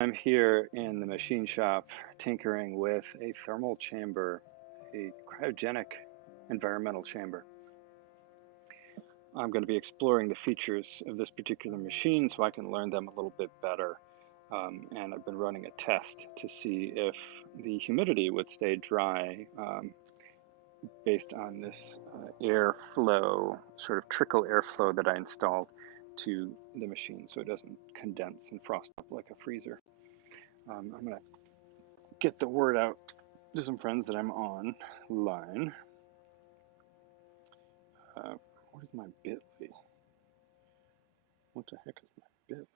I'm here in the machine shop tinkering with a thermal chamber, a cryogenic environmental chamber. I'm going to be exploring the features of this particular machine so I can learn them a little bit better. And I've been running a test to see if the humidity would stay dry based on this airflow, sort of trickle airflow that I installed to the machine so it doesn't condense and frost up like a freezer. I'm going to get the word out to some friends that I'm online. What is my bit.ly? What the heck is my bit.ly?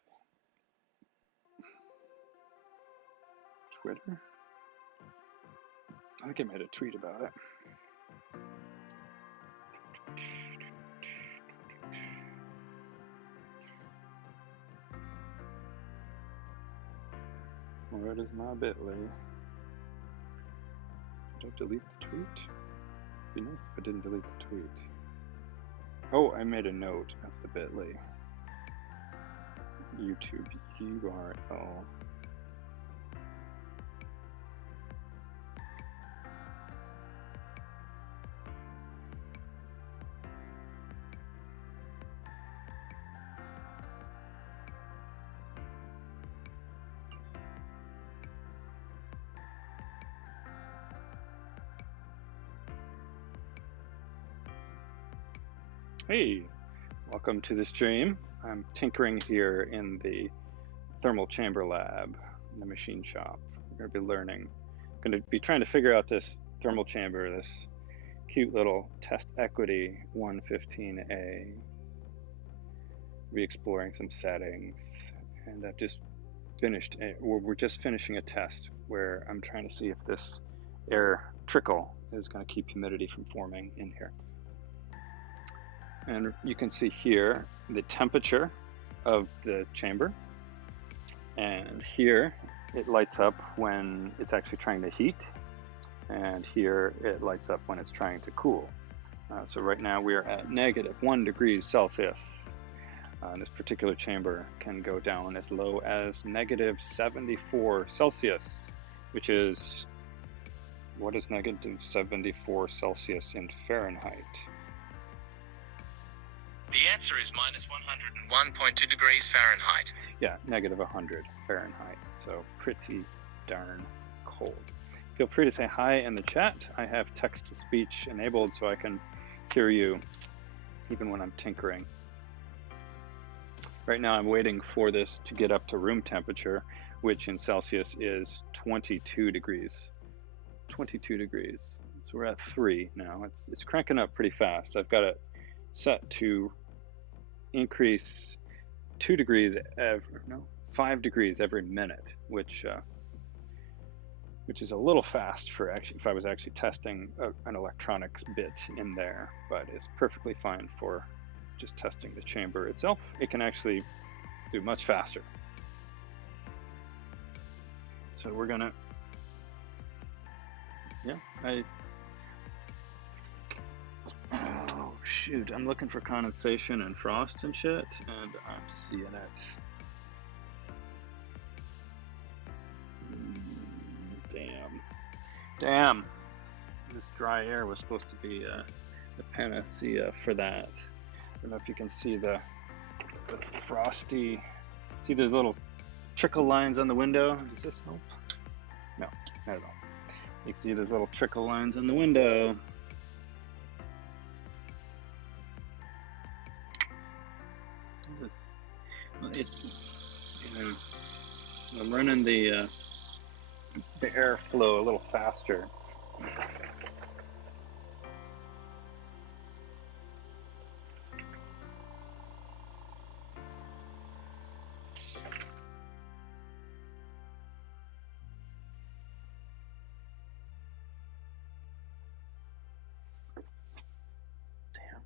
Twitter? I think I made a tweet about it. Where is my bit.ly? Did I delete the tweet? It'd be nice if I didn't delete the tweet. Oh, I made a note of the bit.ly. YouTube URL. Hey, welcome to the stream. I'm tinkering here in the thermal chamber lab in the machine shop. We're going to be learning, going to be trying to figure out this thermal chamber, this cute little test equity 115A. Be exploring some settings, and I've just finished, we're just finishing a test where I'm trying to see if this air trickle is going to keep humidity from forming in here. And you can see here the temperature of the chamber, and here it lights up when it's actually trying to heat, and here it lights up when it's trying to cool. So right now we are at -1 degrees Celsius. This particular chamber can go down as low as -74 Celsius, which is, what is -74 Celsius in Fahrenheit? The answer is -101.2 degrees Fahrenheit. Yeah, -100 Fahrenheit, so pretty darn cold. Feel free to say hi in the chat. I have text-to-speech enabled so I can hear you even when I'm tinkering. Right now I'm waiting for this to get up to room temperature, which in Celsius is 22 degrees. 22 degrees. So we're at 3 now. It's cranking up pretty fast. I've got it set to increase 5 degrees every minute, which is a little fast for actually if I was actually testing an electronics bit in there, but it's perfectly fine for just testing the chamber itself. It can actually do much faster. So we're gonna, oh shoot, I'm looking for condensation and frost and shit, and I'm seeing it. Damn. This dry air was supposed to be the panacea for that. I don't know if you can see the frosty, see those little trickle lines on the window? Does this help? No, not at all. You can see those little trickle lines on the window. I'm running the airflow a little faster. Damn.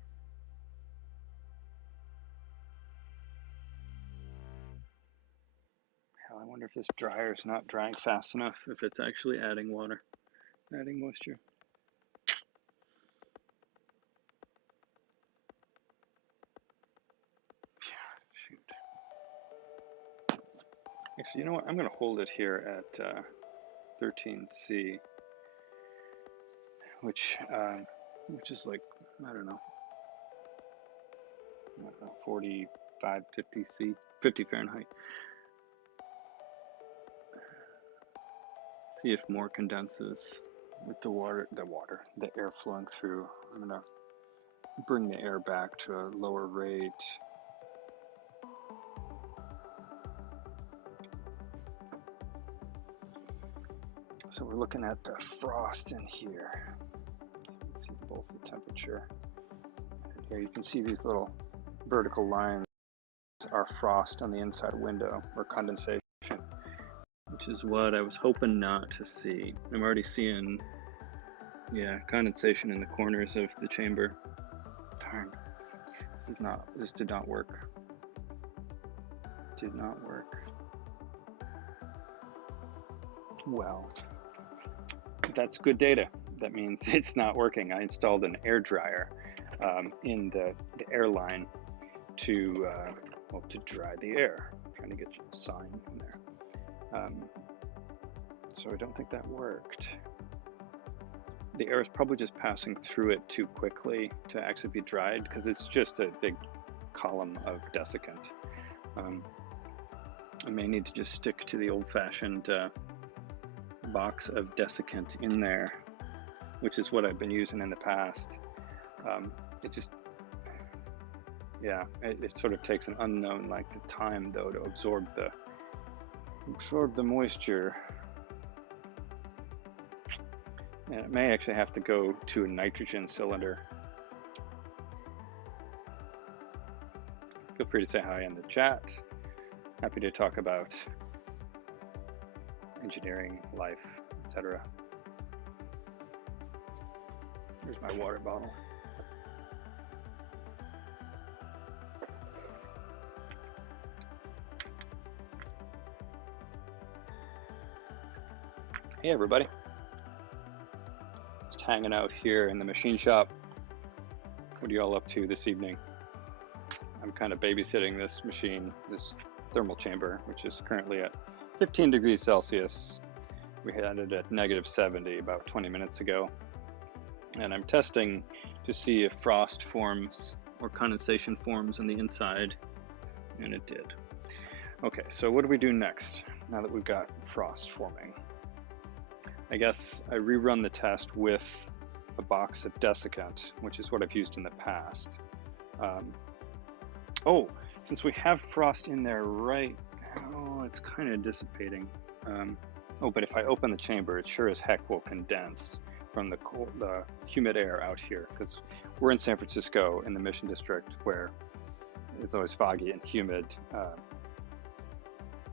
Hell, I wonder if this dryer is not drying fast enough, if it's actually adding water, adding moisture. so you know what? I'm going to hold it here at 13C, which is like, I don't know, 45, 50 Fahrenheit. See if more condenses with the air flowing through. I'm going to bring the air back to a lower rate. So we're looking at the frost in here. So you can see both the temperature. And here you can see these little vertical lines are frost on the inside window, or condensation, which is what I was hoping not to see. I'm already seeing, yeah, condensation in the corners of the chamber. Darn, this did not work. Did not work. Well, that's good data. That means it's not working. I installed an air dryer in the airline to dry the air. I'm trying to get you a sign in there. So I don't think that worked. The air is probably just passing through it too quickly to actually be dried, because it's just a big column of desiccant. I may need to just stick to the old-fashioned box of desiccant in there, which is what I've been using in the past. It sort of takes an unknown length of time though to absorb the moisture, and it may actually have to go to a nitrogen cylinder. Feel free to say hi in the chat. Happy to talk about engineering, life, etc. Here's my water bottle. Hey everybody. Just hanging out here in the machine shop. What are you all up to this evening? I'm kind of babysitting this machine, this thermal chamber, which is currently at 15 degrees Celsius. We had it at -70 about 20 minutes ago. And I'm testing to see if frost forms or condensation forms on the inside, and it did. Okay, so what do we do next now that we've got frost forming? I guess I rerun the test with a box of desiccant, which is what I've used in the past. Since we have frost in there right now, it's kind of dissipating. But if I open the chamber, it sure as heck will condense from the humid air out here, because we're in San Francisco in the Mission District, where it's always foggy and humid.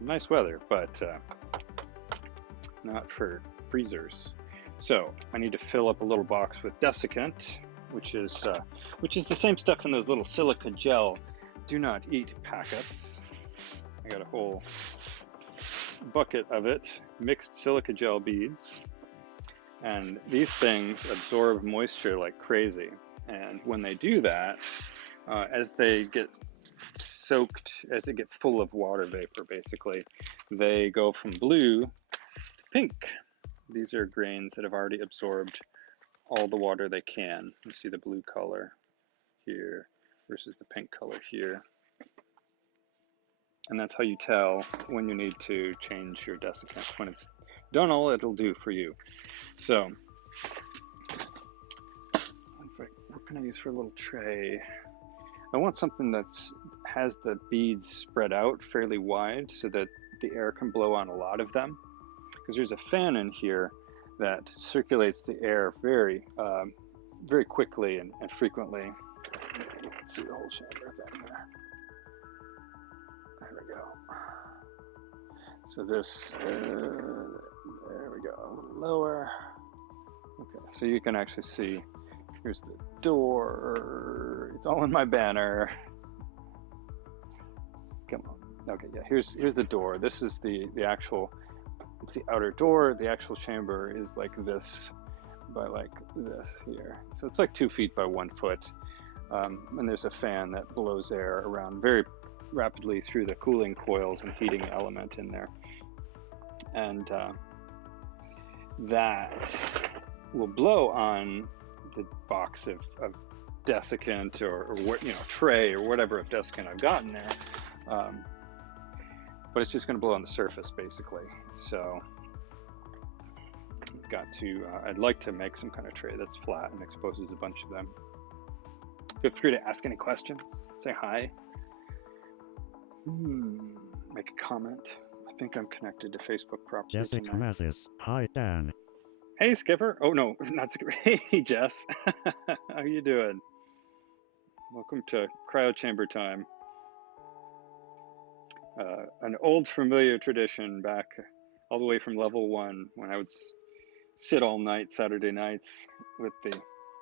Nice weather, but not for freezers. So I need to fill up a little box with desiccant, which is the same stuff in those little silica gel do not eat packets. I got a whole bucket of it, mixed silica gel beads, and these things absorb moisture like crazy. And when they do that, as they get soaked, as they get full of water vapor, basically, they go from blue to pink. These are grains that have already absorbed all the water they can. You see the blue color here versus the pink color here. And that's how you tell when you need to change your desiccant, when it's done all it'll do for you. So, what can I use for a little tray? I want something that has the beads spread out fairly wide so that the air can blow on a lot of them, because there's a fan in here that circulates the air very quickly and frequently. You can see the whole chamber back there. There we go. So this, there we go, a little lower. Okay, so you can actually see, here's the door. It's all in my banner. Come on. Okay, yeah, here's the door. This is the actual, it's the outer door. The actual chamber is like this by like this here. So it's like 2 feet by 1 foot. And there's a fan that blows air around very, rapidly through the cooling coils and heating element in there. And that will blow on the box of desiccant or what, tray or whatever of desiccant I've got in there. But it's just going to blow on the surface basically. So I'd like to make some kind of tray that's flat and exposes a bunch of them. Feel free to ask any questions, say hi, make a comment. I think I'm connected to Facebook properly Jessica tonight. Mathis, hi Dan. Hey Skipper. Oh no, not Skipper. Hey Jess. How you doing? Welcome to cryo chamber time. An old familiar tradition back all the way from level 1 when I would sit all night Saturday nights with the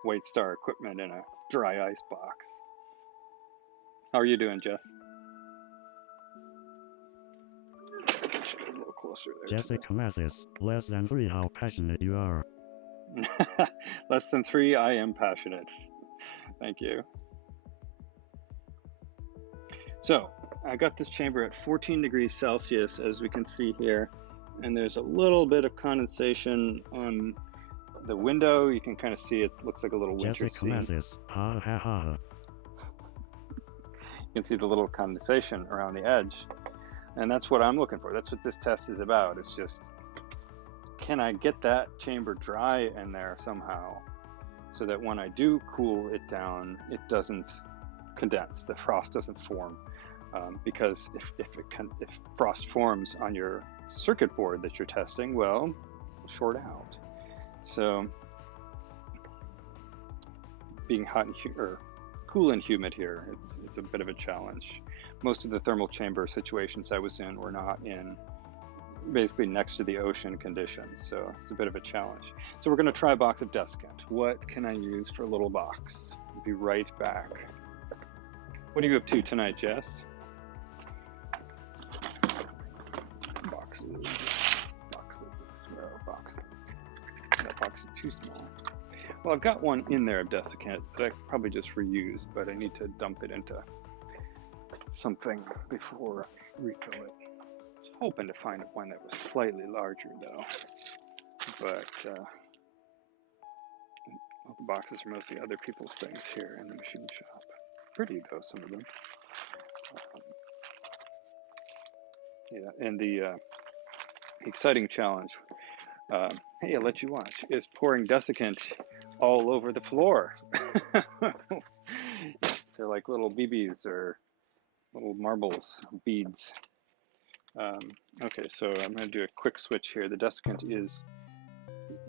White Star equipment in a dry ice box. How are you doing, Jess? Get you a little closer there. Jessica Mathis, less than 3, how passionate you are. Less than 3, I am passionate. Thank you. So I got this chamber at 14 degrees Celsius, as we can see here, and there's a little bit of condensation on the window. You can kind of see it looks like a little winter Jessica scene. Mathis, ha ha ha. You can see the little condensation around the edge, and that's what I'm looking for. That's what this test is about. It's just, can I get that chamber dry in there somehow so that when I do cool it down, it doesn't condense, the frost doesn't form. Because if frost forms on your circuit board that you're testing, well, short out. So being hot and cool and humid here, it's a bit of a challenge. Most of the thermal chamber situations I was in were not in basically next to the ocean conditions, so it's a bit of a challenge. So we're going to try a box of desiccant. What can I use for a little box? I'll be right back. What are you up to tonight, Jess? Boxes. Where are boxes? That box is too small. Well, I've got one in there of desiccant that I could probably just reuse, but I need to dump it into something before I refill it. I was hoping to find one that was slightly larger, though. But all the boxes are mostly other people's things here in the machine shop. Pretty, though, some of them. Yeah, and the exciting challenge, hey, I'll let you watch, is pouring desiccant all over the floor. They're like little BBs or little marbles, beads. Okay, so I'm going to do a quick switch here. The desiccant is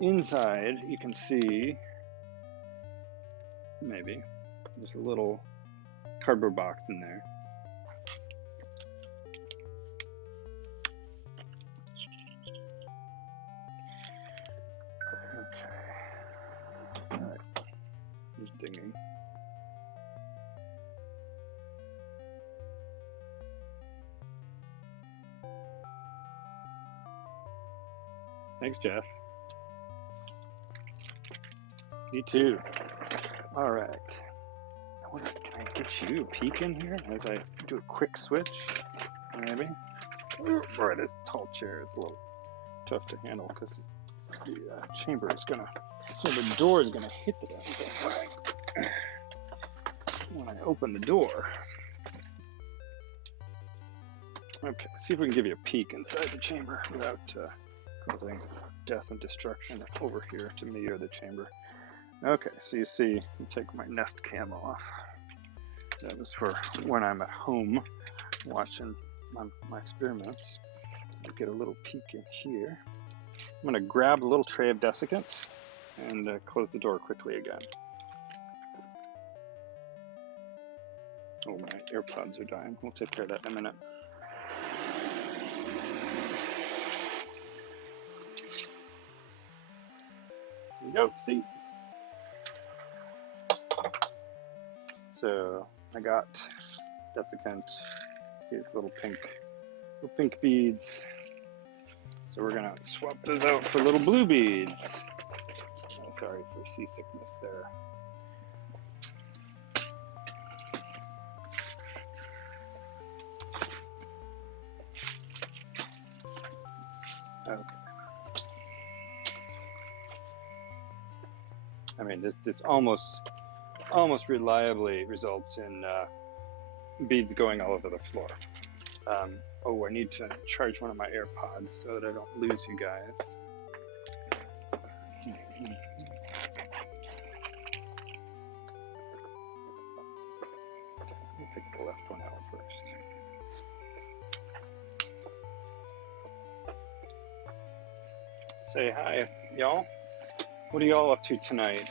inside. You can see, maybe, there's a little cardboard box in there. Okay. All right. Just digging. Thanks, Jess. You too. All right. Can I get you a peek in here as I do a quick switch? Maybe. Boy, this tall chair is a little tough to handle because the chamber door is gonna hit the damn thing when I open the door. Okay, let's see if we can give you a peek inside the chamber without causing death and destruction over here to me or the chamber. Okay, so you see, I'll take my Nest Cam off. That was for when I'm at home watching my experiments. I'll get a little peek in here. I'm going to grab a little tray of desiccant and close the door quickly again. Oh, my AirPods are dying. We'll take care of that in a minute. There you go, see? So I got desiccant. See these little pink beads. So we're gonna swap those out for little blue beads. Oh, sorry for seasickness there. Okay. I mean, this almost reliably results in beads going all over the floor. Oh, I need to charge one of my AirPods so that I don't lose you guys. I'll take the left one out first. Say hi, y'all. What are y'all up to tonight?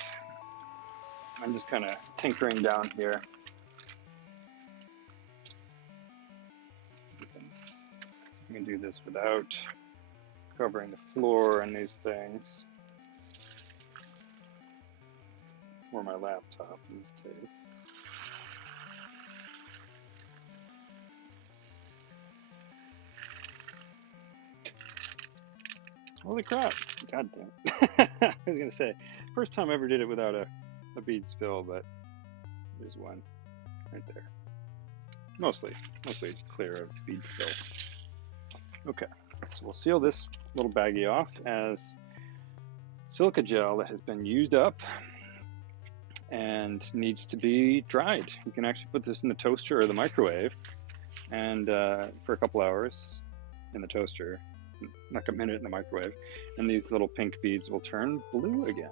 I'm just kind of tinkering down here. I can do this without covering the floor and these things, or my laptop in this case. Holy crap! God damn. I was gonna say, first time I ever did it without a bead spill, but there's one right there. Mostly clear of bead spill. Okay, so we'll seal this little baggie off as silica gel that has been used up and needs to be dried. You can actually put this in the toaster or the microwave and for a couple hours in the toaster, like a minute in the microwave, and these little pink beads will turn blue again,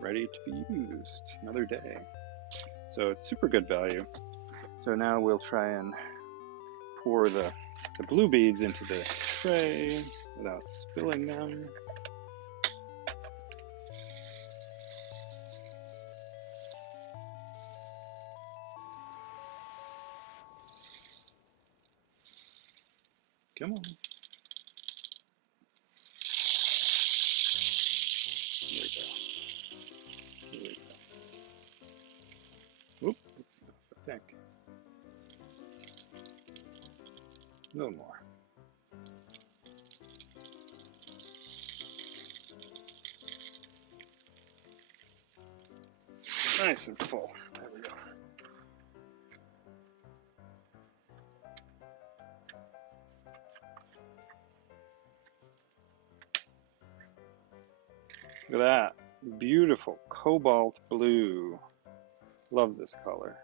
ready to be used another day. So it's super good value. So now we'll try and pour the blue beads into the tray without spilling them. Come on. Here we go. Here we go. Oop, that's enough, I think. A little more. Nice and full. There we go. Look at that. Beautiful cobalt blue. Love this color.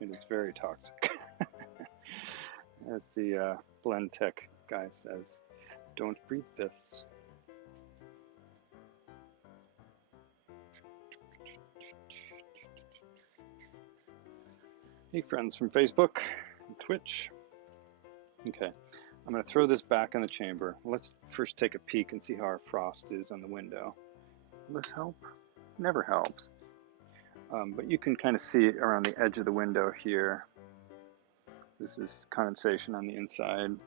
It is very toxic. As the blend tech guy says, don't breathe this. Hey friends from Facebook and Twitch. Okay, I'm going to throw this back in the chamber. Let's first take a peek and see how our frost is on the window. Will this help? Never helps. But you can kind of see it around the edge of the window here. This is condensation on the inside.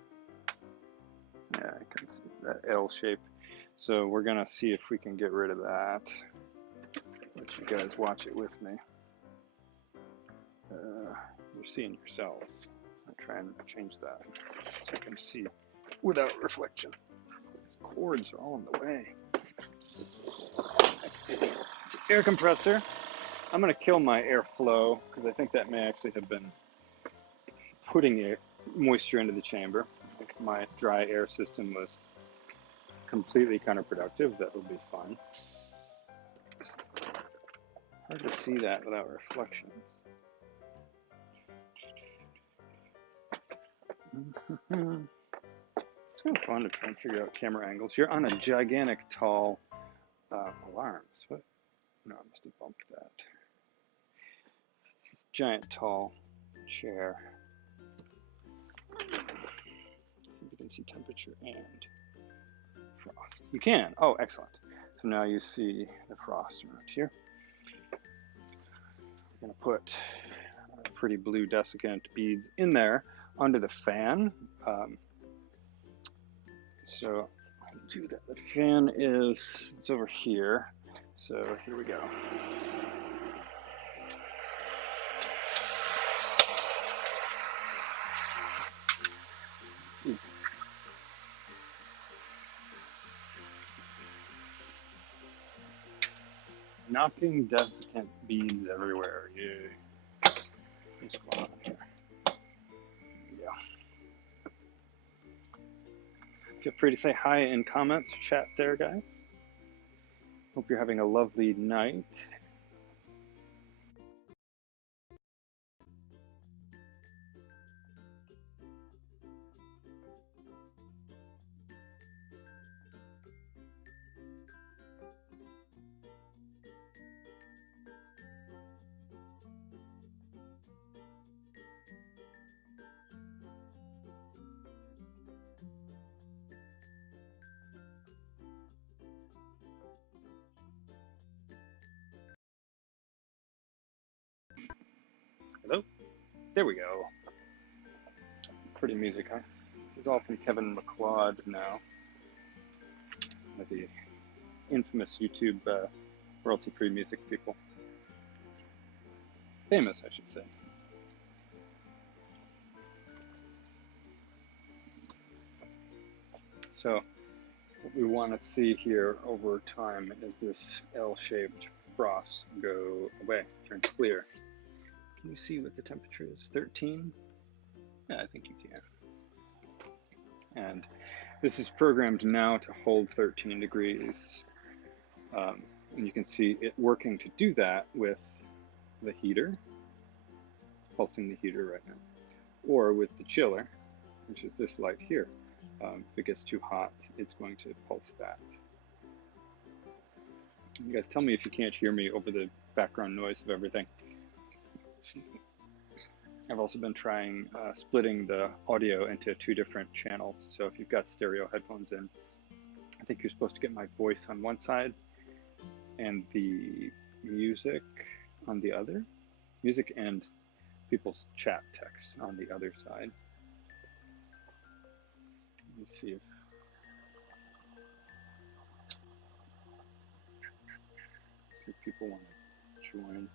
Yeah, I can see that L shape. So we're going to see if we can get rid of that. Let you guys watch it with me. You're seeing yourselves. I'll try and change that so you can see without reflection. These cords are all in the way. Air compressor. I'm going to kill my airflow because I think that may actually have been putting moisture into the chamber. I think my dry air system was completely counterproductive. That would be fun. Hard to see that without reflections. It's kind of fun to try and figure out camera angles. You're on a gigantic, tall alarms. What? No, I must have bumped that. Giant, tall chair. See if you can see temperature and frost. You can. Oh, excellent. So now you see the frost around here. I'm going to put pretty blue desiccant beads in there under the fan. So I do that. The fan it's over here. So here we go. Knocking desiccant beads everywhere. Yeah. What's going on here? Yeah. Feel free to say hi in comments, chat there, guys. Hope you're having a lovely night. Hello? There we go. Pretty music, huh? This is all from Kevin MacLeod now. One of the infamous YouTube royalty-free music people. Famous, I should say. So, what we want to see here over time is this L-shaped frost go away, turn clear. Can you see what the temperature is? 13? Yeah, I think you can. And this is programmed now to hold 13 degrees. And you can see it working to do that with the heater, pulsing the heater right now, or with the chiller, which is this light here. If it gets too hot, it's going to pulse that. You guys tell me if you can't hear me over the background noise of everything. I've also been trying splitting the audio into 2 different channels. So if you've got stereo headphones in, I think you're supposed to get my voice on one side and the music on the other. Music and people's chat text on the other side. Let me see if people want to join.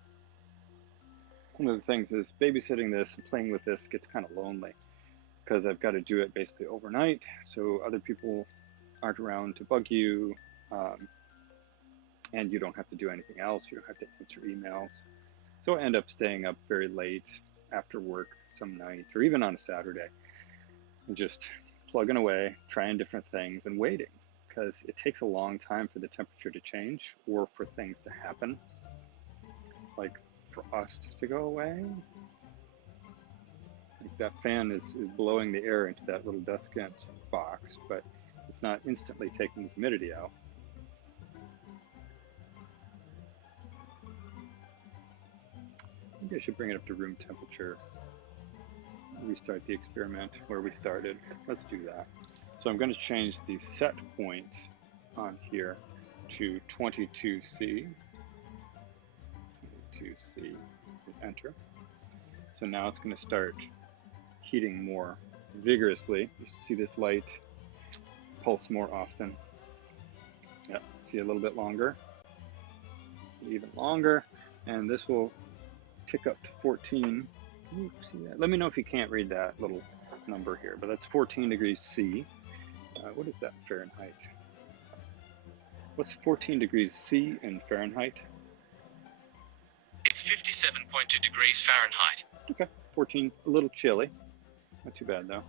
One of the things is babysitting this and playing with this gets kind of lonely because I've got to do it basically overnight, so other people aren't around to bug you, and you don't have to do anything else. You don't have to answer emails. So I end up staying up very late after work some night, or even on a Saturday, and just plugging away, trying different things, and waiting, because it takes a long time for the temperature to change or for things to happen, like for us to go away. Like that fan is blowing the air into that little deskant box, but it's not instantly taking the humidity out. Maybe I should bring it up to room temperature. Restart the experiment where we started. Let's do that. So I'm going to change the set point on here to 22C. 22C. Hit enter. So now it's going to start heating more vigorously. You see this light pulse more often. Yeah, see a little bit longer, even longer, and this will tick up to 14. Can you see that? Let me know if you can't read that little number here, but that's 14 degrees C. What is that in Fahrenheit? What's 14 degrees C in Fahrenheit? It's 57.2 degrees Fahrenheit. Okay, 14, a little chilly. Not too bad though.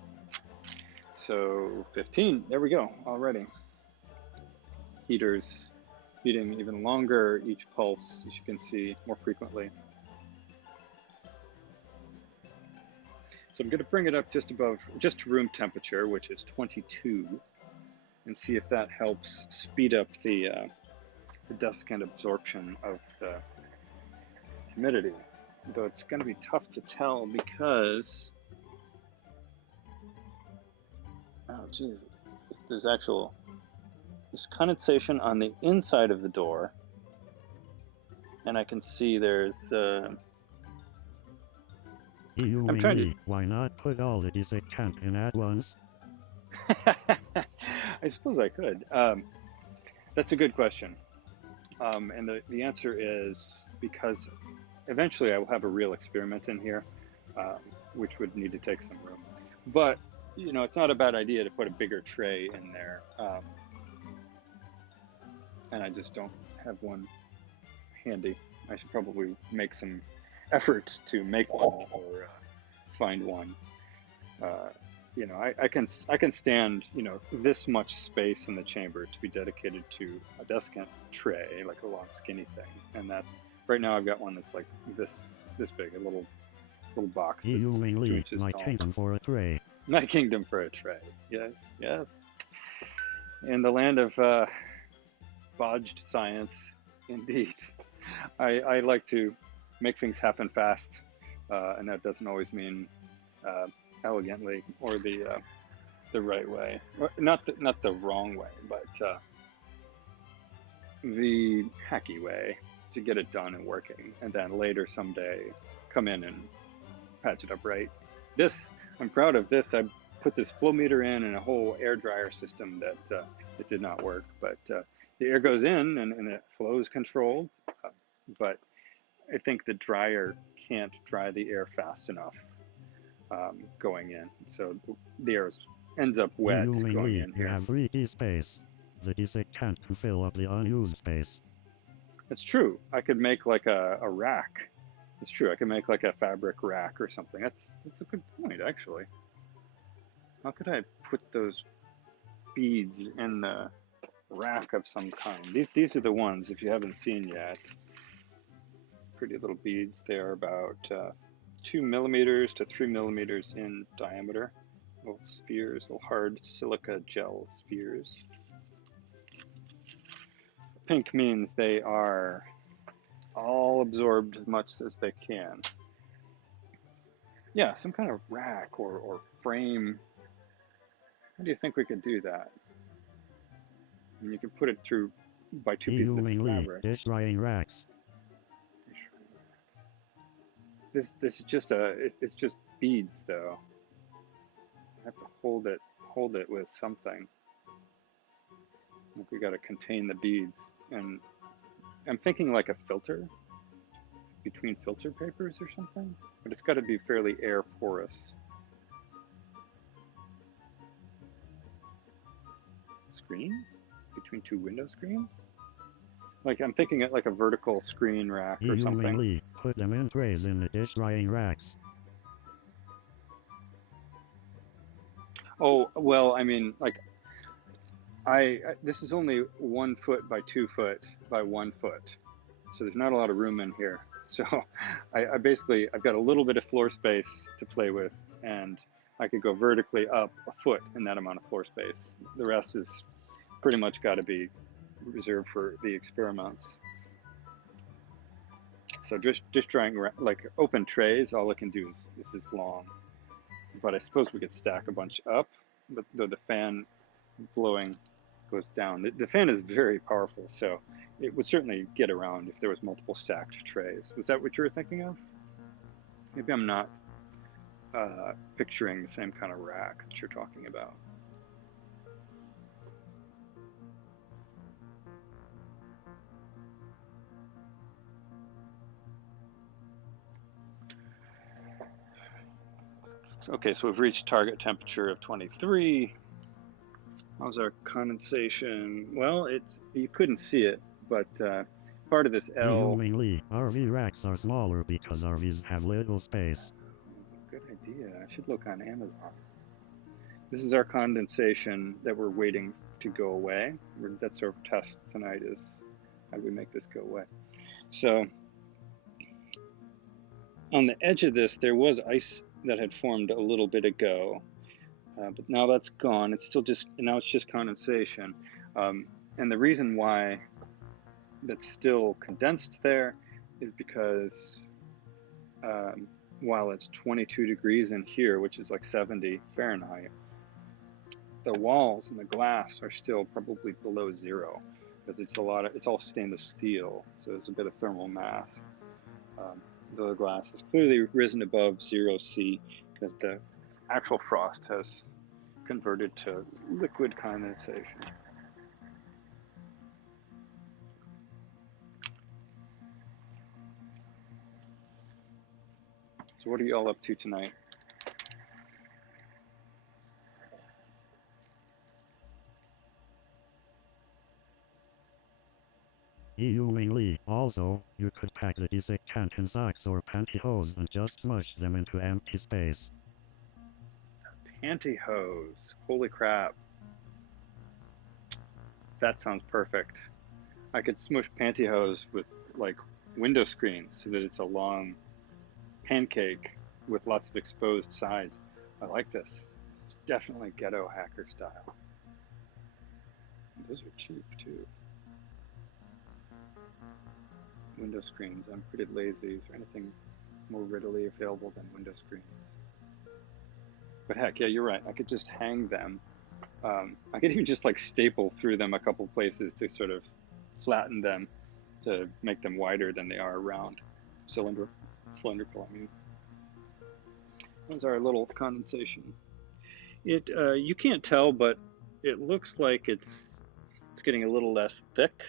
So 15, there we go, already. Heaters heating even longer, each pulse, as you can see, more frequently. So I'm going to bring it up just to room temperature, which is 22, and see if that helps speed up the desiccant absorption of the humidity. Though it's going to be tough to tell because, oh geez, there's condensation on the inside of the door, and I can see there's I'm trying to. Why not put all the desiccant in at once? I suppose I could. That's a good question. And the answer is because eventually I will have a real experiment in here, which would need to take some room. But, you know, it's not a bad idea to put a bigger tray in there. And I just don't have one handy. I should probably make some effort to make one or find one. you know, I can stand, you know, this much space in the chamber to be dedicated to a desiccant tray, like a long skinny thing, and that's right now I've got one that's like this big, a little box that's You 2 leave inches my tall. kingdom for a tray. My kingdom for a tray. Yes, yes. In the land of bodged science, indeed. I like to make things happen fast, and that doesn't always mean elegantly or the right way, or not the wrong way, but the hacky way to get it done and working, and then later someday come in and patch it up right. This I'm proud of this. I put this flow meter in and a whole air dryer system that it did not work, but the air goes in and it flows controlled, but I think the dryer can't dry the air fast enough going in, so the air ends up wet You going in you here. have 3D space. The desiccant can fill up the unused space. It's true. I could make like a rack. It's true. I could make like a fabric rack or something. That's a good point, actually. How could I put those beads in the rack of some kind? These are the ones, if you haven't seen yet. Pretty little beads. They are about 2 millimeters to 3 millimeters in diameter. Little spheres, little hard silica gel spheres. Pink means they are all absorbed as much as they can. Yeah, some kind of rack or frame. How do you think we could do that? And you can put it through by 2 pieces of fabric. Dish drying racks. This is just it's just beads though. I have to hold it with something. I think we got to contain the beads, and I'm thinking like a filter between filter papers or something, but it's got to be fairly air porous. Screens between 2 window screens. Like I'm thinking it like a vertical screen rack or something. Put them in trays in the dish drying racks. Oh well, I mean like this is only 1 foot by 2 foot by 1 foot, so there's not a lot of room in here. So I basically I've got a little bit of floor space to play with, and I could go vertically up a foot in that amount of floor space. The rest is pretty much got to be reserved for the experiments. So just drying like open trays, all it can do is this long. But I suppose we could stack a bunch up, but the fan blowing goes down. The fan is very powerful, so it would certainly get around if there was multiple stacked trays. Was that what you were thinking of? Maybe I'm not picturing the same kind of rack that you're talking about. Okay, so we've reached target temperature of 23. How's our condensation? Well, you couldn't see it, but part of this L. RV racks are smaller because RVs have little space. Good idea. I should look on Amazon. This is our condensation that we're waiting to go away. That's our test tonight, is how do we make this go away. So on the edge of this, there was ice that had formed a little bit ago, but now that's gone. It's still now it's just condensation. And the reason why that's still condensed there is because while it's 22 degrees in here, which is like 70 Fahrenheit, the walls and the glass are still probably below 0 because it's all stainless steel, so there's a bit of thermal mass. The glass has clearly risen above 0C because the actual frost has converted to liquid condensation. So what are you all up to tonight? Also, you could pack the desiccant in socks or pantyhose and just smush them into empty space. pantyhose. Holy crap. That sounds perfect. I could smush pantyhose with like window screens so that it's a long pancake with lots of exposed sides. I like this. It's definitely ghetto hacker style. Those are cheap too. Window screens. I'm pretty lazy. Is there anything more readily available than window screens? But heck, yeah, you're right. I could just hang them. I could even just like staple through them a couple places to sort of flatten them to make them wider than they are round. Cylindrical, I mean. There's our little condensation. It you can't tell, but it looks like it's getting a little less thick.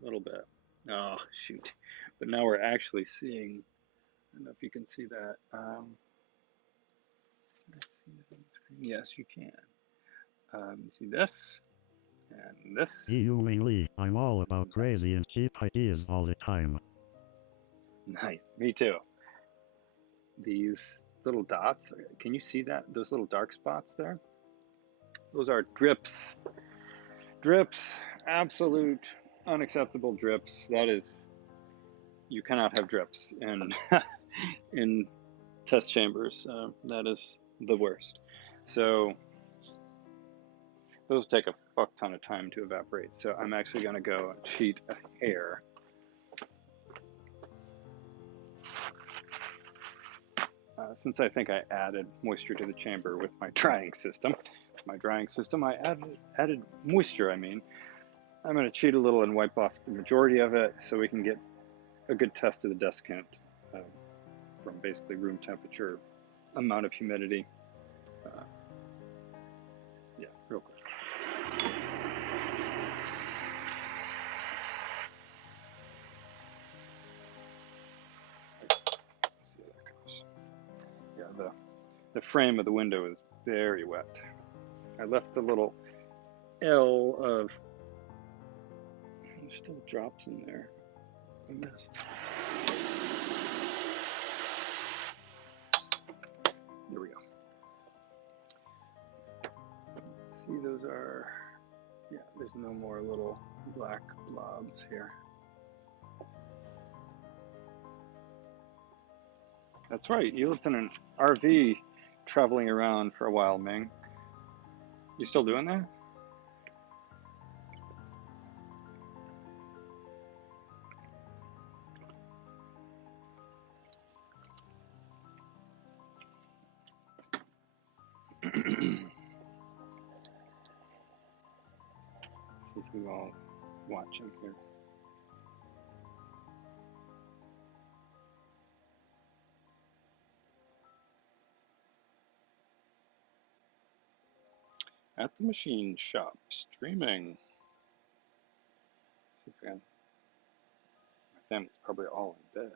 A little bit. Oh shoot! But now we're actually seeing. I don't know if you can see that. Yes, you can. See this and this. You mainly, I'm all about crazy and cheap ideas all the time. Nice. Me too. These little dots. Can you see that? Those little dark spots there? Those are drips. Drips. Absolute unacceptable drips. That is, you cannot have drips in in test chambers. That is the worst. So those take a fuck ton of time to evaporate. So I'm actually going to go and cheat a hair. Since I think I added moisture to the chamber with my drying system, I added moisture, I mean. I'm going to cheat a little and wipe off the majority of it so we can get a good test of the desiccant from basically room temperature, amount of humidity. Yeah, real quick. See how that goes. Yeah, the frame of the window is very wet. I left the little L of, there's still drops in there. I missed. There we go. See, those are, yeah, there's no more little black blobs here. That's right, you lived in an RV traveling around for a while, Ming. You still doing that? See if we all watching here. At the machine shop, streaming. See if we have, my family's probably all in bed.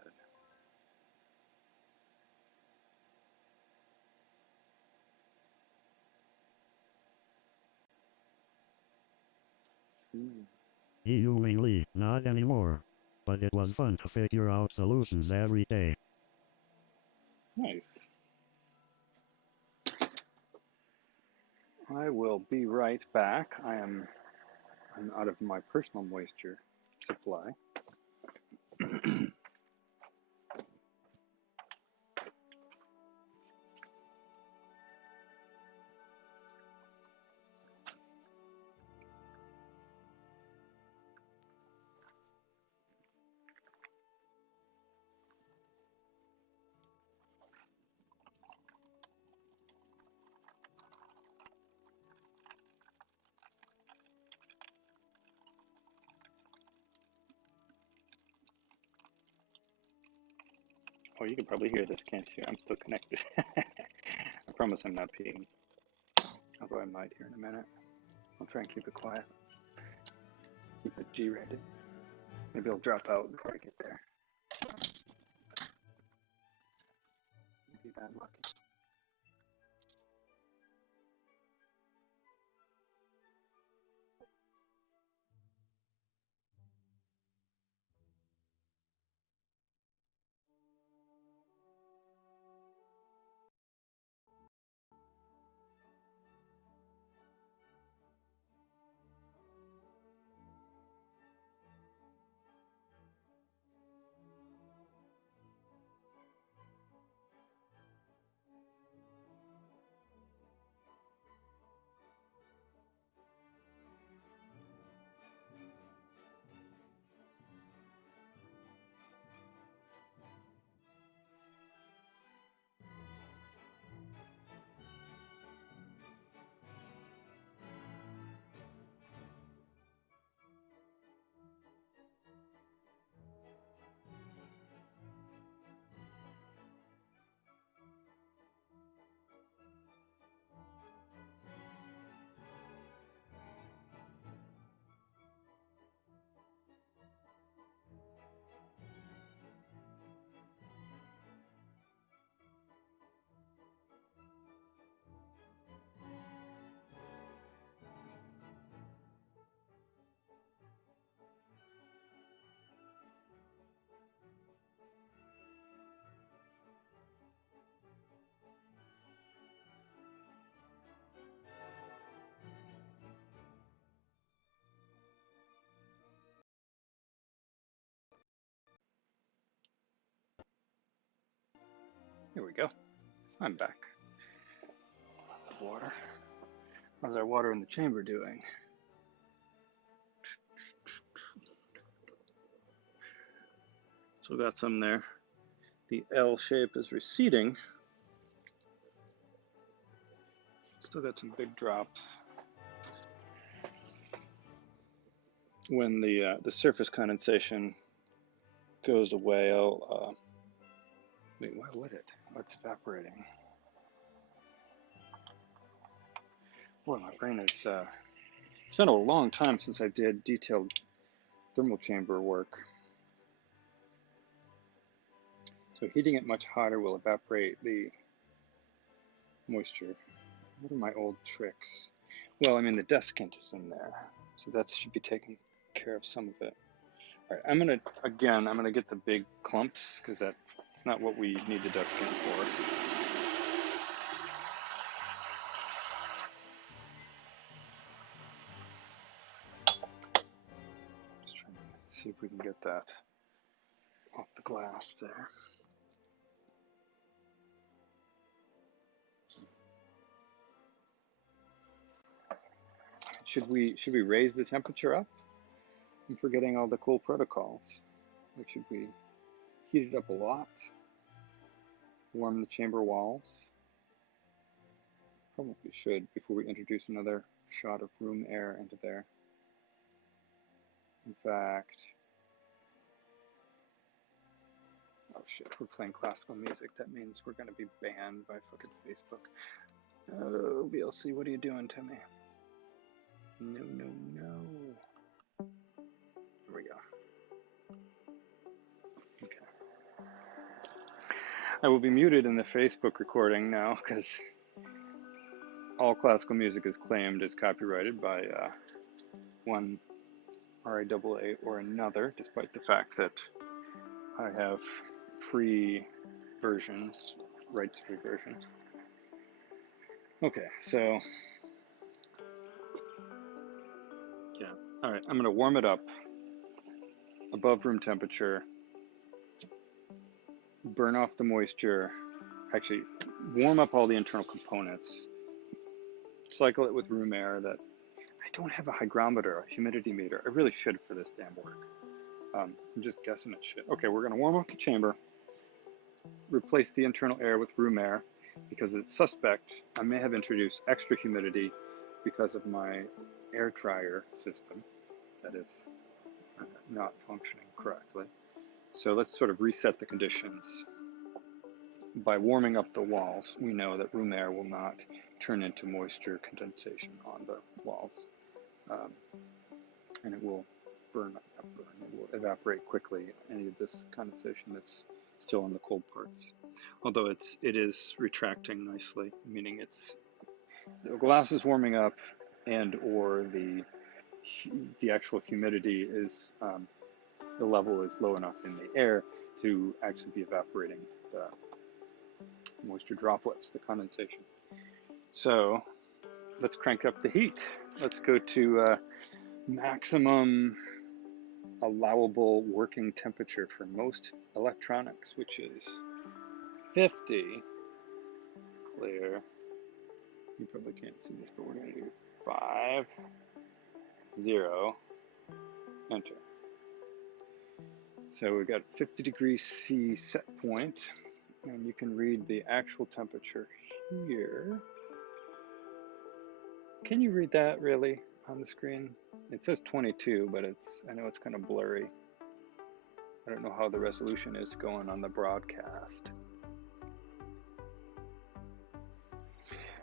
You mainly, not anymore. But it was fun to figure out solutions every day. Nice. I will be right back. I'm out of my personal moisture supply. Oh, you can probably hear this, can't you? I'm still connected. I promise I'm not peeing. Although I might here in a minute. I'll try and keep it quiet. Keep it G-rated. Maybe I'll drop out before I get there. Maybe bad luck. Here we go. I'm back. Lots of water. How's our water in the chamber doing? So we got some there. The L shape is receding. Still got some big drops. When the surface condensation goes away, I'll wait. Why would it? Oh, it's evaporating. Boy, my brain is. It's been a long time since I did detailed thermal chamber work. So heating it much hotter will evaporate the moisture. What are my old tricks? Well, I mean, the desiccant is in there, so that should be taking care of some of it. All right, I'm gonna get the big clumps because that's not what we need the desiccant for. Just trying to see if we can get that off the glass there. Should we raise the temperature up? I'm forgetting all the cool protocols. Like, should we heat it up a lot? Warm the chamber walls? Probably should before we introduce another shot of room air into there. In fact, oh shit, we're playing classical music. That means we're gonna be banned by fucking Facebook. Oh, VLC, what are you doing to me? No, no, no. There we go. Okay. I will be muted in the Facebook recording now because all classical music is claimed as copyrighted by one RIAA or another, despite the fact that I have free versions, rights-free versions. Okay, so yeah, all right, I'm gonna warm it up above room temperature, burn off the moisture, actually warm up all the internal components, cycle it with room air. That I don't have a hygrometer, a humidity meter. I really should for this damn work. I'm just guessing at shit. Okay, we're gonna warm up the chamber, replace the internal air with room air because it's suspect I may have introduced extra humidity because of my air dryer system that is not functioning correctly. So let's sort of reset the conditions. By warming up the walls, we know that room air will not turn into moisture condensation on the walls. And it will it will evaporate quickly, any of this condensation that's still on the cold parts. Although it is retracting nicely, meaning the glass is warming up and or the actual humidity is, the level is low enough in the air to actually be evaporating the moisture droplets, the condensation. So let's crank up the heat. Let's go to maximum allowable working temperature for most electronics, which is 50. Clear. You probably can't see this, but we're going to do 5, 0, enter. So we've got 50 degrees C set point, and you can read the actual temperature here. Can you read that really on the screen? It says 22, but I know it's kind of blurry. I don't know how the resolution is going on the broadcast.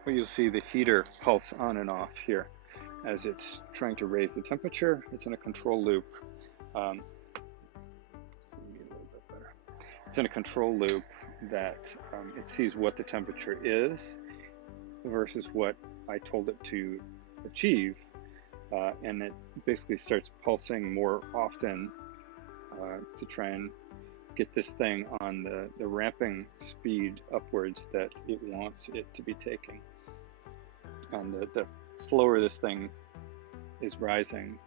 Well, you'll see the heater pulse on and off here as it's trying to raise the temperature. It's in a control loop. See me a little bit better. It's in a control loop that it sees what the temperature is versus what I told it to achieve, and it basically starts pulsing more often to try and get this thing on the ramping speed upwards that it wants it to be taking. And the slower this thing is rising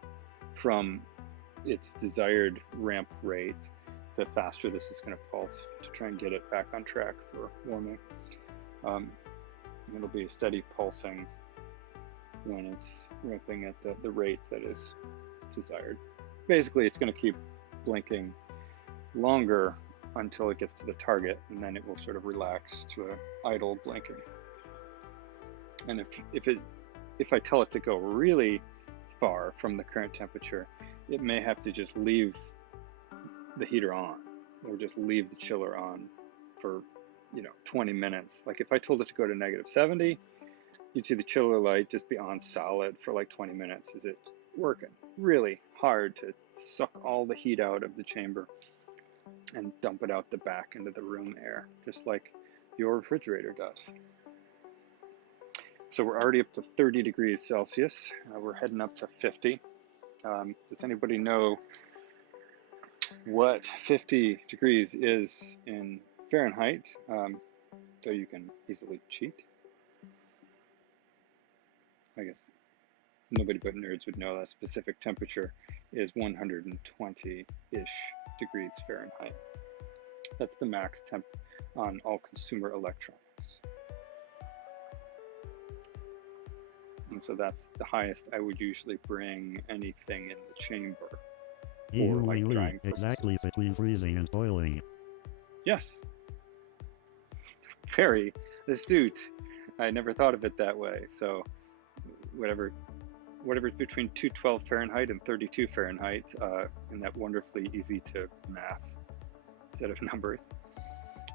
from its desired ramp rate, the faster this is going to pulse to try and get it back on track for warming. It'll be steady pulsing when it's ramping at the rate that is desired. Basically, it's going to keep blinking longer until it gets to the target, and then it will sort of relax to an idle blinking. And if I tell it to go really far from the current temperature, it may have to just leave the heater on, or just leave the chiller on for 20 minutes. Like if I told it to go to -70, you'd see the chiller light just be on solid for like 20 minutes as it's working really hard to suck all the heat out of the chamber and dump it out the back into the room air, just like your refrigerator does. So we're already up to 30 degrees Celsius. We're heading up to 50. Does anybody know what 50 degrees is in Fahrenheit? Though you can easily cheat. I guess nobody but nerds would know that specific temperature is 120-ish degrees Fahrenheit. That's the max temp on all consumer electronics. And so that's the highest I would usually bring anything in the chamber. For like drying purposes. Exactly between freezing and boiling. Yes. Very astute. I never thought of it that way. So whatever's between 212 Fahrenheit and 32 Fahrenheit, in that wonderfully easy to math set of numbers,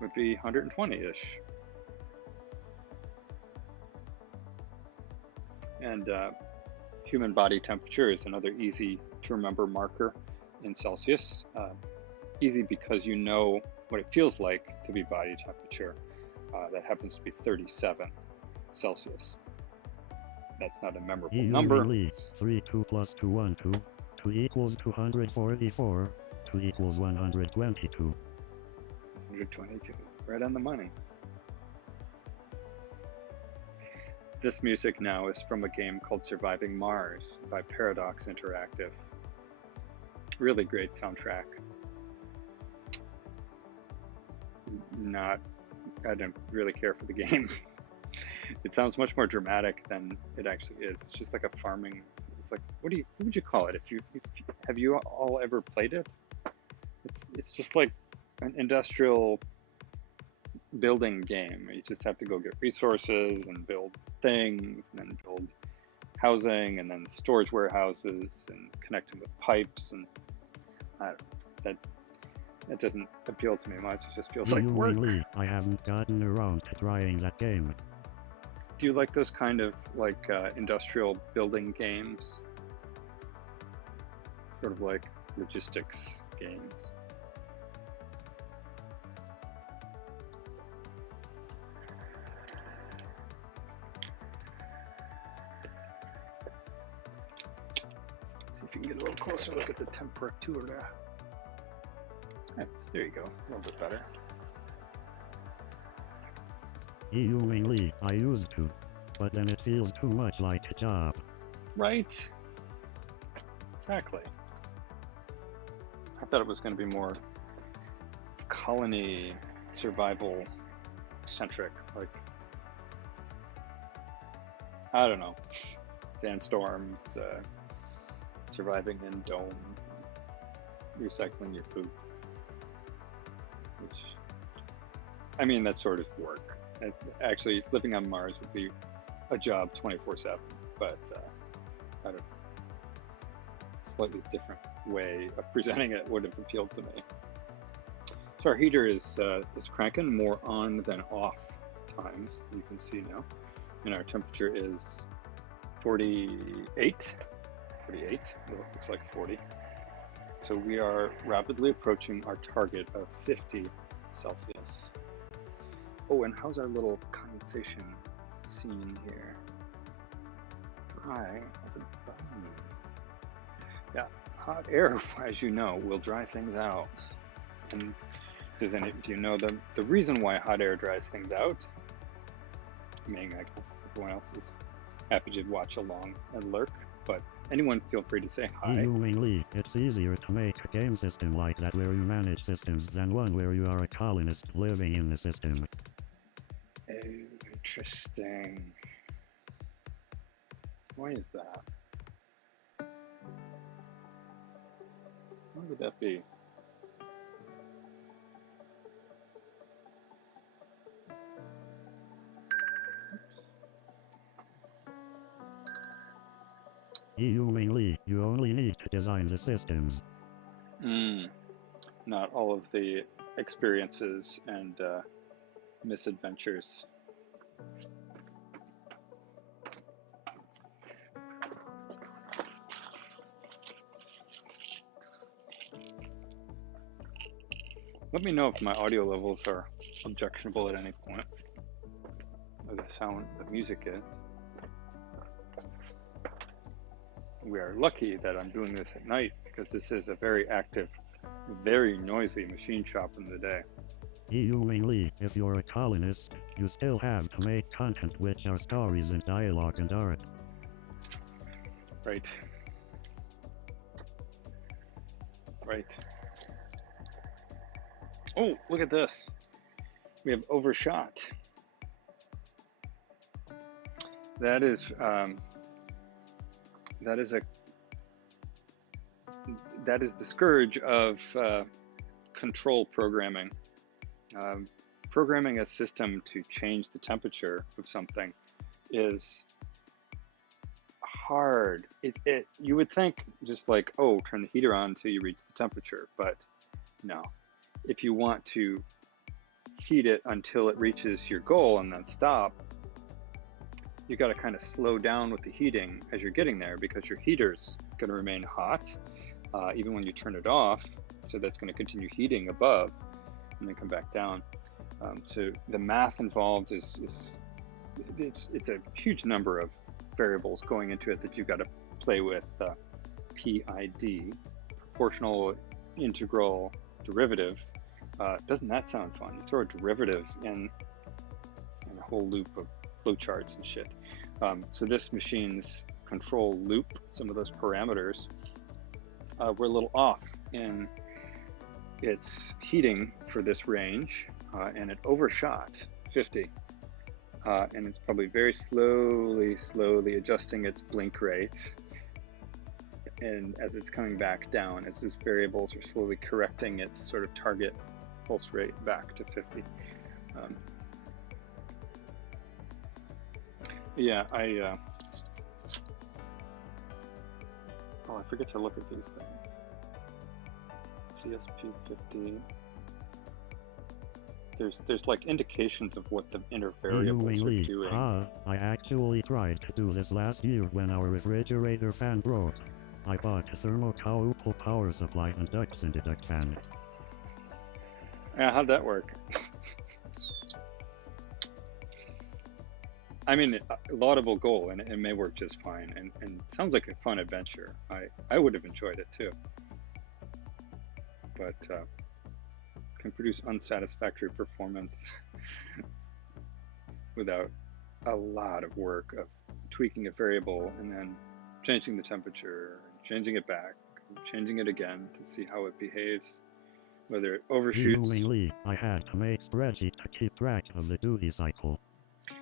would be 120-ish. And human body temperature is another easy to remember marker in Celsius. Easy because you know what it feels like to be body temperature. That happens to be 37 Celsius. That's not a memorable number. 32 plus 212, 2 equals 244, 2 equals 122. 122, right on the money. This music now is from a game called Surviving Mars by Paradox Interactive. Really great soundtrack. I don't really care for the game. It sounds much more dramatic than it actually is. It's just like a farming. It's like, what would you call it? Have you all ever played it? It's just like an industrial building game. You just have to go get resources and build things, and then build housing, and then storage warehouses, and connect them with pipes, and I don't know, that doesn't appeal to me much. It just feels like work. I haven't gotten around to trying that game. Do you like those kind of like industrial building games? Sort of like logistics games. See if you can get a little closer look at the temperature. There you go, a little bit better. I used to, but then it feels too much like a job. Right? Exactly. I thought it was going to be more colony survival centric, like, I don't know, sandstorms, surviving in domes, recycling your poop. Which, I mean, that's sort of work. Actually, living on Mars would be a job 24/7, but I don't know. Slightly different way of presenting it would have appealed to me. So our heater is cranking more on than off times, you can see now. And our temperature is 48. Well, it looks like 40. So we are rapidly approaching our target of 50 Celsius. Oh, and how's our little condensation scene here? Dry as a bone. Yeah, hot air, as you know, will dry things out. And do you know the reason why hot air dries things out? I mean, I guess everyone else is happy to watch along and lurk, but Anyone feel free to say hi. Lee, it's easier to make a game system like that where you manage systems than one where you are a colonist living in the system. Oh, interesting. Why is that? Why would that be? Lee, you only need to design the systems. Not all of the experiences and misadventures. Let me know if my audio levels are objectionable at any point, or the sound the music is. We are lucky that I'm doing this at night because this is a very active, very noisy machine shop in the day. Lee, if you're a colonist, you still have to make content which are stories and dialogue and art. Right. Right. Oh, look at this. We have overshot. That is the scourge of control programming. Programming a system to change the temperature of something is hard. You would think just like, oh, turn the heater on until you reach the temperature, but no. If you want to heat it until it reaches your goal and then stop, you got to kind of slow down with the heating as you're getting there because your heater's going to remain hot even when you turn it off. So that's going to continue heating above and then come back down. So the math involved is it's a huge number of variables going into it that you've got to play with. PID, proportional integral derivative. Doesn't that sound fun? You throw a derivative in a whole loop of flowcharts and shit. So this machine's control loop, some of those parameters were a little off in its heating for this range, and it overshot 50. And it's probably very slowly adjusting its blink rate. And as it's coming back down, as those variables are slowly correcting its sort of target pulse rate back to 50. Yeah, I forget to look at these things. CSP50. There's like indications of what the inner variables are doing. I actually tried to do this last year when our refrigerator fan broke. I bought a thermocouple power supply and ducts in the duct fan. Yeah, how'd that work? I mean, a laudable goal, and it may work just fine, and sounds like a fun adventure. I would have enjoyed it too, but can produce unsatisfactory performance without a lot of work of tweaking a variable and then changing the temperature, changing it back, changing it again to see how it behaves, whether it overshoots. I had to make spreadsheet to keep track of the duty cycle.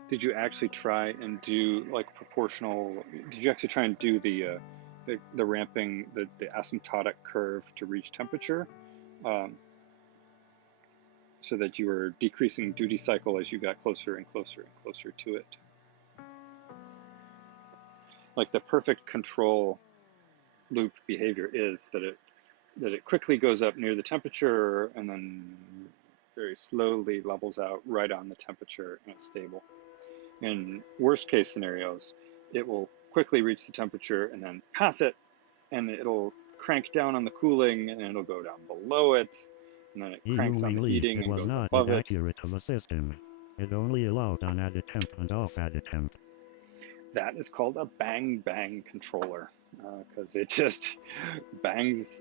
Did you actually try and do like proportional? Did you actually try and do the ramping, the asymptotic curve to reach temperature, so that you were decreasing duty cycle as you got closer and closer and closer to it? Like the perfect control loop behavior is that it quickly goes up near the temperature and then very slowly levels out right on the temperature and it's stable. In worst case scenarios, it will quickly reach the temperature and then pass it, and it'll crank down on the cooling and it'll go down below it, and then it cranks on the heating and goes above it. It was not accurate of a system. It only allowed on add temp and off add temp. That is called a bang controller, because it just bangs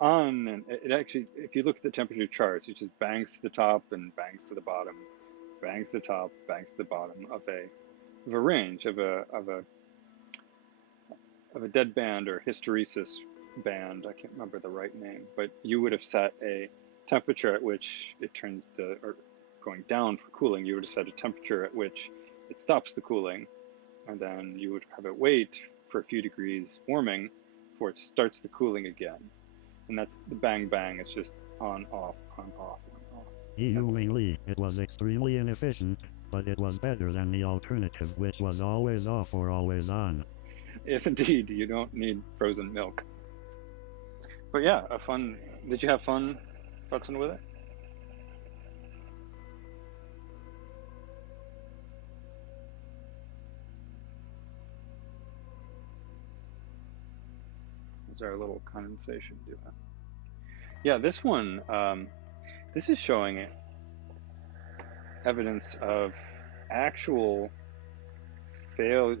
on, and it actually, if you look at the temperature charts, it just bangs to the top and bangs to the bottom, bangs to the top, bangs to the bottom of a range of a of a dead band or hysteresis band, I can't remember the right name, but you would have set a temperature at which it turns or going down for cooling, you would have set a temperature at which it stops the cooling, and then you would have it wait for a few degrees warming before it starts the cooling again. And that's the bang bang, it's just on, off, on, off, on, off. It was extremely inefficient, but it was better than the alternative, which was always off or always on. Yes, indeed, you don't need frozen milk. But yeah, did you have fun futzing with it? Is our little condensation doing? Yeah, this one, this is showing evidence of actual failed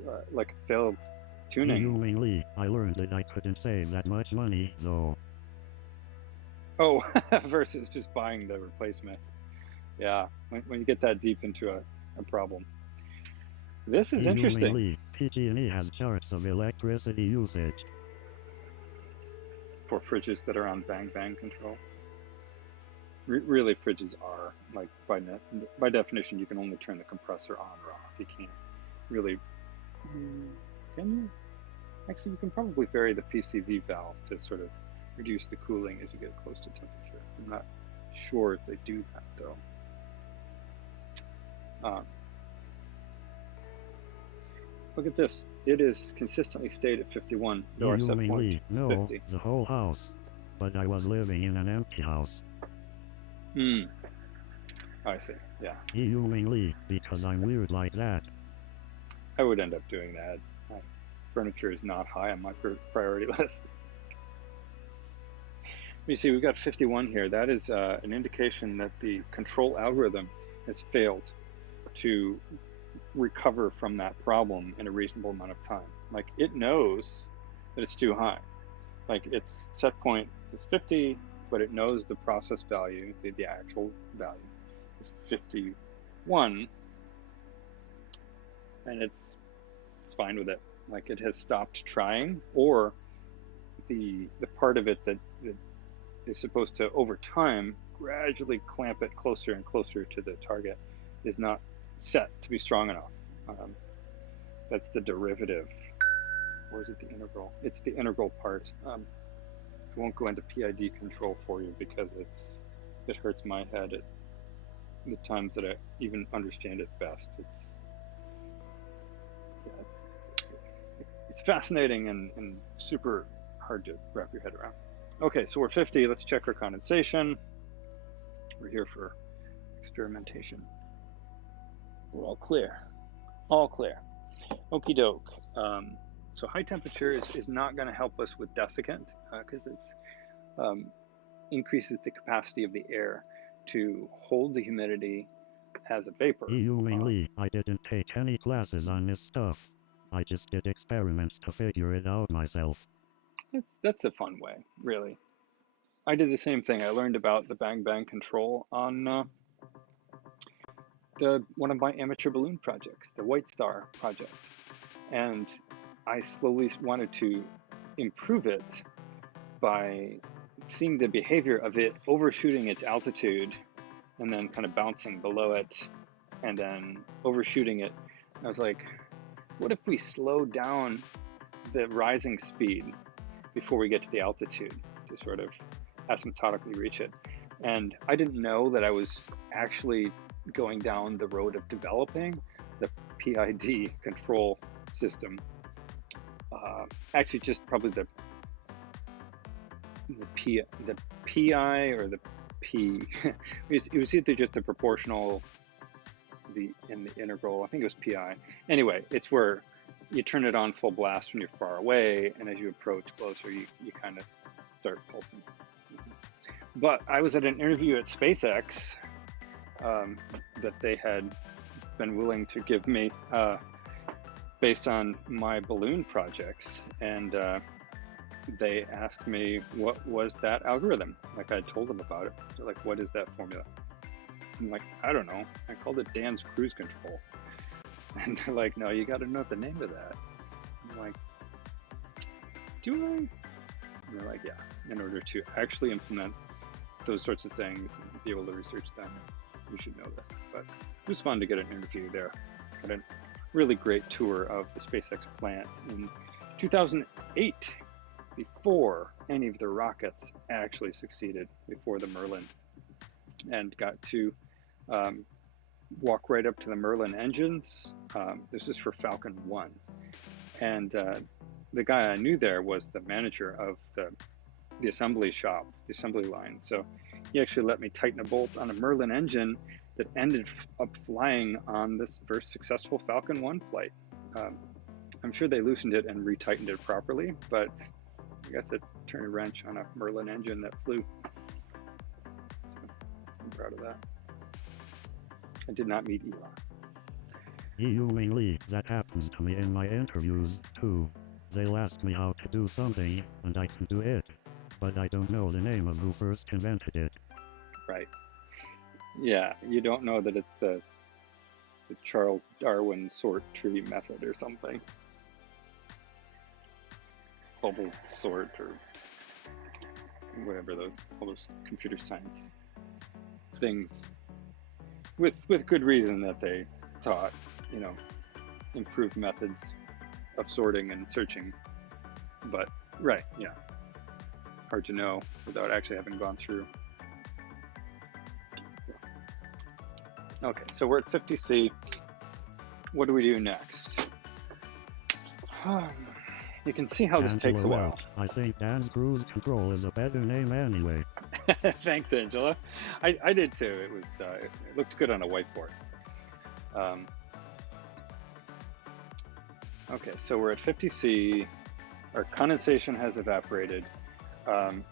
tuning. I learned that I couldn't save that much money, though. Oh, versus just buying the replacement. Yeah, when you get that deep into a problem. This is interesting. PG&E has charts of electricity usage For fridges that are on bang bang control. Really, fridges are, like, by definition, you can only turn the compressor on or off. You can't really, can you? Actually, you can probably vary the PCV valve to sort of reduce the cooling as you get close to temperature. I'm not sure if they do that, though. Look at this. It is consistently stayed at 51, though our set point is 50. The whole house. But I was living in an empty house. I see, yeah. Because I'm weird like that. I would end up doing that. Furniture is not high on my priority list. You see, we've got 51 here. That is an indication that the control algorithm has failed to recover from that problem in a reasonable amount of time. Like, it knows that it's too high. Like, its set point is 50, but it knows the process value, the actual value, is 51, and it's fine with it. Like, it has stopped trying, or the part of it that is supposed to, over time, gradually clamp it closer and closer to the target is not set to be strong enough. That's the derivative, or is it the integral? It's the integral part. I won't go into PID control for you because it hurts my head at the times that I even understand it best. It's fascinating and super hard to wrap your head around. Okay, so we're 50. Let's check our condensation. We're here for experimentation. We're all clear. All clear. Okie doke. So high temperature is not going to help us with desiccant because it's increases the capacity of the air to hold the humidity as a vapor. I didn't take any classes on this stuff. I just did experiments to figure it out myself. That's a fun way, really. I did the same thing. I learned about the bang bang control on one of my amateur balloon projects, the White Star project. And I slowly wanted to improve it by seeing the behavior of it overshooting its altitude and then kind of bouncing below it and then overshooting it. I was like, what if we slow down the rising speed before we get to the altitude to sort of asymptotically reach it? And I didn't know that I was actually going down the road of developing the PID control system. Actually, just probably the PI or the P. It was either just the proportional, in the integral. I think it was PI. Anyway, it's where you turn it on full blast when you're far away, and as you approach closer, you kind of start pulsing. But I was at an interview at SpaceX that they had been willing to give me based on my balloon projects, and they asked me what was that algorithm. Like, I told them about it. They're like, what is that formula? I'm like, I don't know. I called it Dan's cruise control. And they're like, no, you got to know the name of that. I'm like, do I? And they're like, yeah, in order to actually implement those sorts of things and be able to research them, you should know this. But it was fun to get an interview there. Got a really great tour of the SpaceX plant in 2008, before any of the rockets actually succeeded, before the Merlin, and got to walk right up to the Merlin engines. This is for Falcon 1. And the guy I knew there was the manager of the assembly shop, the assembly line. So he actually let me tighten a bolt on a Merlin engine that ended up flying on this first successful Falcon 1 flight. I'm sure they loosened it and retightened it properly, but I got to turn a wrench on a Merlin engine that flew. So I'm proud of that. I did not meet Elon. Lee, that happens to me in my interviews, too. They'll ask me how to do something, and I can do it. But I don't know the name of who first invented it. Right. Yeah, you don't know that it's the Charles Darwin sort tree method or something. Bubble sort or whatever all those computer science things. With good reason that they taught, improved methods of sorting and searching. But right, yeah. Hard to know without actually having gone through. Okay, so we're at 50C. What do we do next? You can see how this takes a while. I think Dan's cruise control is a better name anyway. Thanks, Angela. I did too. It looked good on a whiteboard. Okay, so we're at 50C. Our condensation has evaporated.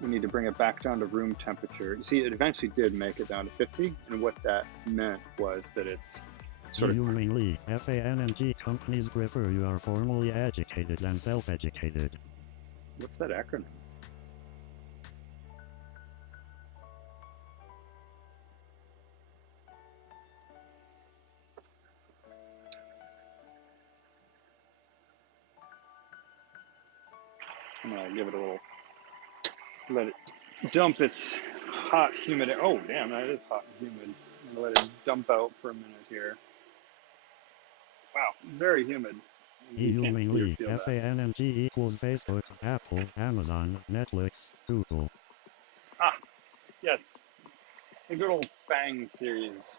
We need to bring it back down to room temperature. You see, it eventually did make it down to 50, and what that meant was that it's sort of... Lee, FANG companies prefer you are formally educated than self-educated. What's that acronym? I'm gonna give it a little, let it dump its hot, humid, oh damn, that is hot and humid. I'm gonna let it dump out for a minute here. Wow, very humid. Lee, FANG equals Facebook, Apple, Amazon, Netflix, Google. Ah, yes, the good old FANG series.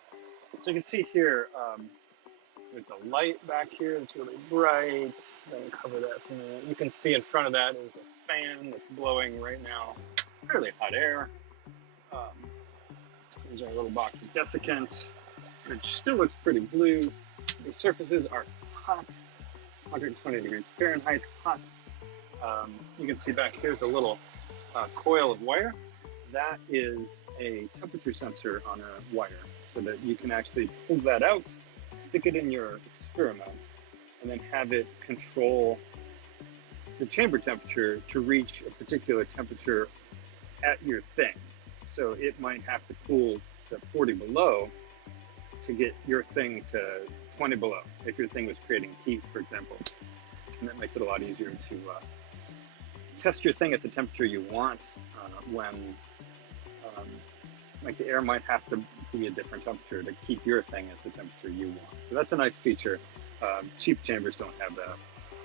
So you can see here, with the light back here, it's really bright. Let me cover that for a minute. You can see in front of that is a fan that's blowing right now. Fairly hot air. There's our little box of desiccant, which still looks pretty blue. The surfaces are hot, 120 degrees Fahrenheit hot. You can see back here's a little coil of wire. That is a temperature sensor on a wire, so that you can actually pull that out, stick it in your experiment, and then have it control the chamber temperature to reach a particular temperature at your thing. So it might have to cool to 40 below to get your thing to 20 below, if your thing was creating heat, for example. And that makes it a lot easier to test your thing at the temperature you want when like the air might have to be a different temperature to keep your thing at the temperature you want. So that's a nice feature. Cheap chambers don't have that.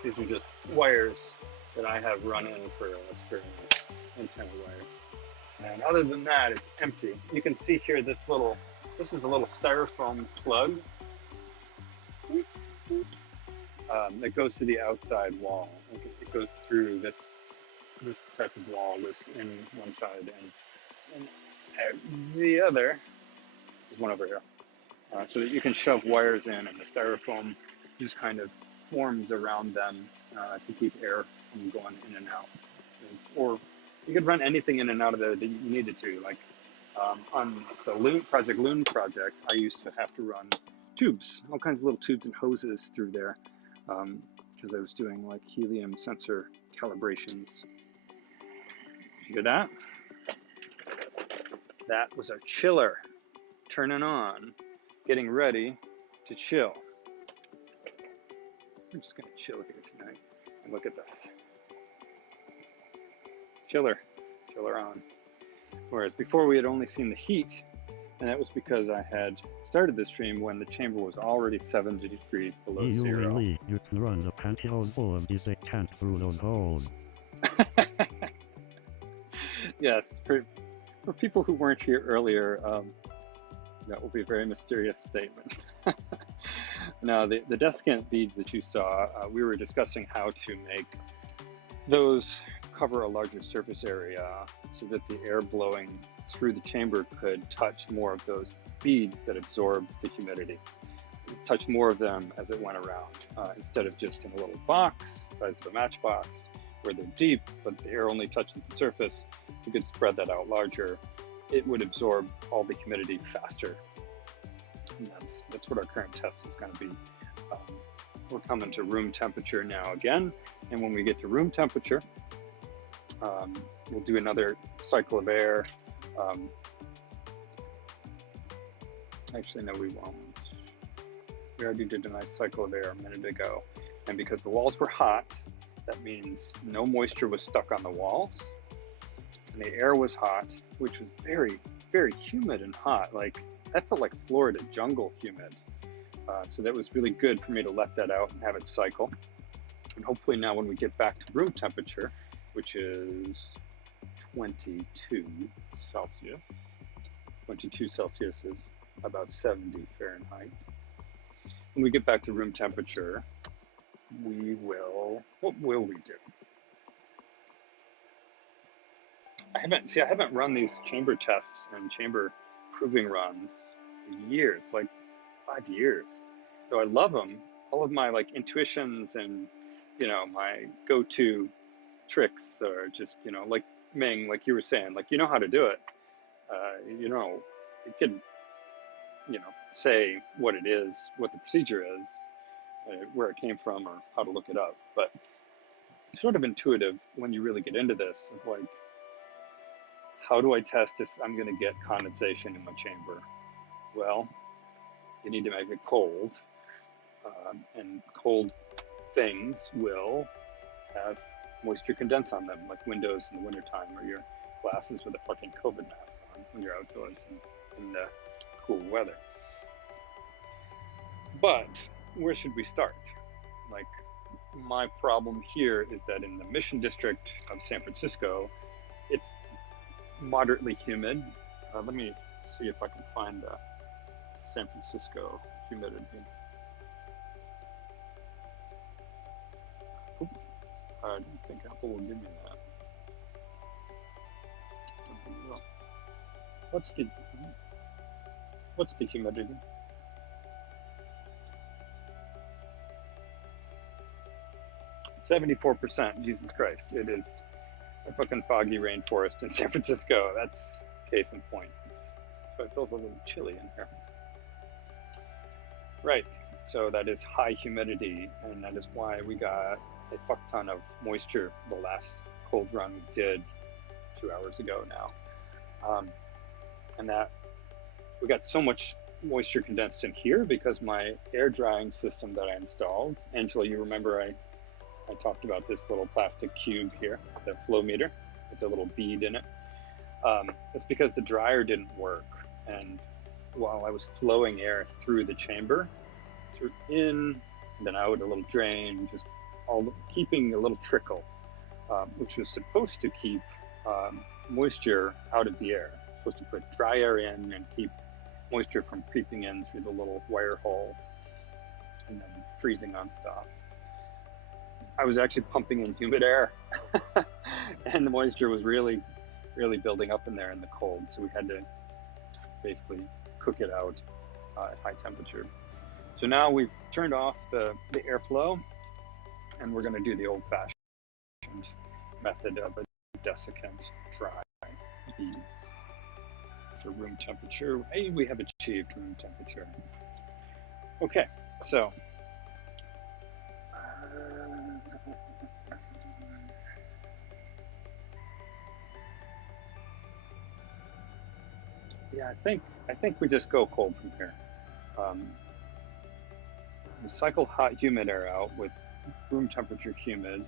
These are just wires that I have run in for an experiment, antenna wires. And other than that, it's empty. You can see here this is a little styrofoam plug that goes to the outside wall. It goes through this type of wall in one side, and the other is one over here. So that you can shove wires in, and the styrofoam just kind of forms around them to keep air from going in and out. Or you could run anything in and out of there that you needed to. Like on the Project Loon project, I used to have to run tubes, all kinds of little tubes and hoses through there, because I was doing like helium sensor calibrations. Did you hear that? That was our chiller turning on, getting ready to chill. We're just gonna chill here tonight and look at this. chiller on. Whereas before we had only seen the heat, and that was because I had started the stream when the chamber was already 70 degrees below zero. You can run the pantyhose full of these cans through those holes. Yes, for people who weren't here earlier, that will be a very mysterious statement. Now, the desiccant beads that you saw, we were discussing how to make those cover a larger surface area so that the air blowing through the chamber could touch more of those beads that absorb the humidity. Touch more of them as it went around, instead of just in a little box, size of a matchbox, where they're deep, but the air only touches the surface. You could spread that out larger. It would absorb all the humidity faster. And that's what our current test is going to be. We're coming to room temperature now again, and when we get to room temperature, we'll do another cycle of air. Actually, no, we won't. We already did a nice cycle of air a minute ago, and because the walls were hot, that means no moisture was stuck on the walls, and the air was hot, which was very, very humid and hot. Like, that felt like Florida jungle humid. So that was really good for me to let that out and have it cycle. And hopefully now when we get back to room temperature, which is 22 Celsius, 22 Celsius is about 70 Fahrenheit. When we get back to room temperature, what will we do? I haven't run these chamber tests and chamber proving runs in years, like 5 years. So I love them. All of my like intuitions and, my go-to tricks are just, like Ming, like you were saying, like, how to do it. You can, say what it is, what the procedure is, where it came from, or how to look it up. But it's sort of intuitive when you really get into this of like, how do I test if I'm going to get condensation in my chamber? Well, you need to make it cold, and cold things will have moisture condense on them, like windows in the wintertime, or your glasses with a fucking COVID mask on when you're outdoors in the cool weather. But where should we start? Like, my problem here is that in the Mission District of San Francisco, it's moderately humid. Let me see if I can find the San Francisco humidity. I don't think Apple will give me that. Don't think it will. What's the humidity? %. Jesus Christ! It is a fucking foggy rainforest in San Francisco. That's case in point. So it feels a little chilly in here. Right. So that is high humidity, and that is why we got a fuck ton of moisture the last cold run we did 2 hours ago now. And that we got so much moisture condensed in here because my air drying system that I installed, Angela, you remember I talked about this little plastic cube here, the flow meter with the little bead in it. It's because the dryer didn't work, and while I was flowing air through the chamber, through in, and then out a little drain, just keeping a little trickle, which was supposed to keep moisture out of the air. Supposed to put dry air in and keep moisture from creeping in through the little wire holes and then freezing on stuff. I was actually pumping in humid air and the moisture was really, really building up in there in the cold. So we had to basically cook it out at high temperature. So now we've turned off the airflow, and we're going to do the old-fashioned method of a desiccant dry beads for room temperature. Hey, we have achieved room temperature. Okay, so yeah, I think we just go cold from here. We cycle hot humid air out with room temperature humid,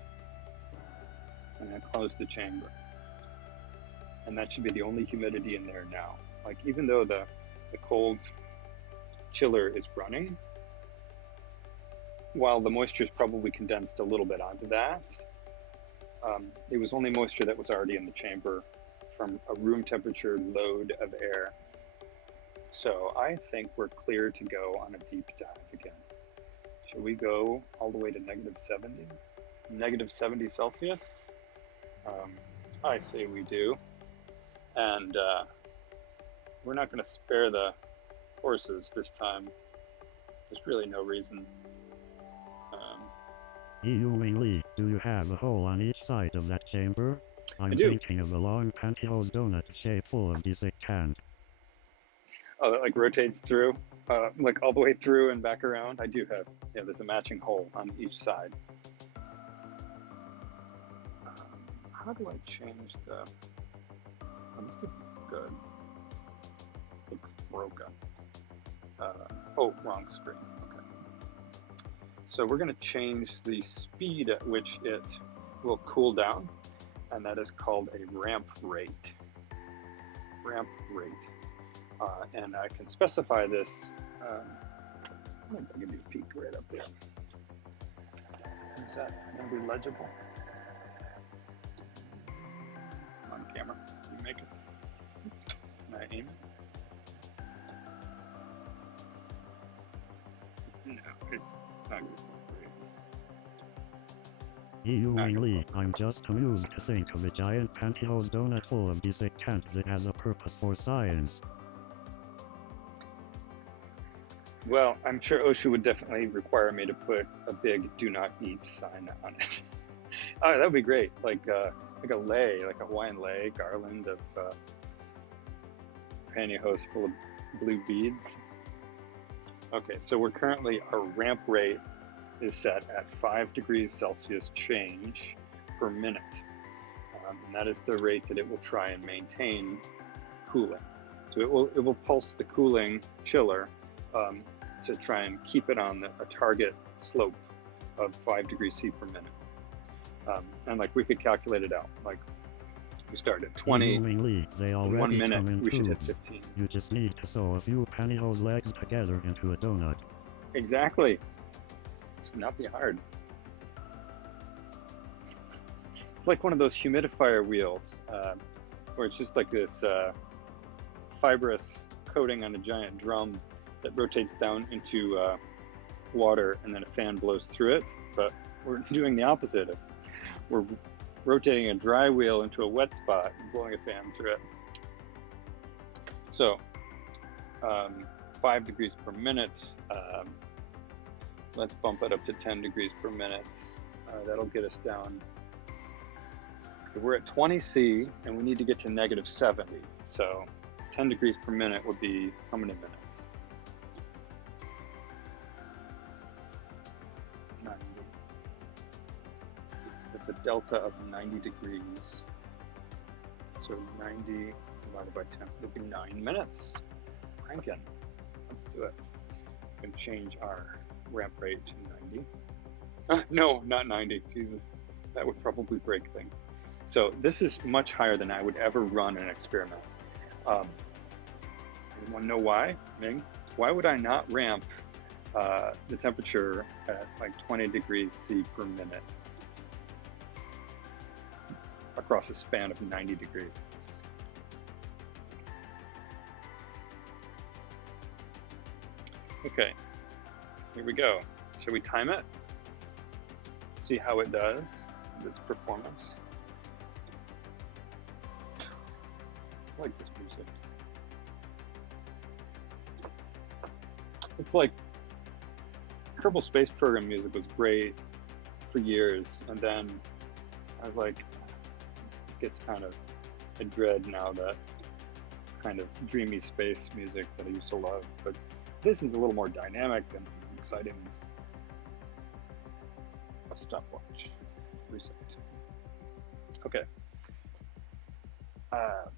and then close the chamber. and that should be the only humidity in there now. Like even though the cold chiller is running, while the moisture is probably condensed a little bit onto that, it was only moisture that was already in the chamber from a room temperature load of air. So I think we're clear to go on a deep dive again. Shall we go all the way to negative 70? Negative 70 Celsius? I say we do. And we're not going to spare the horses this time. There's really no reason. Lee, do you have a hole on each side of that chamber? I'm do. thinking of a long pantyhose donut shape full of these cans. Oh, that like rotates through, like all the way through and back around. I do have, yeah, there's a matching hole on each side. How do I change the, oh, this isn't good. This looks broken. Oh, wrong screen, okay. So we're gonna change the speed at which it will cool down, and that is called a ramp rate. Ramp rate. And I can specify this. I think I'll give you a peek right up there. Is that going to be legible? On camera. You make it. Oops. Can I aim it? No, it's not going to be great. Lee, I'm just amused to think of a giant pantyhose donut full of these cans that has a purpose for science. Well, I'm sure OSHA would definitely require me to put a big "Do Not Eat" sign on it. Oh, that would be great, like a lei, like a Hawaiian lei garland of pantyhose full of blue beads. Okay, so we're currently, our ramp rate is set at 5 degrees Celsius change per minute, and that is the rate that it will try and maintain cooling. So it will pulse the cooling chiller to try and keep it on a target slope of 5 degrees C per minute. And like we could calculate it out. Like we start at 20. Lee, they in already 1 minute, come in we should hit tubes. 15. You just need to sew a few pantyhose legs together into a donut. Exactly. This would not be hard. It's like one of those humidifier wheels, where it's just like this fibrous coating on a giant drum that rotates down into water, and then a fan blows through it. But we're doing the opposite. We're rotating a dry wheel into a wet spot and blowing a fan through it. So 5 degrees per minute. Let's bump it up to 10 degrees per minute. That'll get us down. Okay, we're at 20 C and we need to get to negative 70. So 10 degrees per minute would be how many minutes? 90. That's a delta of 90 degrees. So 90 divided by 10, so it'll be 9 minutes. Cranking. Let's do it. We can change our ramp rate to 90. No, not 90. Jesus, that would probably break things. So this is much higher than I would ever run an experiment. You want to know why, Ming? Why would I not ramp the temperature at like 20 degrees C per minute across a span of 90 degrees? Okay, here we go. Shall we time it? See how it does, its performance. I like this music. It's like Kerbal Space Program music was great for years, and then I was like, it gets kind of, I dread now that kind of dreamy space music that I used to love, but this is a little more dynamic and exciting. Stopwatch, reset. Okay,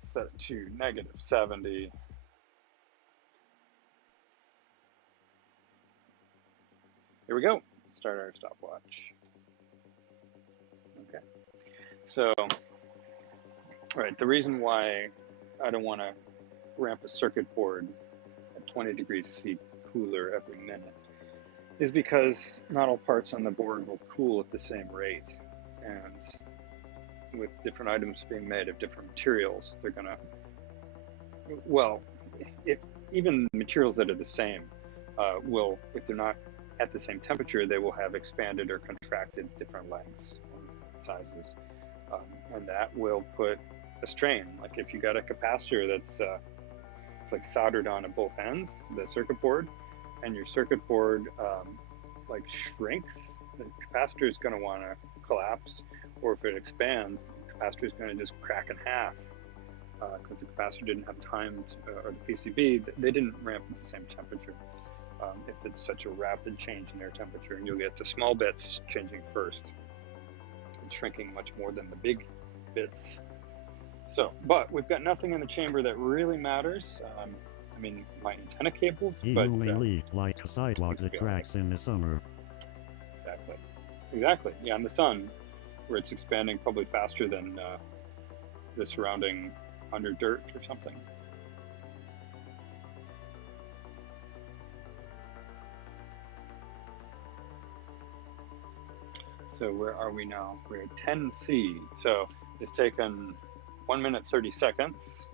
set it to negative 70. Here we go. Start our stopwatch. Okay. So Right, the reason why I don't want to ramp a circuit board at 20 degrees C cooler every minute is because not all parts on the board will cool at the same rate. And with different items being made of different materials, they're gonna, well, if, even materials that are the same will, if they're not at the same temperature, they will have expanded or contracted different lengths or sizes. And that will put a strain. Like if you got a capacitor that's it's like soldered on at both ends, the circuit board, and your circuit board like shrinks, the capacitor is going to want to collapse, or if it expands, the capacitor is going to just crack in half because the capacitor didn't have time to, or the PCB, they didn't ramp at the same temperature. If it's such a rapid change in their temperature, and you'll get the small bits changing first and shrinking much more than the big bits. So, but we've got nothing in the chamber that really matters. I mean, my antenna cables, You but only leak like a sidewalk that cracks in the summer. Exactly. Yeah, in the sun, where it's expanding probably faster than the surrounding under dirt or something. So where are we now? We're at 10C. So it's taken 1 minute 30 seconds.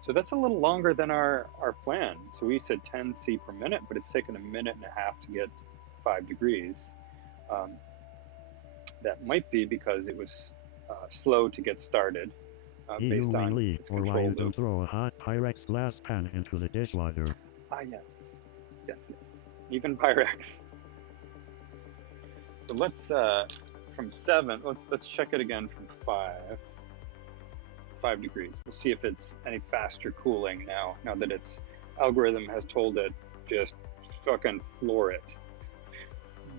So that's a little longer than our plan. So we said 10C per minute, but it's taken 1.5 minutes to get 5 degrees. That might be because it was slow to get started based on its or control why you loop. don't throw a hot Pyrex glass pan into the dishwater. Ah, yes. Even Pyrex. So let's from 7. Let's check it again from 5 degrees. We'll see if it's any faster cooling now that its algorithm has told it just fucking floor it.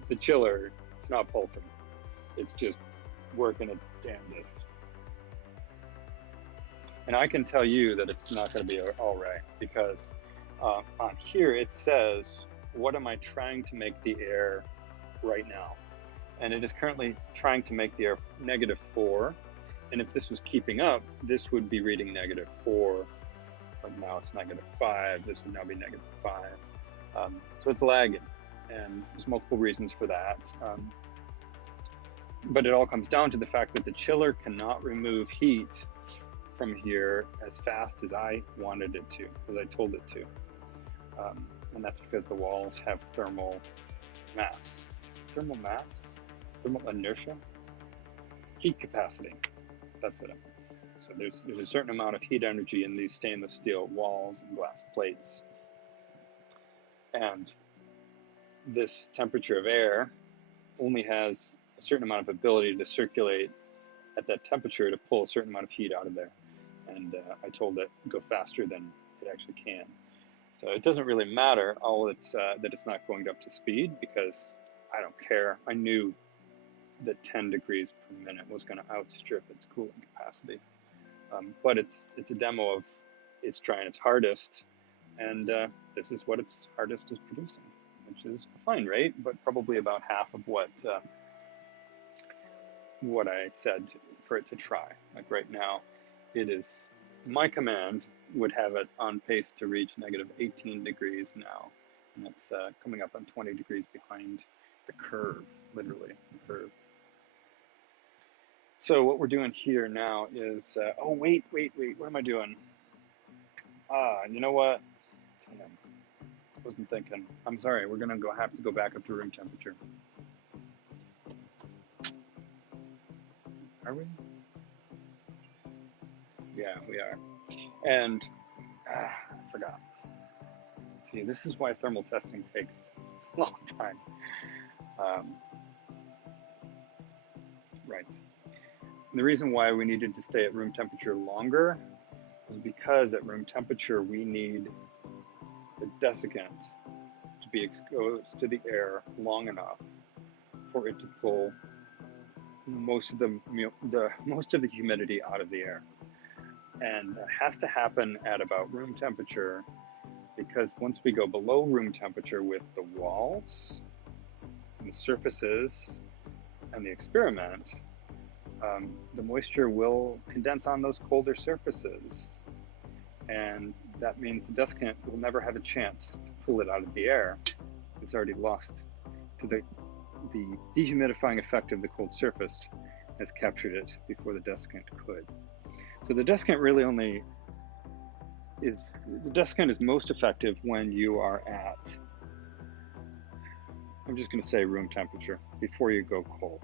The chiller, it's not pulsing. It's just working its damnedest. And I can tell you that it's not going to be all right, because on here it says, what am I trying to make the air right now? And it is currently trying to make the air -4. And if this was keeping up, this would be reading -4. But now it's -5. This would now be -5. So it's lagging. And there's multiple reasons for that. But it all comes down to the fact that the chiller cannot remove heat from here as fast as I wanted it to, as I told it to. And that's because the walls have thermal mass. Thermal mass? Thermal inertia? Heat capacity. That's it. So there's a certain amount of heat energy in these stainless steel walls and glass plates. And this temperature of air only has a certain amount of ability to circulate at that temperature to pull a certain amount of heat out of there. And I told it to go faster than it actually can. So it doesn't really matter that it's not going up to speed, because I don't care. I knew that 10 degrees per minute was going to outstrip its cooling capacity. But it's a demo of it's trying its hardest, and this is what its hardest is producing, which is a fine rate, but probably about half of what I said for it to try. Like right now, it is, my command would have it on pace to reach -18 degrees now, and that's coming up on 20 degrees behind the curve, literally the curve. So what we're doing here now is, oh wait, what am I doing? You know what? Damn, wasn't thinking. I'm sorry, we're gonna have to go back up to room temperature. Are we? Yeah, we are. And I forgot. See, this is why thermal testing takes a long time. Right. And the reason why we needed to stay at room temperature longer was because at room temperature we need the desiccant to be exposed to the air long enough for it to pull most of the humidity out of the air. And that has to happen at about room temperature, because once we go below room temperature with the walls and the surfaces and the experiment, the moisture will condense on those colder surfaces. And that means the desiccant will never have a chance to pull it out of the air. It's already lost to the dehumidifying effect of the cold surface has captured it before the desiccant could. So the desiccant really only is, the desiccant is most effective when you are at, I'm just going to say room temperature before you go cold.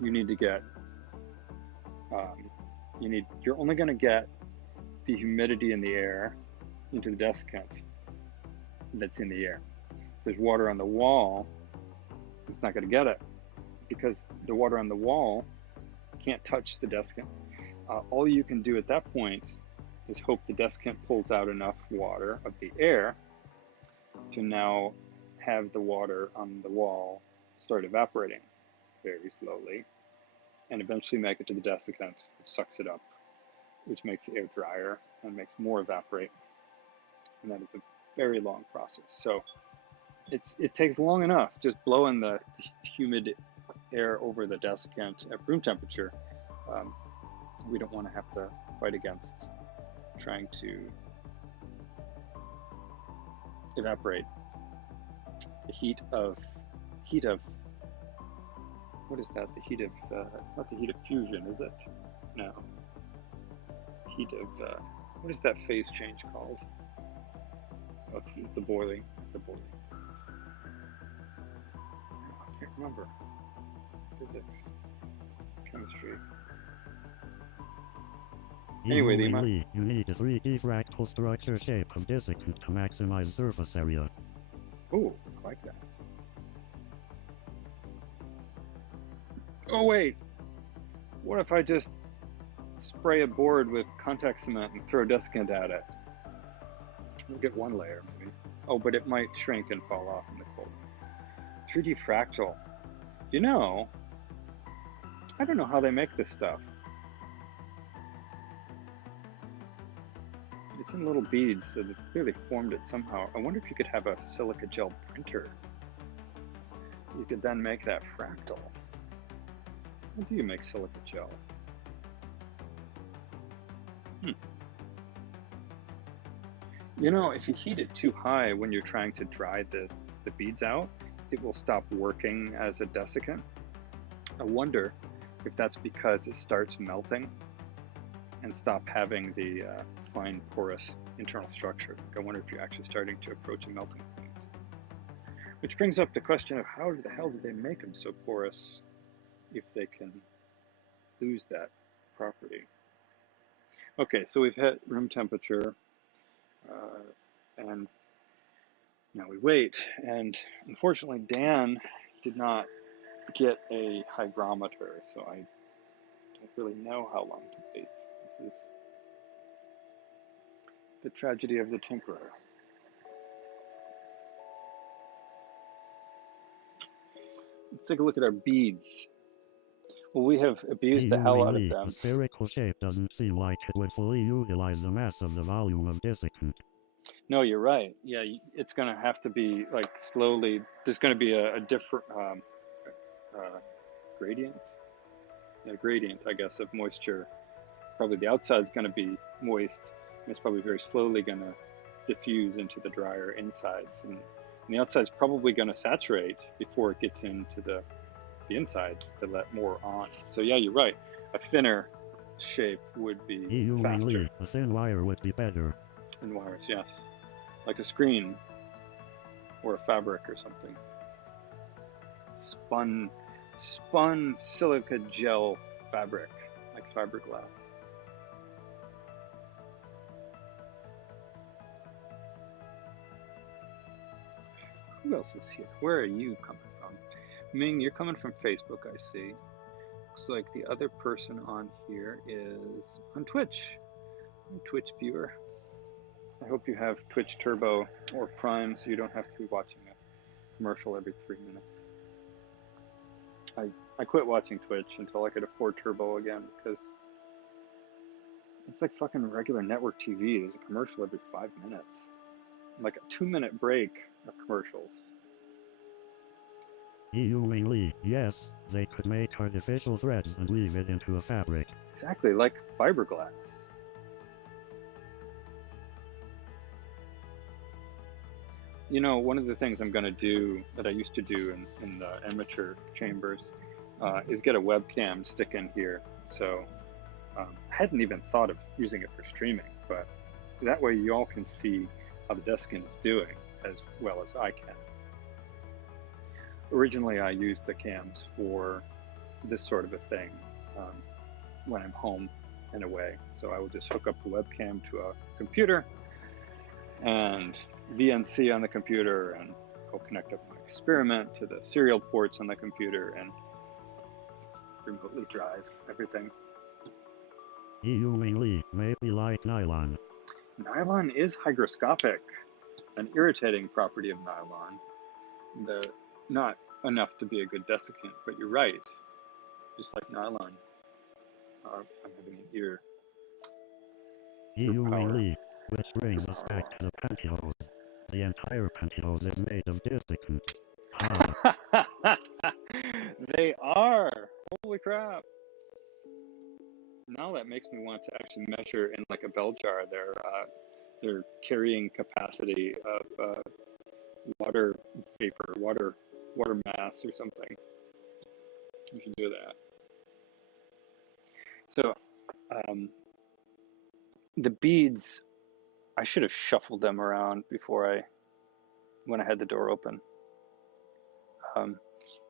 You need to get, you're only going to get the humidity in the air into the desiccant that's in the air. If there's water on the wall, it's not going to get it because the water on the wall can't touch the desiccant. All you can do at that point is hope the desiccant pulls out enough water of the air to now have the water on the wall start evaporating very slowly and eventually make it to the desiccant, which sucks it up, which makes the air drier and makes more evaporate. And that is a very long process. So it takes long enough just blowing the humid air over the desiccant at room temperature. We don't want to have to fight against trying to evaporate the heat of what is that? The heat of it's not the heat of fusion, is it? No. Heat of what is that phase change called? Oh, it's the boiling. Oh, I can't remember. Physics, chemistry. Anyway, the amount. You need a 3D fractal structure shape of desiccant to maximize surface area. Oh, I like that. Oh wait, what if I just spray a board with contact cement and throw desiccant at it? We'll get one layer maybe. Oh, but it might shrink and fall off in the cold. 3D fractal. You know, I don't know how they make this stuff. It's in little beads, so they clearly formed it somehow. I wonder if you could have a silica gel printer. You could then make that fractal. How do you make silica gel? You know, if you heat it too high when you're trying to dry the beads out, it will stop working as a desiccant. I wonder if that's because it starts melting and stop having the fine porous internal structure. I wonder if you're actually starting to approach a melting point. Which brings up the question of how the hell do they make them so porous if they can lose that property? Okay, so we've hit room temperature, and now we wait. And unfortunately, Dan did not get a hygrometer, so I don't really know how long to wait. This is the tragedy of the tinkerer. Let's take a look at our beads. Well, we have abused the hell out of them. The spherical shape doesn't seem like it would fully utilize the mass of the volume of desiccant. No, you're right. Yeah, it's going to have to be like slowly. There's going to be a different gradient. Yeah, gradient, I guess, of moisture. Probably the outside's going to be moist, and it's probably very slowly going to diffuse into the drier insides. And the outside's probably going to saturate before it gets into the insides to let more on. So yeah, you're right. A thinner shape would be faster. A thin wire would be better. Thin wires, yes. Like a screen or a fabric or something. Spun silica gel fabric, like fiberglass. Who else is here? Where are you coming from? Ming, you're coming from Facebook, I see. Looks like the other person on here is on Twitch. Twitch viewer. I hope you have Twitch Turbo or Prime so you don't have to be watching a commercial every 3 minutes. I quit watching Twitch until I could afford Turbo again because it's like fucking regular network TV. There's a commercial every 5 minutes. Like a 2-minute break of commercials. Ewingly, yes, they could make artificial threads and weave it into a fabric. Exactly, like fiberglass. You know, one of the things I'm going to do that I used to do in the amateur chambers is get a webcam stick in here. So I hadn't even thought of using it for streaming, but that way you all can see how the desking is doing as well as I can. Originally, I used the cams for this sort of a thing when I'm home in a way. So I will just hook up the webcam to a computer and VNC on the computer, and I'll connect up my experiment to the serial ports on the computer and remotely drive everything. Ewingly, maybe like nylon. Nylon is hygroscopic, an irritating property of nylon. Not enough to be a good desiccant, but you're right. Just like nylon. I'm having an ear. Ewingly, which brings us back to the pantyhose. The entire pantyhose is made of desiccant. Ha! They are! Holy crap! Now that makes me want to actually measure in like a bell jar their carrying capacity of water vapor, water mass or something. You should do that. So the beads, I should have shuffled them around before when I had the door open.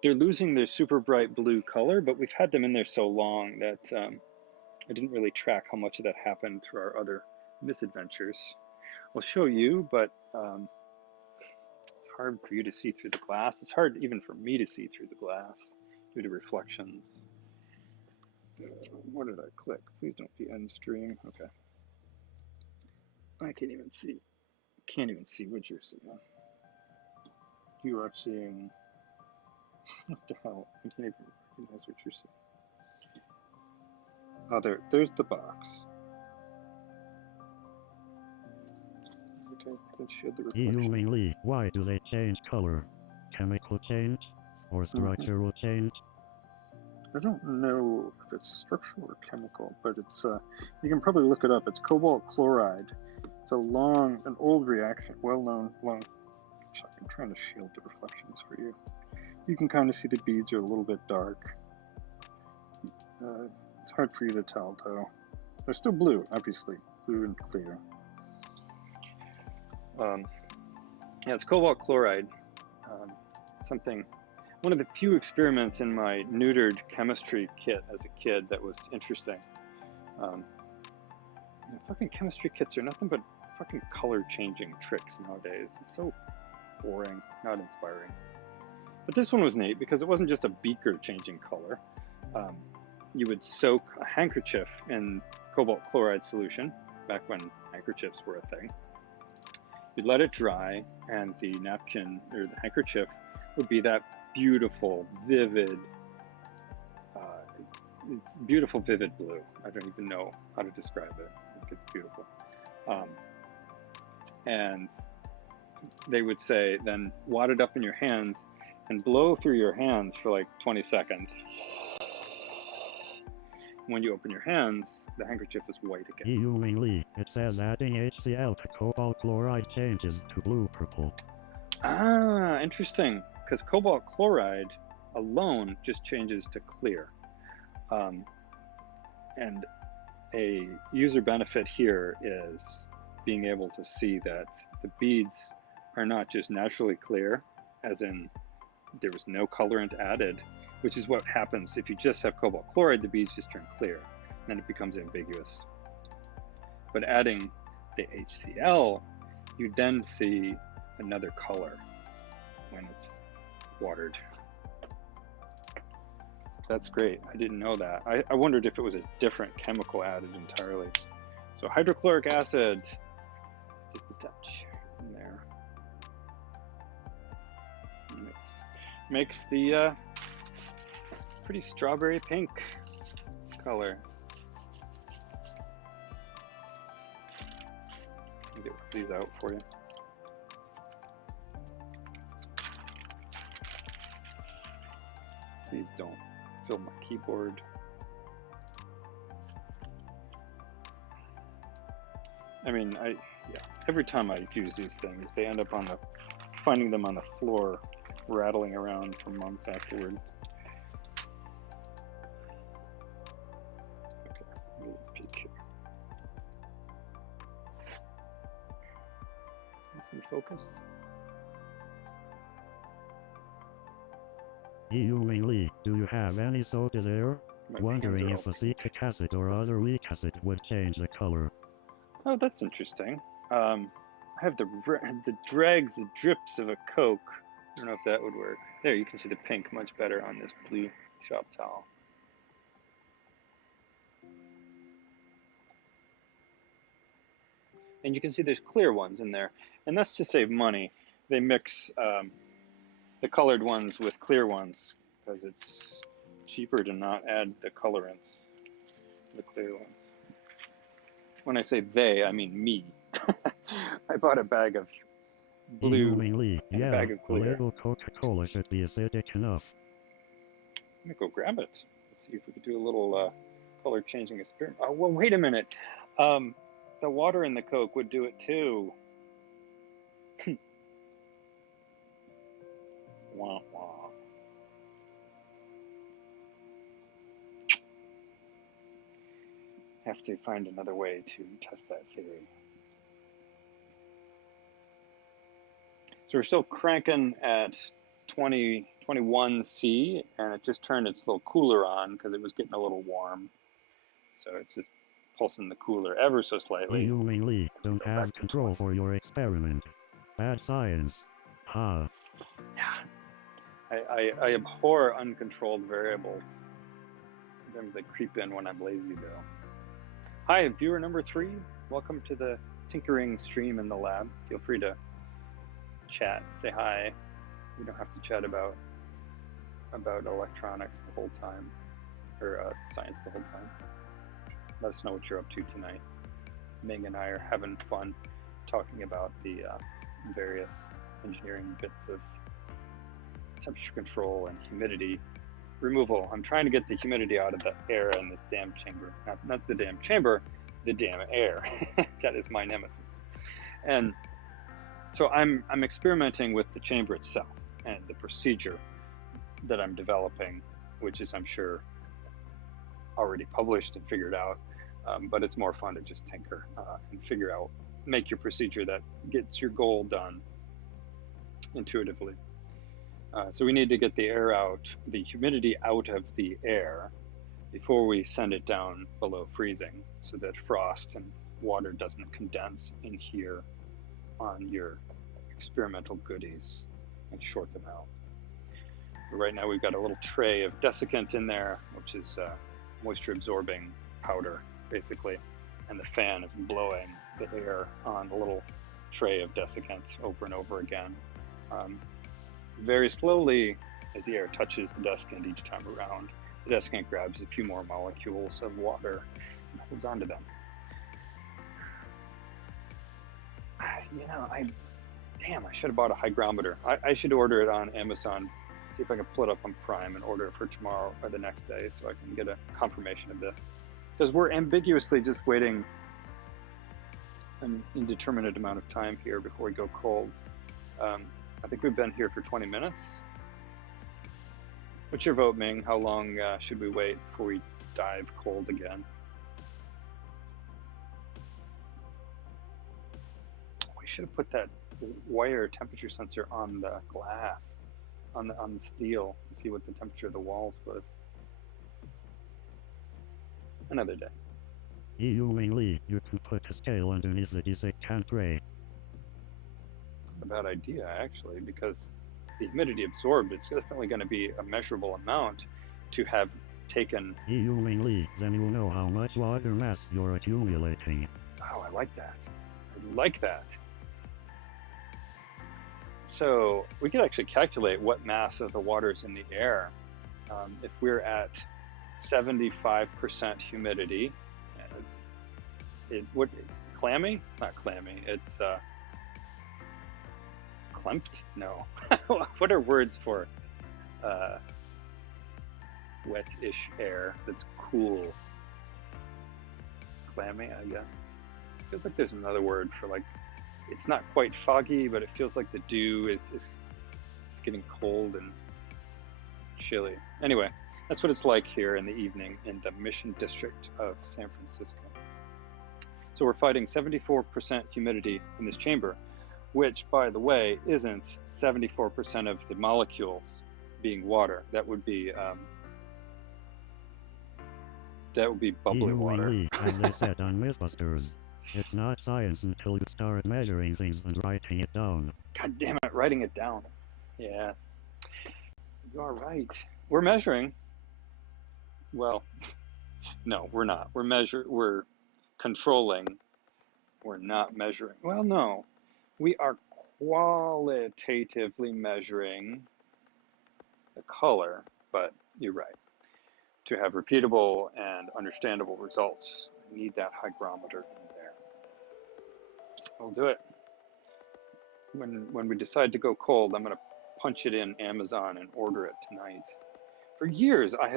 They're losing their super bright blue color, but we've had them in there so long that I didn't really track how much of that happened through our other misadventures. I'll show you, but it's hard for you to see through the glass. It's hard even for me to see through the glass due to reflections. What did I click? Please don't be end stream. Okay. I can't even see. Can't even see what you're seeing. You are seeing. What the hell? I can't even recognize what you're seeing. Oh, there's the box. Okay, then shield the reflection. Ewingly, why do they change color? Chemical change? Or structural change? I don't know if it's structural or chemical, but it's you can probably look it up. It's cobalt chloride. It's an old reaction, well-known. I'm trying to shield the reflections for you. You can kind of see the beads are a little bit dark. It's hard for you to tell, though. They're still blue, obviously, blue and clear. Yeah, it's cobalt chloride. One of the few experiments in my neutered chemistry kit as a kid that was interesting. Fucking chemistry kits are nothing but fucking color changing tricks nowadays. It's so boring, not inspiring. But this one was neat because it wasn't just a beaker changing color. You would soak a handkerchief in cobalt chloride solution, back when handkerchiefs were a thing. You'd let it dry, and the napkin or the handkerchief would be that beautiful, vivid blue. I don't even know how to describe it. I think it's beautiful. And they would say, then wad it up in your hands and blow through your hands for like 20 seconds. When you open your hands, the handkerchief is white again. Ewingly, it says adding HCl to cobalt chloride changes to blue-purple. Ah, interesting. Because cobalt chloride alone just changes to clear. And a user benefit here is being able to see that the beads are not just naturally clear, as in there was no colorant added, which is what happens if you just have cobalt chloride. The beads just turn clear, and then it becomes ambiguous. But adding the HCl, you then see another color when it's watered. That's great. I didn't know that. I wondered if it was a different chemical added entirely. So hydrochloric acid, just a touch in there. Makes the pretty strawberry pink color. Let me get these out for you. Please don't fill my keyboard. I mean, every time I use these things, they end up finding them on the floor, rattling around for months afterward. Okay, let me peek here. Is it focus? Lee, do you have any soda there? My Wondering hands if are acetic acid or other weak acid would change the color. Oh, that's interesting. I have the dregs, the drips of a Coke. I don't know if that would work. There, you can see the pink much better on this blue shop towel. And you can see there's clear ones in there. And that's to save money. They mix the colored ones with clear ones because it's cheaper to not add the colorants, the clear ones. When I say they, I mean me. I bought a bag of blue Lee, and a bag of a clear. little Coca-Cola should be acidic enough. I'm gonna go grab it. Let's see if we could do a little color changing experiment. Oh, well, wait a minute. The water in the Coke would do it too. Wah, wah. Have to find another way to test that theory. So we're still cranking at 21C, and it just turned its little cooler on because it was getting a little warm. So it's just pulsing the cooler ever so slightly. Lee, don't have control for your experiment. Bad science. Ha. Yeah. I abhor uncontrolled variables. Sometimes they creep in when I'm lazy, though. Hi, viewer number 3. Welcome to the tinkering stream in the lab. Feel free to chat, say hi. We don't have to chat about electronics the whole time, or science the whole time. Let us know what you're up to tonight. Ming and I are having fun talking about the various engineering bits of temperature control and humidity removal. I'm trying to get the humidity out of the air in this damn chamber. Not the damn chamber, the damn air. That is my nemesis. And so I'm experimenting with the chamber itself and the procedure that I'm developing, which is, I'm sure, already published and figured out. But it's more fun to just tinker and figure out, make your procedure that gets your goal done intuitively. So we need to get the air out, the humidity out of the air before we send it down below freezing, so that frost and water doesn't condense in here on your experimental goodies and short them out. But right now we've got a little tray of desiccant in there, which is moisture absorbing powder basically, and the fan is blowing the air on a little tray of desiccant over and over again. Very slowly, as the air touches the desiccant each time around, the desiccant grabs a few more molecules of water and holds onto them. You know, I should have bought a hygrometer. I should order it on Amazon, see if I can pull it up on Prime and order it for tomorrow or the next day so I can get a confirmation of this. Because we're ambiguously just waiting an indeterminate amount of time here before we go cold. I think we've been here for 20 minutes. What's your vote, Ming? How long should we wait before we dive cold again? We should have put that wire temperature sensor on the glass, on the steel, to see what the temperature of the walls was. Another day. Lee, you can put a scale underneath the desiccant tray. A bad idea, actually, because the humidity absorbed, it's definitely going to be a measurable amount to have taken. Lee, then you'll know how much water mass you're accumulating. Oh, I like that. I like that. So we could actually calculate what mass of the water is in the air. If we're at 75% humidity, what is clammy? It's not clammy. It's clumped? No. What are words for wet-ish air that's cool. Clammy, I guess. Feels like there's another word for like, it's not quite foggy, but it feels like the dew is getting cold and chilly. Anyway, that's what it's like here in the evening in the Mission District of San Francisco. So we're fighting 74% humidity in this chamber, which, by the way, isn't 74% of the molecules being water. That would be bubbly water. As they said on Mythbusters, it's not science until you start measuring things and writing it down. God damn it, writing it down. Yeah, you are right. We're measuring. Well, no, we're not. We're controlling. We're not measuring. Well, no, we are qualitatively measuring the color, but you're right. To have repeatable and understandable results, we need that hygrometer in there. We'll do it. When we decide to go cold, I'm going to punch it in Amazon and order it tonight. For years, I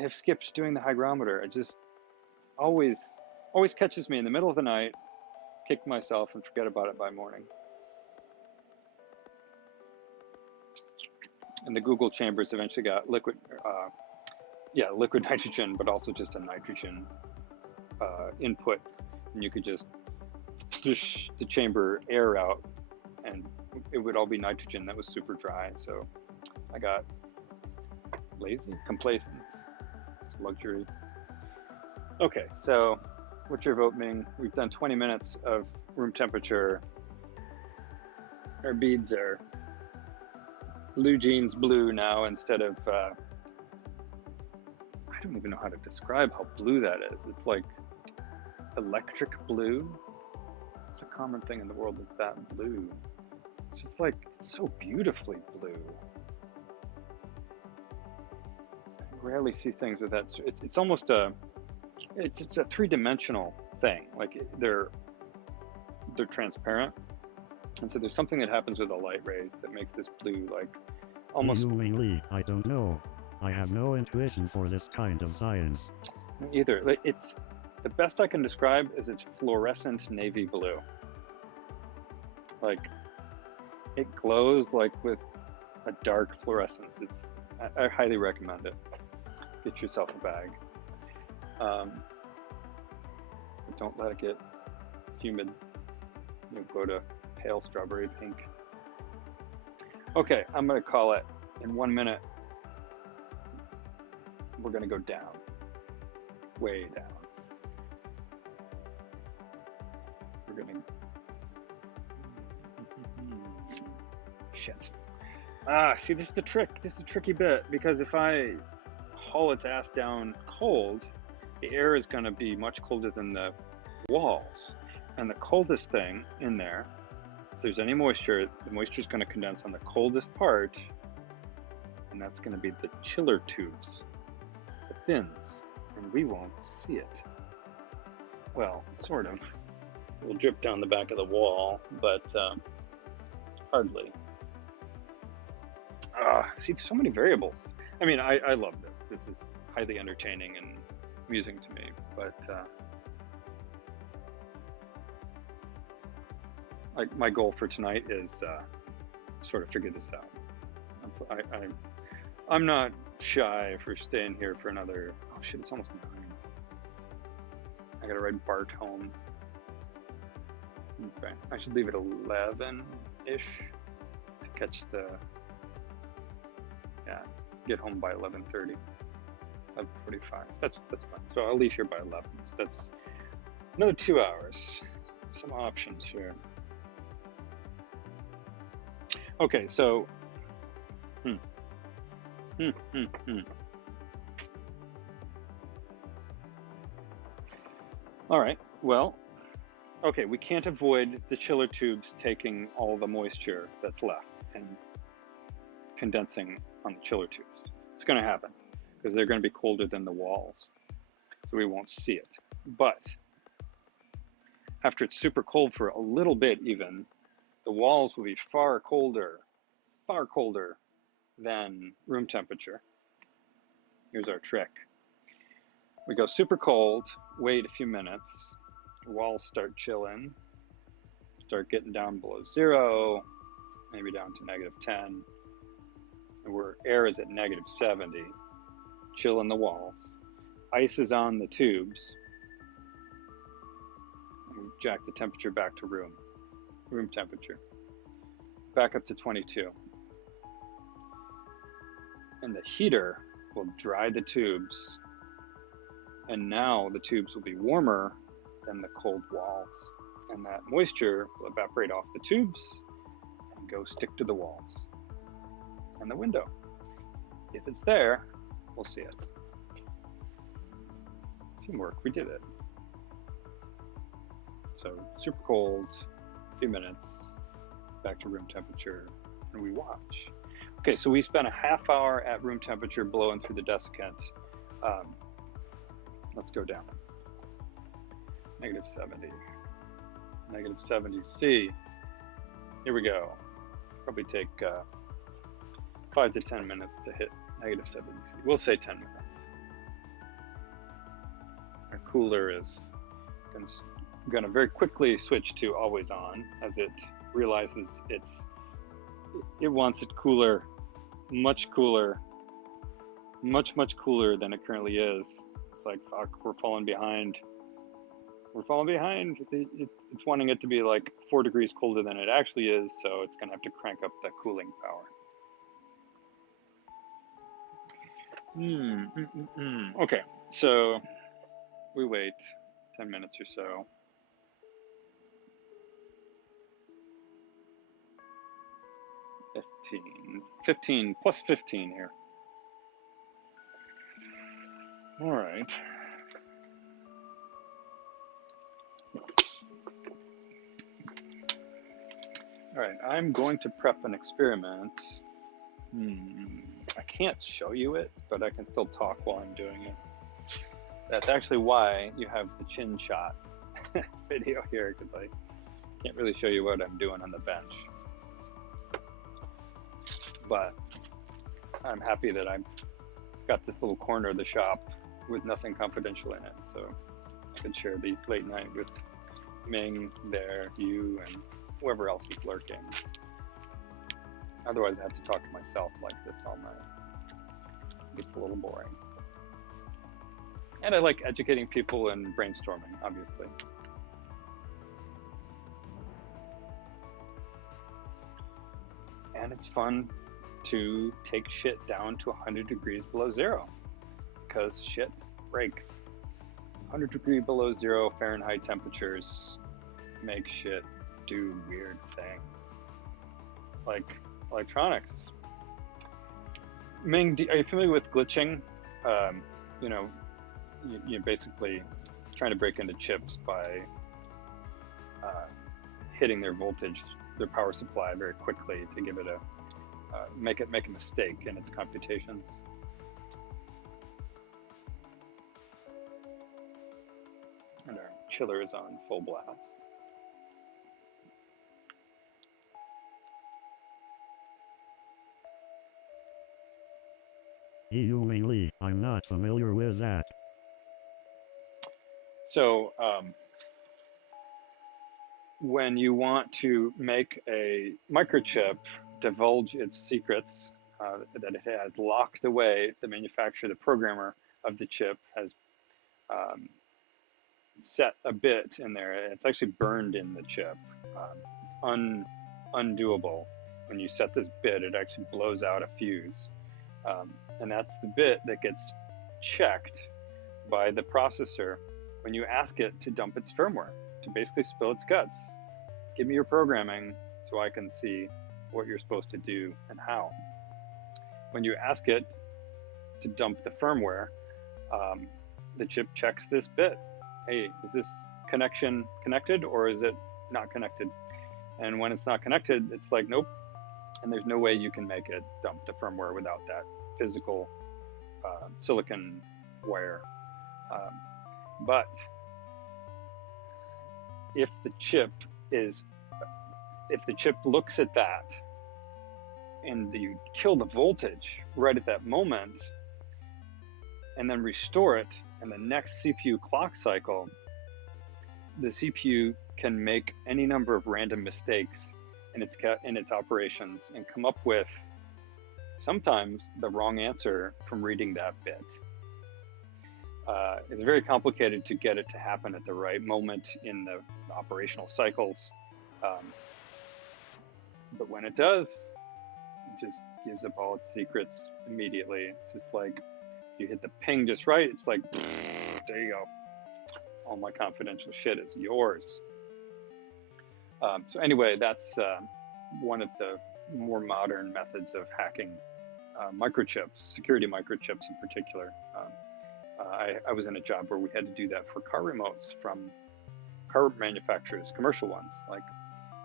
have skipped doing the hygrometer. It just always catches me in the middle of the night, kick myself, and forget about it by morning. And the Google chambers eventually got liquid nitrogen, but also just a nitrogen input, and you could just push the chamber air out, and it would all be nitrogen. That was super dry, so I got lazy, complacent, it's luxury. Okay, so what's your vote, Ming? We've done 20 minutes of room temperature. Our beads are blue jeans blue now instead of, I don't even know how to describe how blue that is. It's like electric blue. It's a common thing in the world is that blue. It's just like, it's so beautifully blue. I rarely see things with that. It's almost it's a three-dimensional thing. Like they're transparent. And so there's something that happens with the light rays that makes this blue like almost... I don't know. I have no intuition for this kind of science. Either. Like it's the best I can describe is it's fluorescent navy blue. Like it glows like with a dark fluorescence. I highly recommend it. Get yourself a bag. But don't let it get humid. You'll go to pale strawberry pink. Okay, I'm gonna call it. In 1 minute, we're gonna go down, way down. We're gonna, shit. See, this is the trick. This is the tricky bit, because if I haul its ass down cold, the air is gonna be much colder than the walls. And the coldest thing in there, if there's any moisture, the moisture is gonna condense on the coldest part, and that's gonna be the chiller tubes, the fins, and we won't see it. Well, sort of. It will drip down the back of the wall, but hardly. See, there's so many variables. I mean, I love this. This is highly entertaining and amusing to me, but like my goal for tonight is sort of figure this out. I'm not shy for staying here for another, oh shit, it's almost 9. I gotta ride Bart home. Okay, I should leave at 11-ish to catch the, yeah, get home by 11:30, 11:45. That's fine. So I'll leave here by 11. So that's another 2 hours. Some options here. Okay, so, All right, well, okay, we can't avoid the chiller tubes taking all the moisture that's left and condensing on the chiller tubes. It's gonna happen because they're gonna be colder than the walls, so we won't see it. But after it's super cold for a little bit even, the walls will be far colder than room temperature. Here's our trick. We go super cold, wait a few minutes, walls start chilling, start getting down below 0, maybe down to -10, and where air is at -70, chilling the walls. Ice is on the tubes, and we jack the temperature back to room temperature, back up to 22. And the heater will dry the tubes, and now the tubes will be warmer than the cold walls, and that moisture will evaporate off the tubes and go stick to the walls and the window. If it's there, we'll see it. Teamwork, we did it. So super cold, a few minutes, back to room temperature, and we watch. Okay, so we spent a half hour at room temperature blowing through the desiccant. Let's go down. -70. -70C. Here we go. Probably take 5 to 10 minutes to hit -70C. We'll say 10 minutes. Our cooler is going to very quickly switch to always on as it realizes it wants it cooler, much cooler, much cooler than it currently is. It's like, fuck, we're falling behind. We're falling behind. It's wanting it to be like 4 degrees colder than it actually is, so it's going to have to crank up the cooling power. Okay, so we wait 10 minutes or so. 15 plus 15 here. All right. All right, I'm going to prep an experiment. I can't show you it, but I can still talk while I'm doing it. That's actually why you have the chin shot video here, because I can't really show you what I'm doing on the bench. But I'm happy that I've got this little corner of the shop with nothing confidential in it, so I can share the late night with Ming, there, you, and whoever else is lurking. Otherwise, I have to talk to myself like this all night. It's a little boring. And I like educating people and brainstorming, obviously. And it's fun to take shit down to 100 degrees below 0, because shit breaks. 100 degree below 0 Fahrenheit temperatures make shit do weird things, like electronics. Ming, are you familiar with glitching? You know, you're basically trying to break into chips by hitting their voltage, their power supply very quickly to give it a make a mistake in its computations. And our chiller is on full blast. Lee, I'm not familiar with that. So when you want to make a microchip divulge its secrets that it has locked away, the manufacturer, the programmer of the chip has set a bit in there. It's actually burned in the chip. It's undoable. When you set this bit, it actually blows out a fuse. And that's the bit that gets checked by the processor when you ask it to dump its firmware, to basically spill its guts. Give me your programming so I can see what you're supposed to do and how. When you ask it to dump the firmware, the chip checks this bit. Hey, is this connection connected or is it not connected? And when it's not connected, it's like, nope. And there's no way you can make it dump the firmware without that physical silicon wire. But if the chip looks at that and you kill the voltage right at that moment, and then restore it in the next CPU clock cycle, the CPU can make any number of random mistakes in its operations and come up with sometimes the wrong answer from reading that bit. It's very complicated to get it to happen at the right moment in the operational cycles. But when it does, it just gives up all its secrets immediately. It's just like you hit the ping just right. It's like, there you go. All my confidential shit is yours. So anyway, that's one of the more modern methods of hacking microchips, security microchips in particular. I was in a job where we had to do that for car remotes from car manufacturers, commercial ones. Like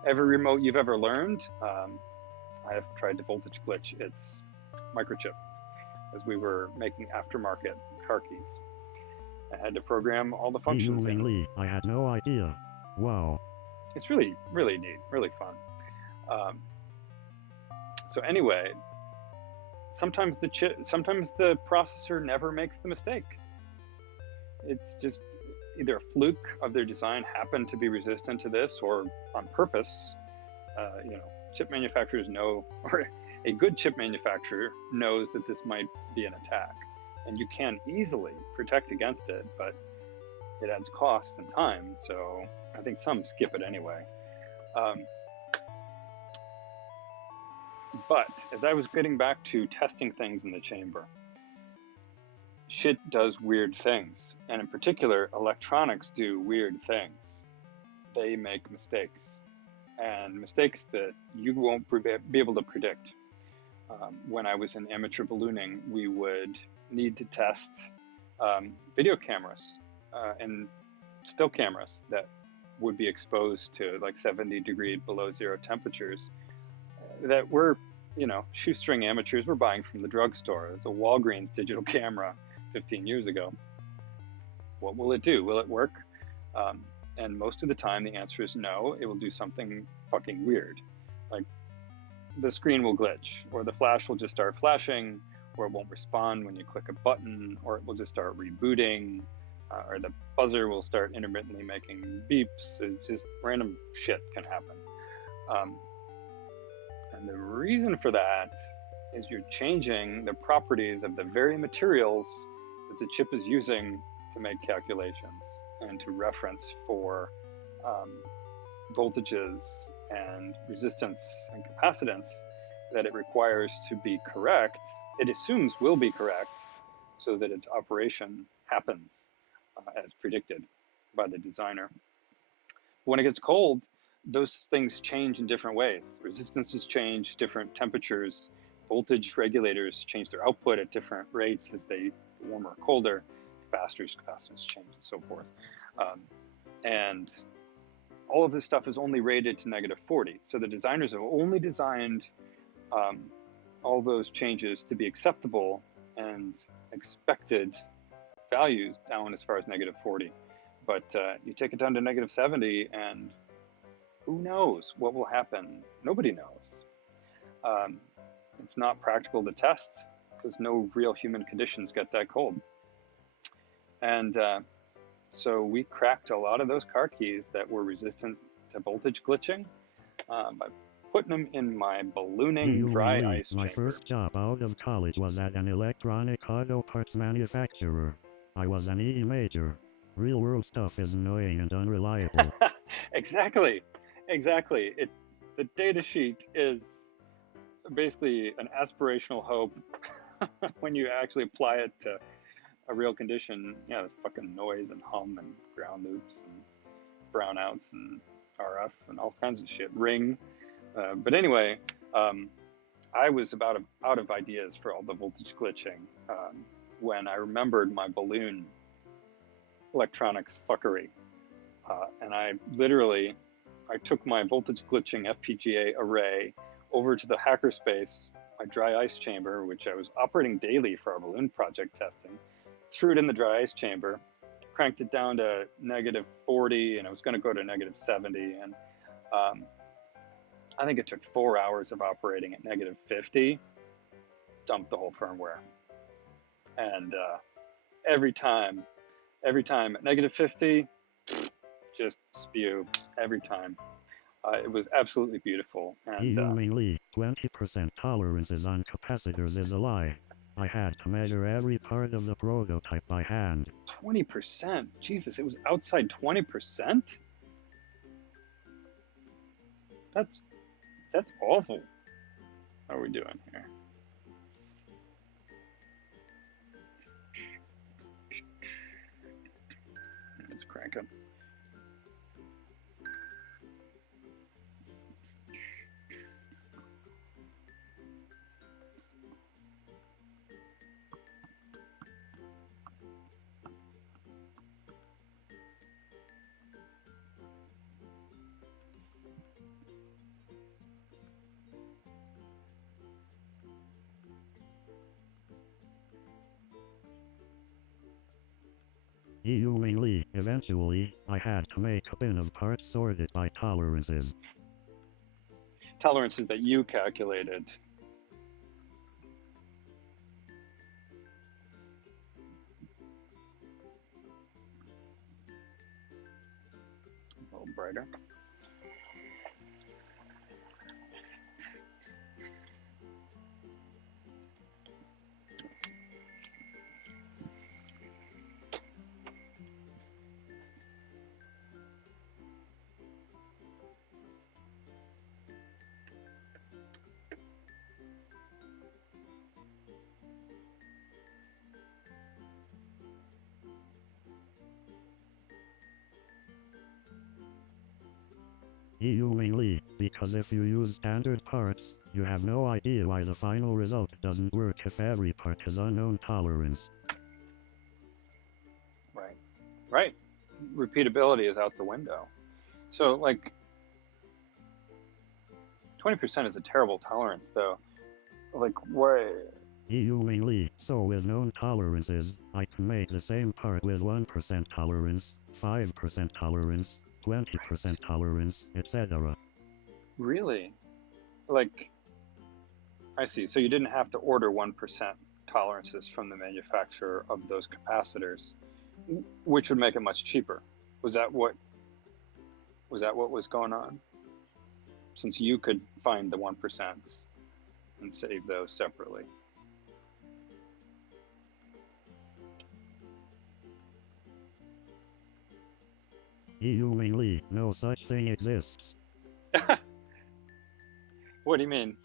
every remote you've ever learned, I have tried to voltage glitch its microchip as we were making aftermarket car keys. I had to program all the functions in. Lee, I had no idea. Wow. It's really, really neat, really fun. So anyway, sometimes the processor never makes the mistake. It's just either a fluke of their design happened to be resistant to this, or on purpose. Chip manufacturers know, or a good chip manufacturer knows that this might be an attack, and you can easily protect against it, but it adds cost and time, so I think some skip it anyway. But as I was getting back to testing things in the chamber, shit does weird things, and in particular, electronics do weird things. They make mistakes, and mistakes that you won't be able to predict. When I was in amateur ballooning, we would need to test video cameras and still cameras that would be exposed to like 70 degree below zero temperatures that were, shoestring amateurs were buying from the drugstore. It's a Walgreens digital camera 15 years ago. What will it do? Will it work? And most of the time the answer is no. It will do something fucking weird. Like the screen will glitch, or the flash will just start flashing, or it won't respond when you click a button, or it will just start rebooting, or the buzzer will start intermittently making beeps. It's just random shit can happen. And the reason for that is you're changing the properties of the very materials that the chip is using to make calculations and to reference for voltages and resistance and capacitance that it requires to be correct, it assumes will be correct, so that its operation happens as predicted by the designer. When it gets cold, those things change in different ways. Resistances change, different temperatures, voltage regulators change their output at different rates as they get warmer or colder, capacitors change, and so forth. And all of this stuff is only rated to -40. So the designers have only designed all those changes to be acceptable and expected values down as far as -40. But you take it down to -70 and who knows what will happen? Nobody knows. It's not practical to test because no real human conditions get that cold. And so we cracked a lot of those car keys that were resistant to voltage glitching by putting them in my ballooning dry ice chamber. My first job out of college was at an electronic auto parts manufacturer. I was an E major. Real world stuff is annoying and unreliable. Exactly. The data sheet is basically an aspirational hope. When you actually apply it to a real condition, there's fucking noise and hum and ground loops and brownouts and RF and all kinds of shit. Ring. But anyway, I was about out of ideas for all the voltage glitching when I remembered my balloon electronics fuckery. And I took my voltage glitching FPGA array over to the hackerspace, my dry ice chamber, which I was operating daily for our balloon project testing, threw it in the dry ice chamber, cranked it down to -40, and I was going to go to -70. And I think it took 4 hours of operating at -50, dumped the whole firmware. And every time. Every time. At negative 50, just spew every time. It was absolutely beautiful. And Humingly, 20% tolerances on capacitors is a lie. I had to measure every part of the prototype by hand. 20%? Jesus, it was outside 20%? That's awful. How are we doing here? Let's crank it. Humingly, eventually, I had to make a bin of parts sorted by tolerances. Tolerances that you calculated. A little brighter. Humingly, because if you use standard parts, you have no idea why the final result doesn't work if every part is unknown tolerance. Right. Right. Repeatability is out the window. So, like, 20% is a terrible tolerance, though. Like, why? Humingly, so with known tolerances, I can make the same part with 1% tolerance, 5% tolerance, 20% tolerance, etc. Really? Like, I see. So you didn't have to order 1% tolerances from the manufacturer of those capacitors, which would make it much cheaper. Was that what was going on? Since you could find the 1% and save those separately. Humingly, no such thing exists. What do you mean?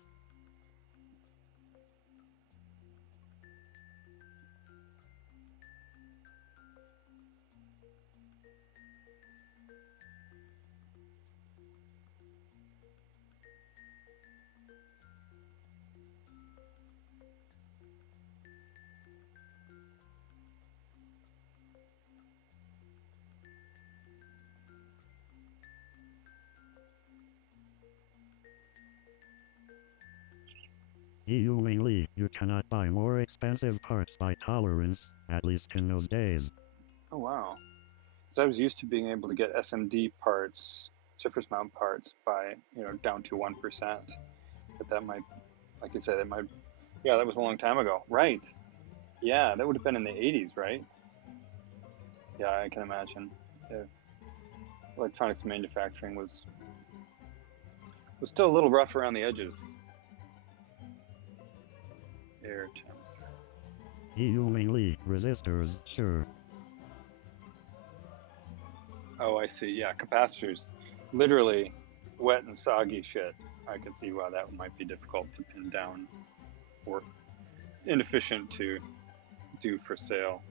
Humingly, you cannot buy more expensive parts by tolerance, at least in those days. Oh wow. Because I was used to being able to get SMD parts, surface mount parts by down to 1%. But that might, like you said, that might. Yeah, that was a long time ago. Right. Yeah, that would have been in the 80s, right? Yeah, I can imagine. Yeah. Electronics manufacturing was still a little rough around the edges. Air temp. Humingly, resistors, sure. Oh, I see. Yeah, capacitors, literally wet and soggy shit. I could see why that might be difficult to pin down or inefficient to do for sale.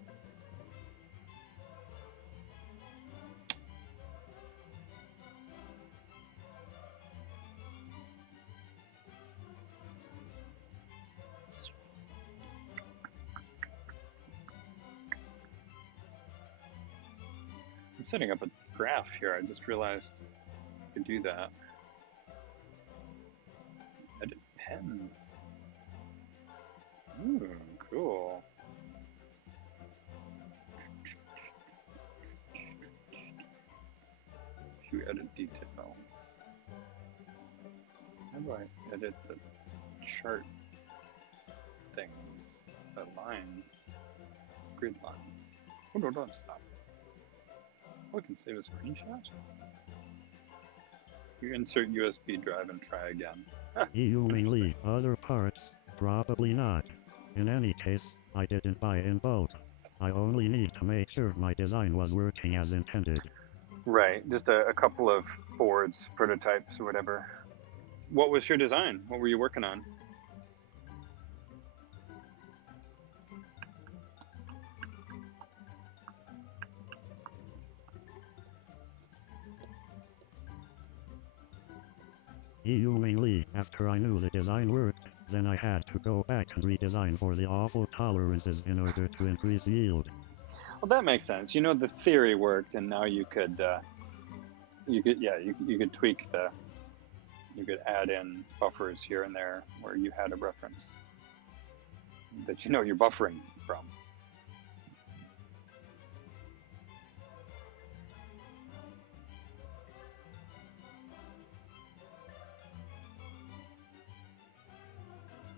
I'm setting up a graph here. I just realized I could do that. Edit pens. Ooh, cool. Few edit details. How do I edit the chart things? The lines. grid lines. Oh, no, don't stop. Oh, I can save a screenshot? You insert USB drive and try again. You mainly other parts, probably not. In any case, I didn't buy in bulk. I only need to make sure my design was working as intended. Right, just a couple of boards, prototypes, or whatever. What was your design? What were you working on? Mainly, after I knew the design worked, then I had to go back and redesign for the awful tolerances in order to increase yield. Well, that makes sense. You know, the theory worked, and now you could tweak you could add in buffers here and there where you had a reference that you know you're buffering from.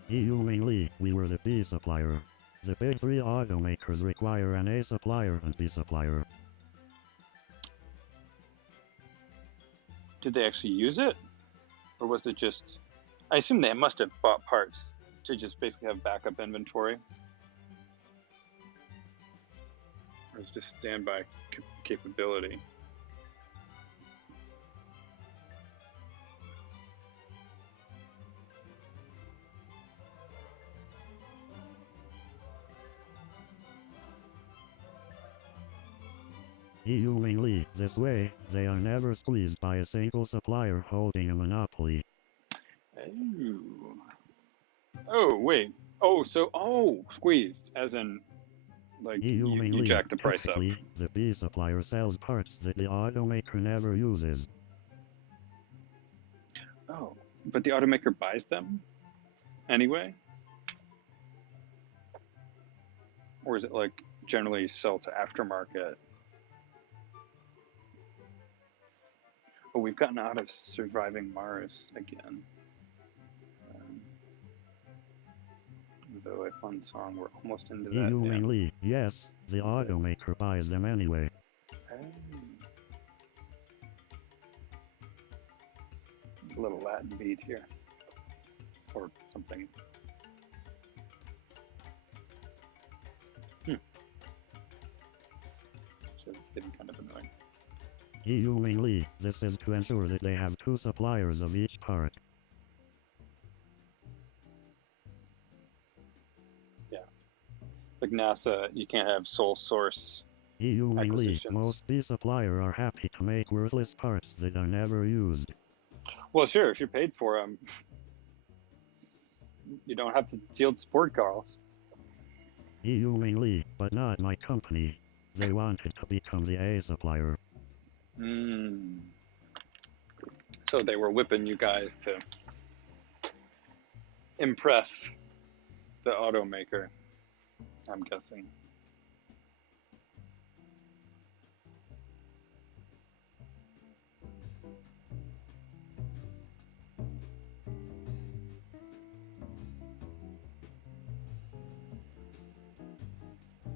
Mainly, we were the B supplier. The big three automakers require an A supplier and B supplier. Did they actually use it? Or was it just... I assume they must have bought parts to just basically have backup inventory. Or it's just standby capability. Mainly, this way, they are never squeezed by a single supplier holding a monopoly. Oh. Oh, wait. Oh, so, squeezed, as in, like, you jack the price up. The B supplier sells parts that the automaker never uses. Oh, but the automaker buys them anyway? Or is it, like, generally sell to aftermarket? Oh, we've gotten out of Surviving Mars again. Though a fun song, we're almost into that. Mainly, yes, the automaker buys them anyway. A little Latin beat here. Or something. So it's getting kind of annoying. Mainly, this is to ensure that they have two suppliers of each part. Yeah. Like NASA, you can't have sole source Mainly, most B supplier are happy to make worthless parts that are never used. Well, sure, if you're paid for them, you don't have to field support calls. Mainly, but not my company. They wanted to become the A supplier. So they were whipping you guys to impress the automaker, I'm guessing.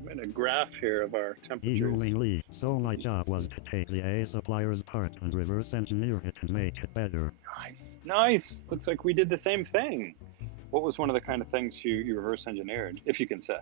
We had a graph here of our temperatures. Mainly, so my job was to take the A supplier's part and reverse engineer it and make it better. Nice, nice. Looks like we did the same thing. What was one of the kind of things you reverse engineered, if you can say?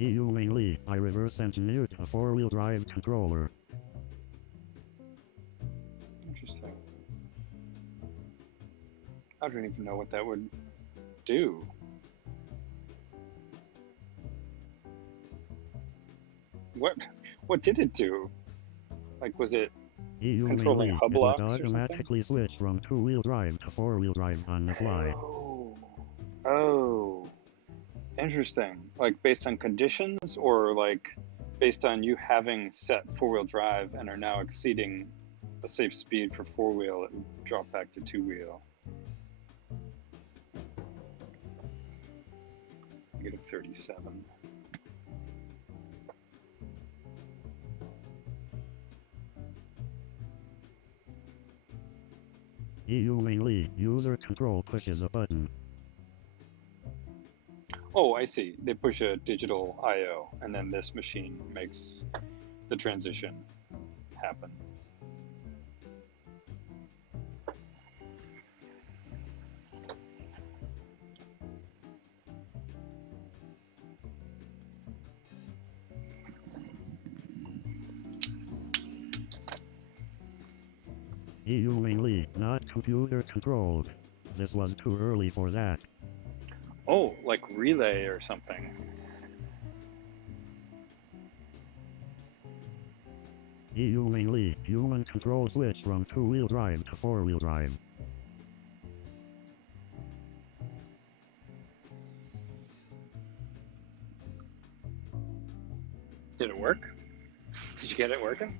Mainly, I reverse engineered a four-wheel drive controller. Interesting. I don't even know what that would do. What did it do? Like, was it controlling hub locks or something? It would automatically switch from two-wheel drive to four-wheel drive on the fly. Oh, interesting. Like based on conditions, or like based on you having set four-wheel drive and are now exceeding a safe speed for four-wheel, it would drop back to two-wheel. -37. EU mainly, user control pushes a button. Oh, I see. They push a digital I/O, and then this machine makes the transition happen. EU mainly, not computer controlled. This was too early for that. Oh, like relay or something. EU mainly, human control switch from two-wheel drive to four-wheel drive. Did it work? Did you get it working?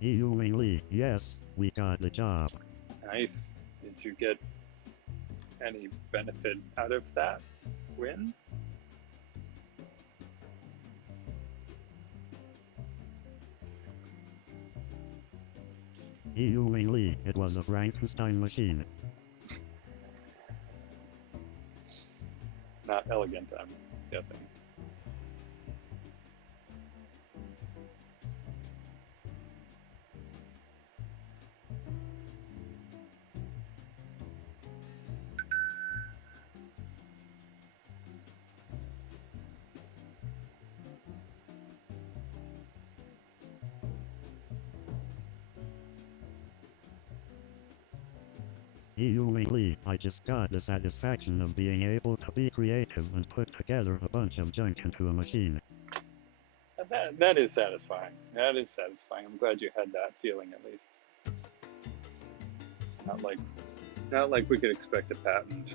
EU mainly, yes, we got the job. Nice. Did you get any benefit out of that win? EU mainly, it was a Frankenstein machine. Not elegant, I'm guessing. EU mainly, I just got the satisfaction of being able to be creative and put together a bunch of junk into a machine. That is satisfying. That is satisfying. I'm glad you had that feeling at least. Not like we could expect a patent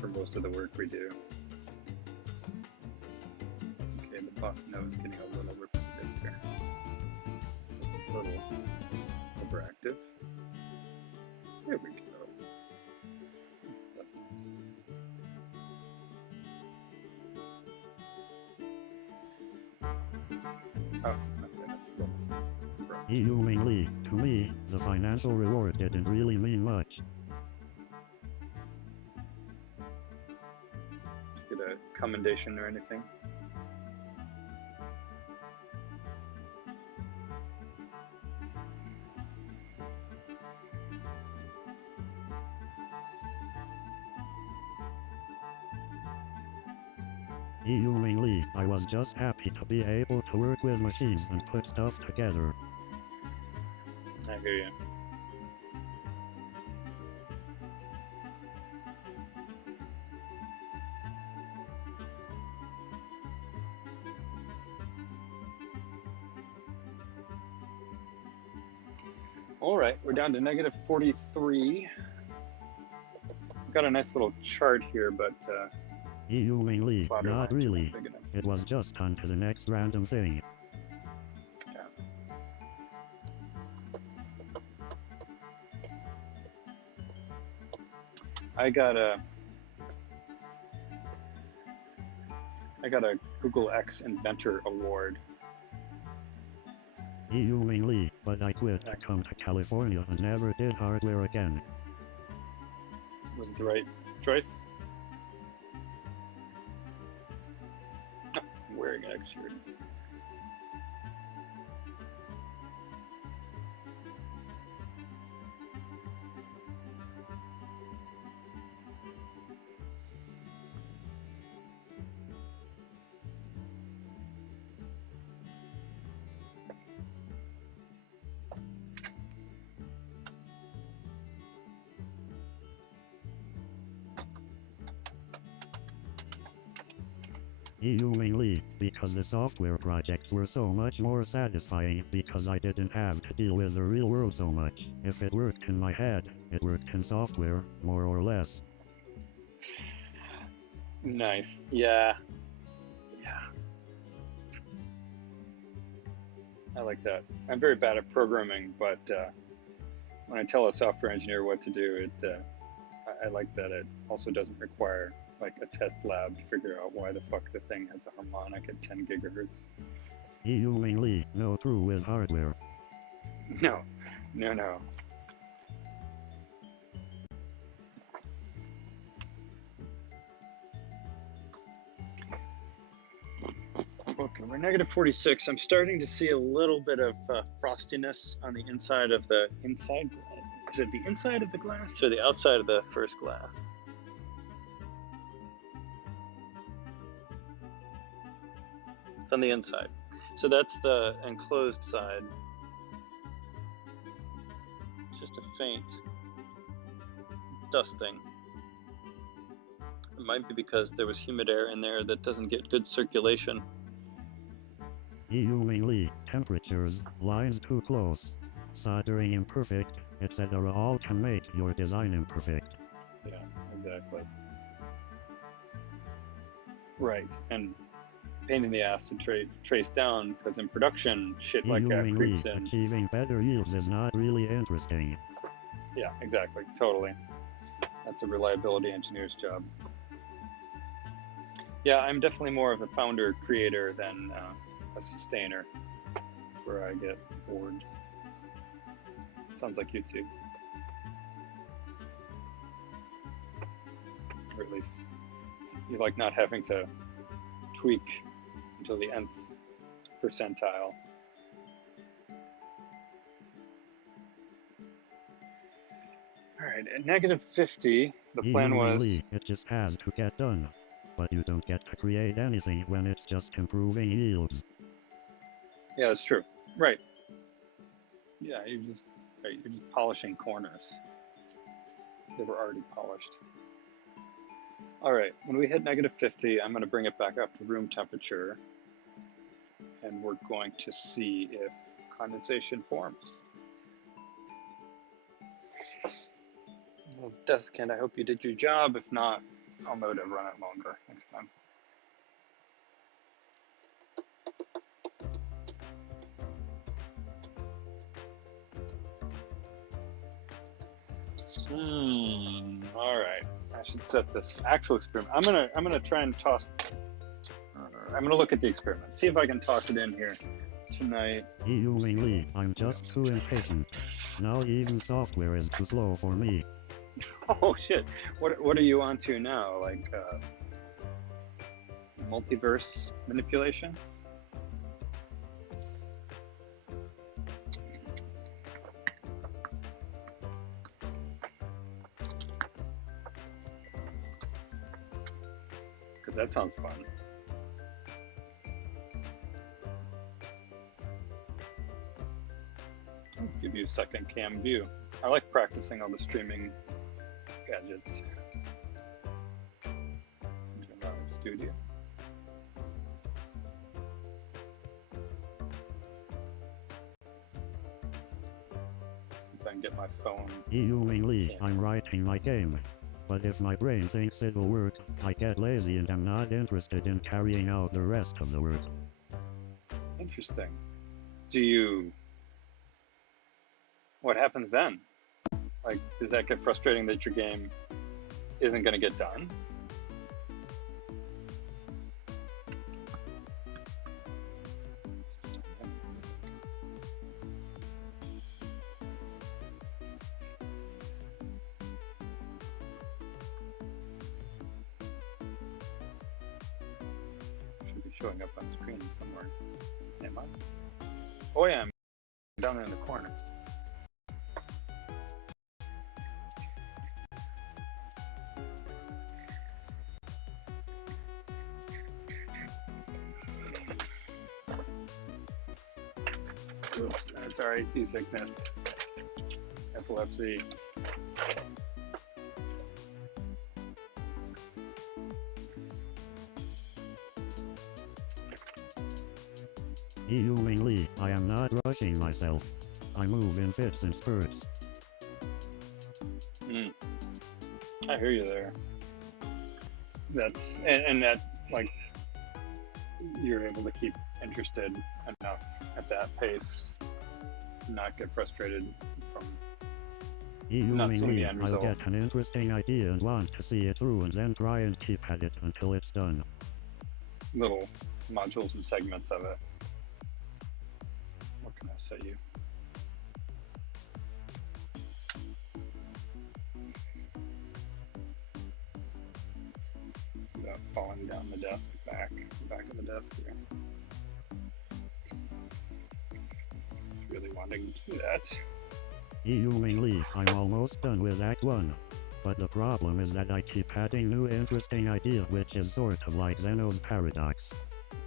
for most of the work we do. Okay, the boss nose getting a little repetitive here. Just a little overactive. There we go. Oh, okay, that's a little abrupt. EU mainly, to me, the financial reward didn't really mean much. Did you get a commendation or anything? EU mainly, I was just happy to be able to work with machines and put stuff together. I hear you. All right, we're down to -43. We've got a nice little chart here, but EU mainly, plotter not lines are really. big enough. It was just on to the next random thing. Yeah. I got a Google X Inventor Award. EU mainly, but I quit to come to California and never did hardware again. Was it the right choice? I'm wearing an X shirt. Humanly, because the software projects were so much more satisfying because I didn't have to deal with the real world so much. If it worked in my head, it worked in software, more or less. Nice. Yeah. Yeah. I like that. I'm very bad at programming, but when I tell a software engineer what to do, I like that it also doesn't require like a test lab to figure out why the fuck the thing has a harmonic at 10 gigahertz. Humanly, no true with hardware. No, no, no. Okay, we're negative 46. I'm starting to see a little bit of frostiness on the inside of the inside. Is it the inside of the glass or the outside of the first glass? It's on the inside. So that's the enclosed side. Just a faint dusting. It might be because there was humid air in there that doesn't get good circulation. Humanly, temperatures, lines too close, soldering imperfect, etc. all can make your design imperfect. Yeah, exactly. Right, and pain in the ass to trace down because in production, shit like that Humanly, creeps in. achieving better yields is not really interesting. Yeah, exactly, totally. That's a reliability engineer's job. Yeah, I'm definitely more of a founder creator than a sustainer. That's where I get bored. Sounds like you too. Or at least you like not having to tweak until the nth percentile. All right, at negative 50, the plan was... Humanly, it just has to get done. But you don't get to create anything when it's just improving yields. Yeah, that's true. Right. Yeah, you're just polishing corners. They were already polished. All right, when we hit negative 50, I'm going to bring it back up to room temperature, and we're going to see if condensation forms. Well, Desiccant, I hope you did your job. If not, I'll know to run it longer next time. All right. I should set this actual experiment. I'm gonna try and toss. I'm gonna look at the experiment. See if I can toss it in here tonight. Humanly, I'm just too impatient. Now even software is too slow for me. Oh shit! What are you onto now? Like multiverse manipulation? Because that sounds fun. I'll give you a second cam view. I like practicing all the streaming gadgets. Studio. If I can get my phone. Humanly, I'm writing my game. But if my brain thinks it'll work, I get lazy and am not interested in carrying out the rest of the work. Interesting. What happens then? Like, does that get frustrating that your game isn't going to get done? Should be showing up on screen somewhere. Am I? Oh yeah, I'm down there in the corner. Oops, sorry, seasickness, epilepsy. Lee, I am not rushing myself. I move in fits and spurts. I hear you there. That's and that, like, you're able to keep interested enough at that pace, not get frustrated from not seeing the end I'll result. get an interesting idea and want to see it through and then try and keep at it until it's done. Little modules and segments of it. What can I say you? Without falling down the desk, back of the desk here. Just really wanting to do that. Lee, I'm almost done with Act 1. But the problem is that I keep adding new interesting ideas, which is sort of like Zeno's paradox.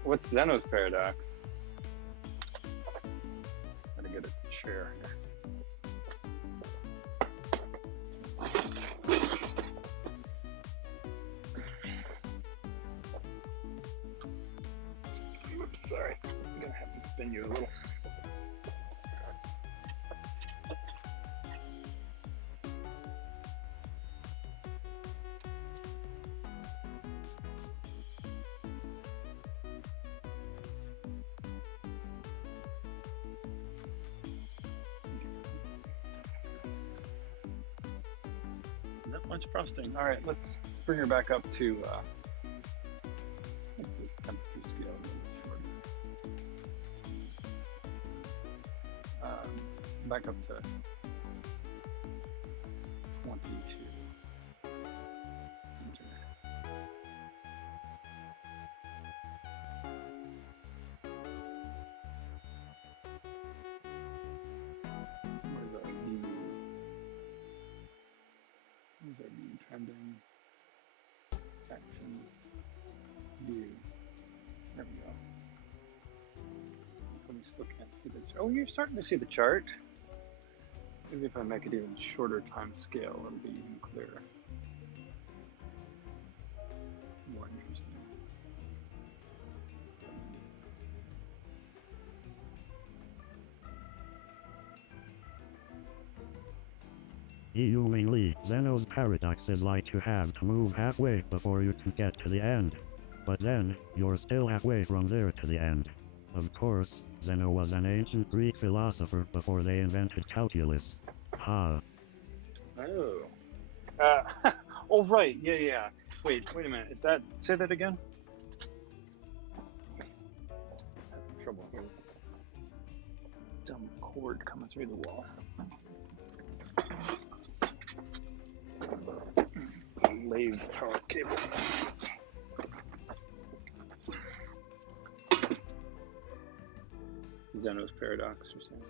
What's Zeno's paradox? Gotta get a chair here. Oops, sorry. I'm gonna have to spin you a little. Not much frosting. All right, let's bring her back up to make this temperature scale a little shorter. Back up to 22. Enter. Where's our view? Where's our view trending? Actions. View. There we go. We still can't see the chart. Oh, you're starting to see the chart. Maybe if I make it even shorter time scale, it'll be even clearer. More interesting. Lee, Zeno's paradox is like you have to move halfway before you can get to the end. But then, you're still halfway from there to the end. Of course, Zeno was an ancient Greek philosopher before they invented calculus. Ha. Oh. Oh, right. Yeah. Wait a minute. Is that... Say that again? I'm having trouble here with this dumb cord coming through the wall. Lathe power cable. Zeno's paradox, you're saying?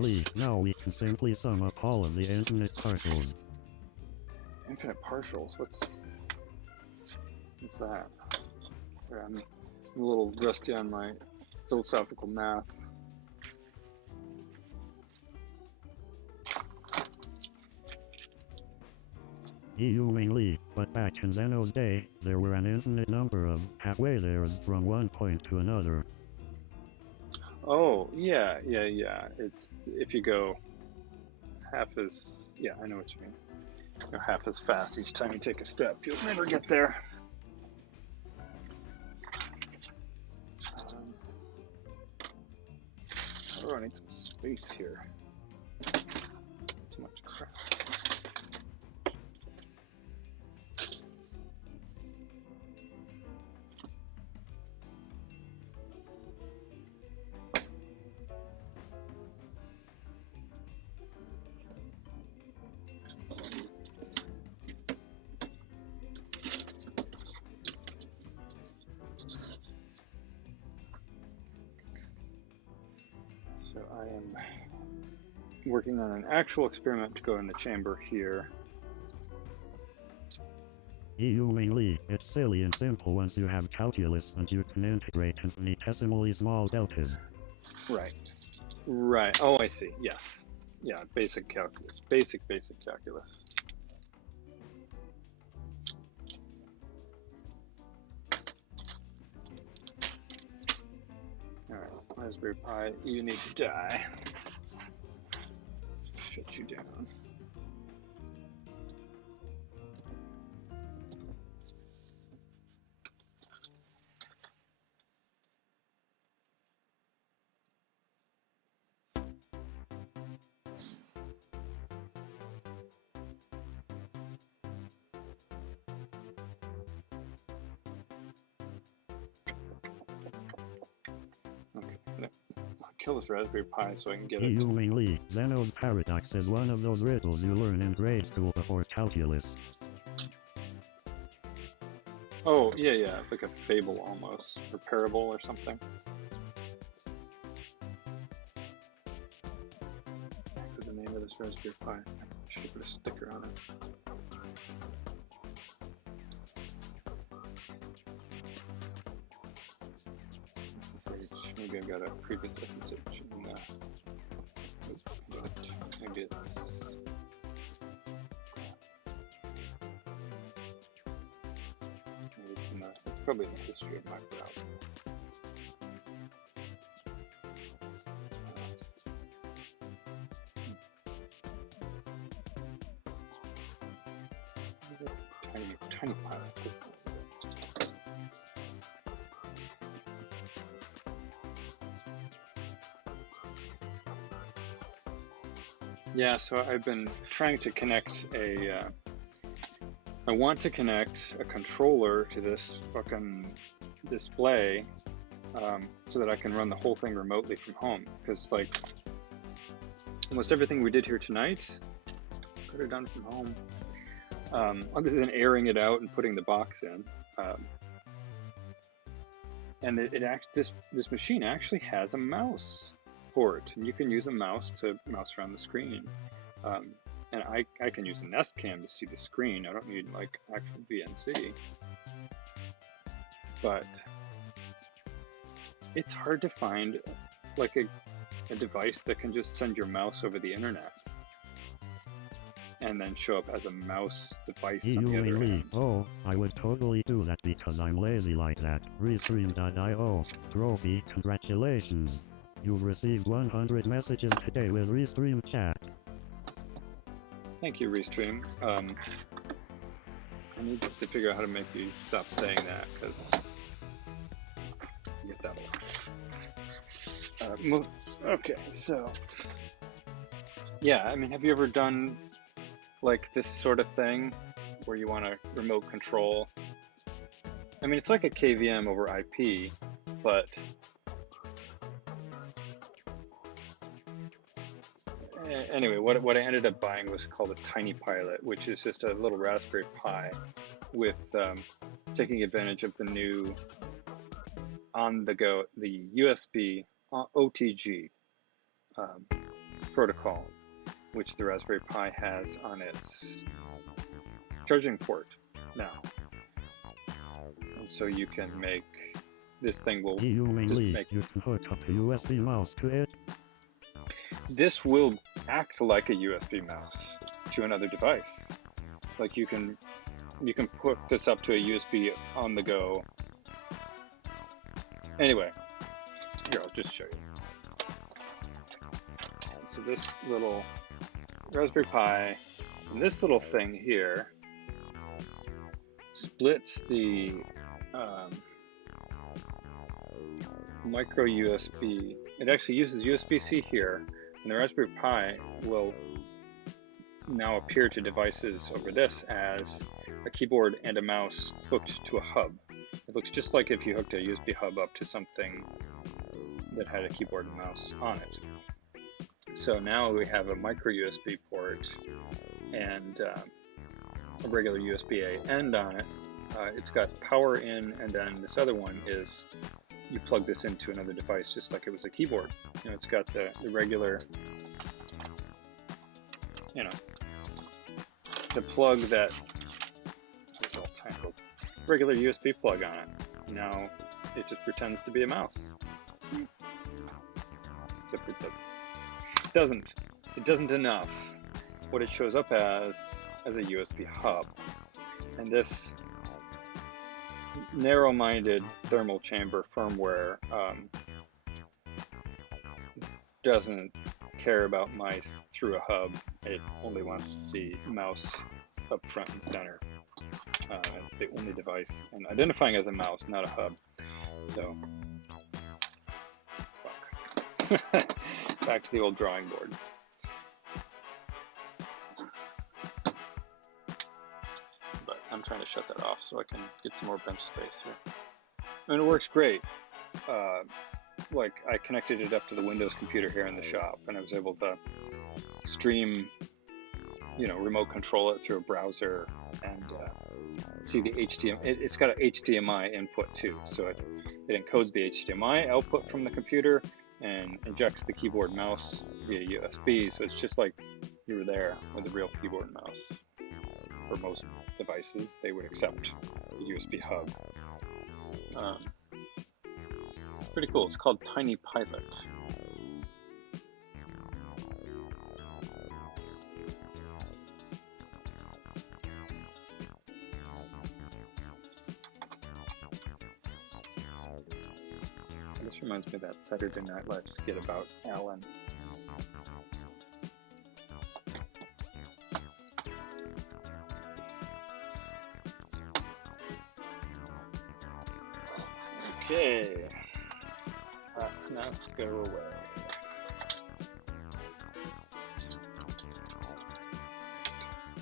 Lee, now we can simply sum up all of the infinite partials. Infinite partials? What's that? Yeah, I'm a little rusty on my philosophical math. Lee, but back in Zeno's day, there were an infinite number of halfway theres from one point to another. Oh, yeah. It's if you go half as... Yeah, I know what you mean. Go half as fast each time you take a step, you'll never get there. Oh, I need some space here. Too much crap. So I am working on an actual experiment to go in the chamber here. Lee, it's silly and simple once you have calculus and you can integrate infinitesimally small deltas. Right. Oh, I see. Yes. Yeah, basic calculus. Basic calculus. Raspberry Pi, you need to die. Shut you down. Kill this Raspberry Pi so I can get it. Yu-Ming Li, Zeno's paradox is one of those riddles you learn in grade school before calculus. Oh, yeah, like a fable almost, or parable or something. What's the name of this Raspberry Pi? I should have put a sticker on it. Maybe I've got a previous SSH in the. Maybe it's. Maybe it's in the. It's probably in the history of my browser. Tiny pilot. Yeah, so I've been trying to connect a. I want to connect a controller to this fucking display so that I can run the whole thing remotely from home. Because, like, almost everything we did here tonight could have done from home, other than airing it out and putting the box in. And this machine actually has a mouse port, and you can use a mouse to mouse around the screen. And I can use a Nest Cam to see the screen. I don't need like actual VNC. But it's hard to find like a device that can just send your mouse over the internet and then show up as a mouse device on the other end. Oh, I would totally do that because I'm lazy like that. Restream.io. Trophy, congratulations. You've received 100 messages today with Restream Chat. Thank you, Restream. I need to figure out how to make you stop saying that, because I get that a lot. Okay, so yeah, I mean, have you ever done like this sort of thing where you want to remote control? I mean, it's like a KVM over IP, but anyway, what I ended up buying was called a Tiny Pilot, which is just a little Raspberry Pi with taking advantage of the new on-the-go, the USB OTG protocol, which the Raspberry Pi has on its charging port now. And so you can make, this thing will just make... You can hook up a USB mouse to it. This will act like a USB mouse to another device. Like you can hook this up to a USB on the go. Anyway, here, I'll just show you. So this little Raspberry Pi, and this little thing here splits the micro USB. It actually uses USB-C here, and the Raspberry Pi will now appear to devices over this as a keyboard and a mouse hooked to a hub. It looks just like if you hooked a USB hub up to something that had a keyboard and mouse on it. So now we have a micro USB port and a regular USB-A end on it. It's got power in, and then this other one is you plug this into another device just like it was a keyboard. You know, it's got the regular, you know, the plug that is all tangled, regular USB plug on it. Now it just pretends to be a mouse. Except it doesn't. It doesn't enough. What it shows up as a USB hub. And this narrow-minded thermal chamber firmware doesn't care about mice through a hub. It only wants to see mouse up front and center. It's the only device, and identifying as a mouse, not a hub. So, fuck. Back to the old drawing board. But I'm trying to shut that off so I can get some more bench space here. And it works great. Like, I connected it up to the Windows computer here in the shop, and I was able to stream, remote control it through a browser and see the HDMI. It's got an HDMI input too, so it encodes the HDMI output from the computer and injects the keyboard mouse via USB. So it's just like you were there with a real keyboard and mouse. For most devices, they would accept the USB hub. Pretty cool. It's called Tiny Pilot. This reminds me of that Saturday Night Live skit about Alan. Okay, let's now go away.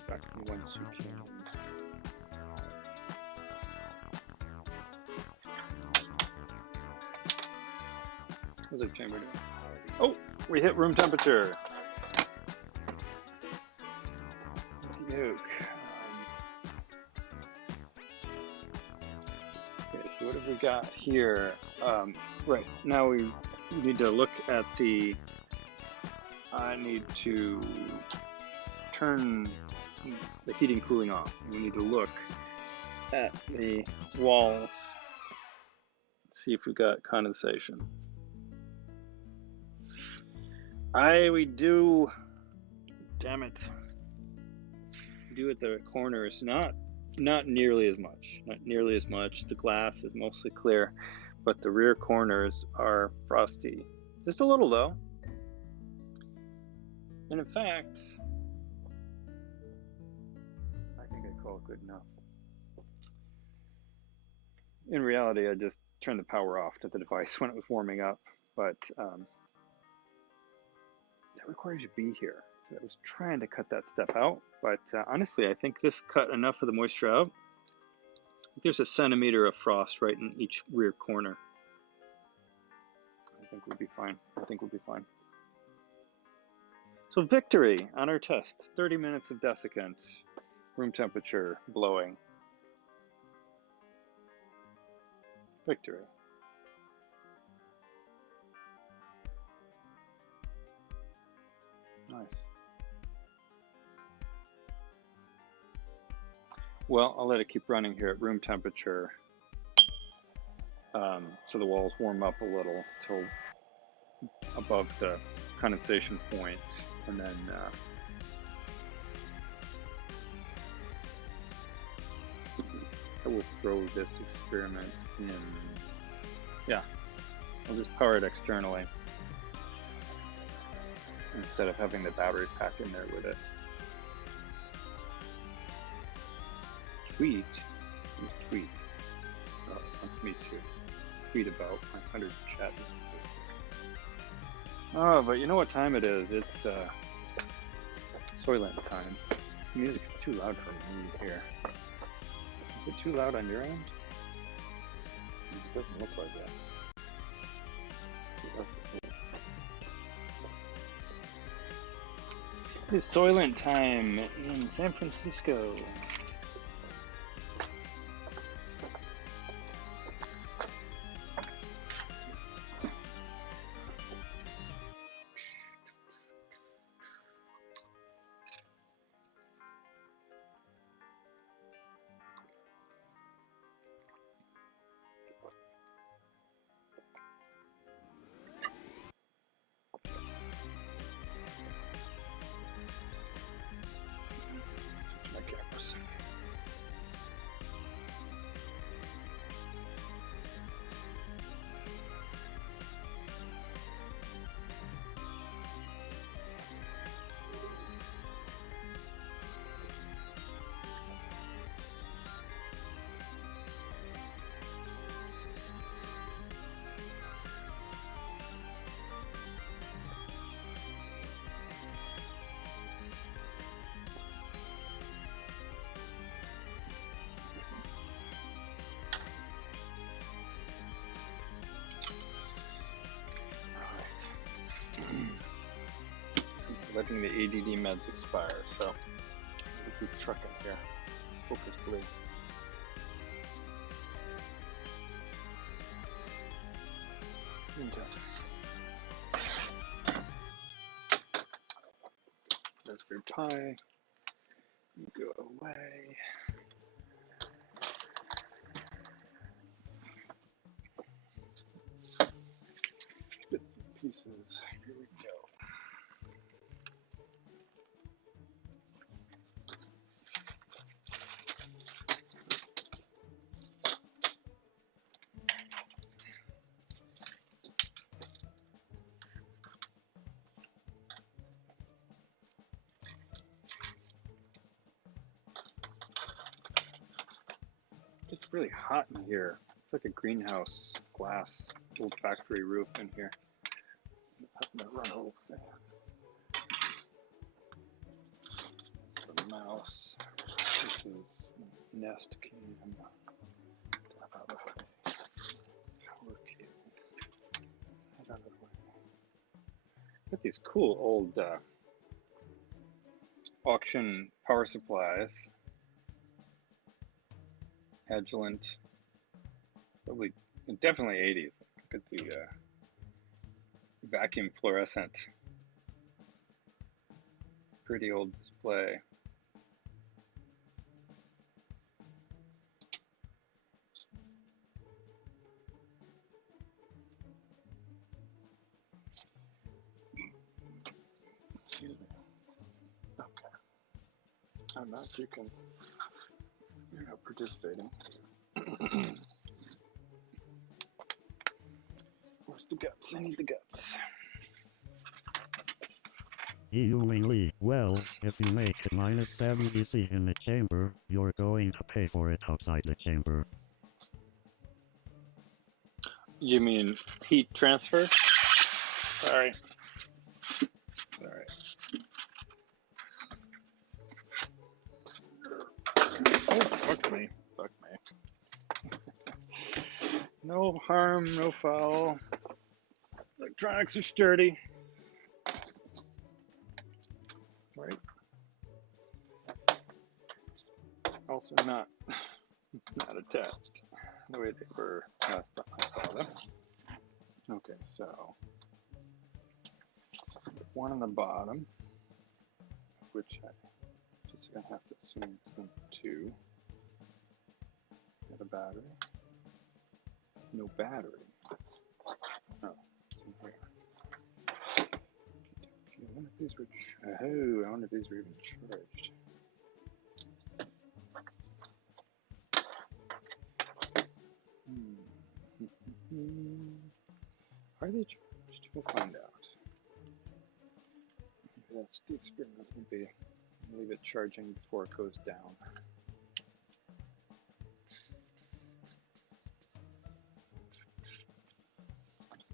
Back from whence you came. How's our chamber doing? Oh, we hit room temperature. Yoke. Okay, so what have we got here? Right, now we need to look at the, I need to turn the heating cooling off. We need to look at the walls, see if we got condensation. We do, damn it, do at the corners, not nearly as much, The glass is mostly clear, but the rear corners are frosty. Just a little though. And in fact, I think I call it good enough. In reality, I just turned the power off to the device when it was warming up, but that requires you to be here. So I was trying to cut that step out, but honestly, I think this cut enough of the moisture out. I think there's a centimeter of frost right in each rear corner. I think we'll be fine. So victory on our test. 30 minutes of desiccant, room temperature, blowing. Victory. Nice. Well, I'll let it keep running here at room temperature, so the walls warm up a little till above the condensation point, and then I will throw this experiment in. Yeah, I'll just power it externally instead of having the battery pack in there with it. Tweet? Who's tweet? Oh, it wants me to tweet about my 100 chat. Oh, but you know what time it is? It's Soylent time. This music is too loud for me here. Is it too loud on your end? It doesn't look like that. It's Soylent time in San Francisco. My cameras. letting the ADD meds expire, so we'll keep trucking here. Focus, please. Okay. Raspberry Pi, you go away. Bits and pieces, here we go. It's really hot in here. It's like a greenhouse glass, old factory roof in here. I'm gonna run a little fan. It's the mouse. This is Nest Cam. Out of the way. Power cable. Head out of the way. Got these cool old auction power supplies. Agilent. Probably, definitely 80s. Look at the vacuum fluorescent. Pretty old display. Excuse me. Okay. I'm not, you can, you're not participating. Where's the guts? I need the guts. Ewingly, well, if you make it minus 70 C in the chamber, you're going to pay for it outside the chamber. You mean heat transfer? Sorry. Sorry. Oh, fuck me. Fuck me. No harm, no foul. Electronics are sturdy. Right? Also not attached the way they were last time I saw them. Okay, so one on the bottom, which I just gonna have to assume it's two. Got a battery. No battery. Oh, it's in here. I wonder if these were I wonder if these were even charged. Are they charged? We'll find out. Maybe that's the experiment. Maybe leave it charging before it goes down.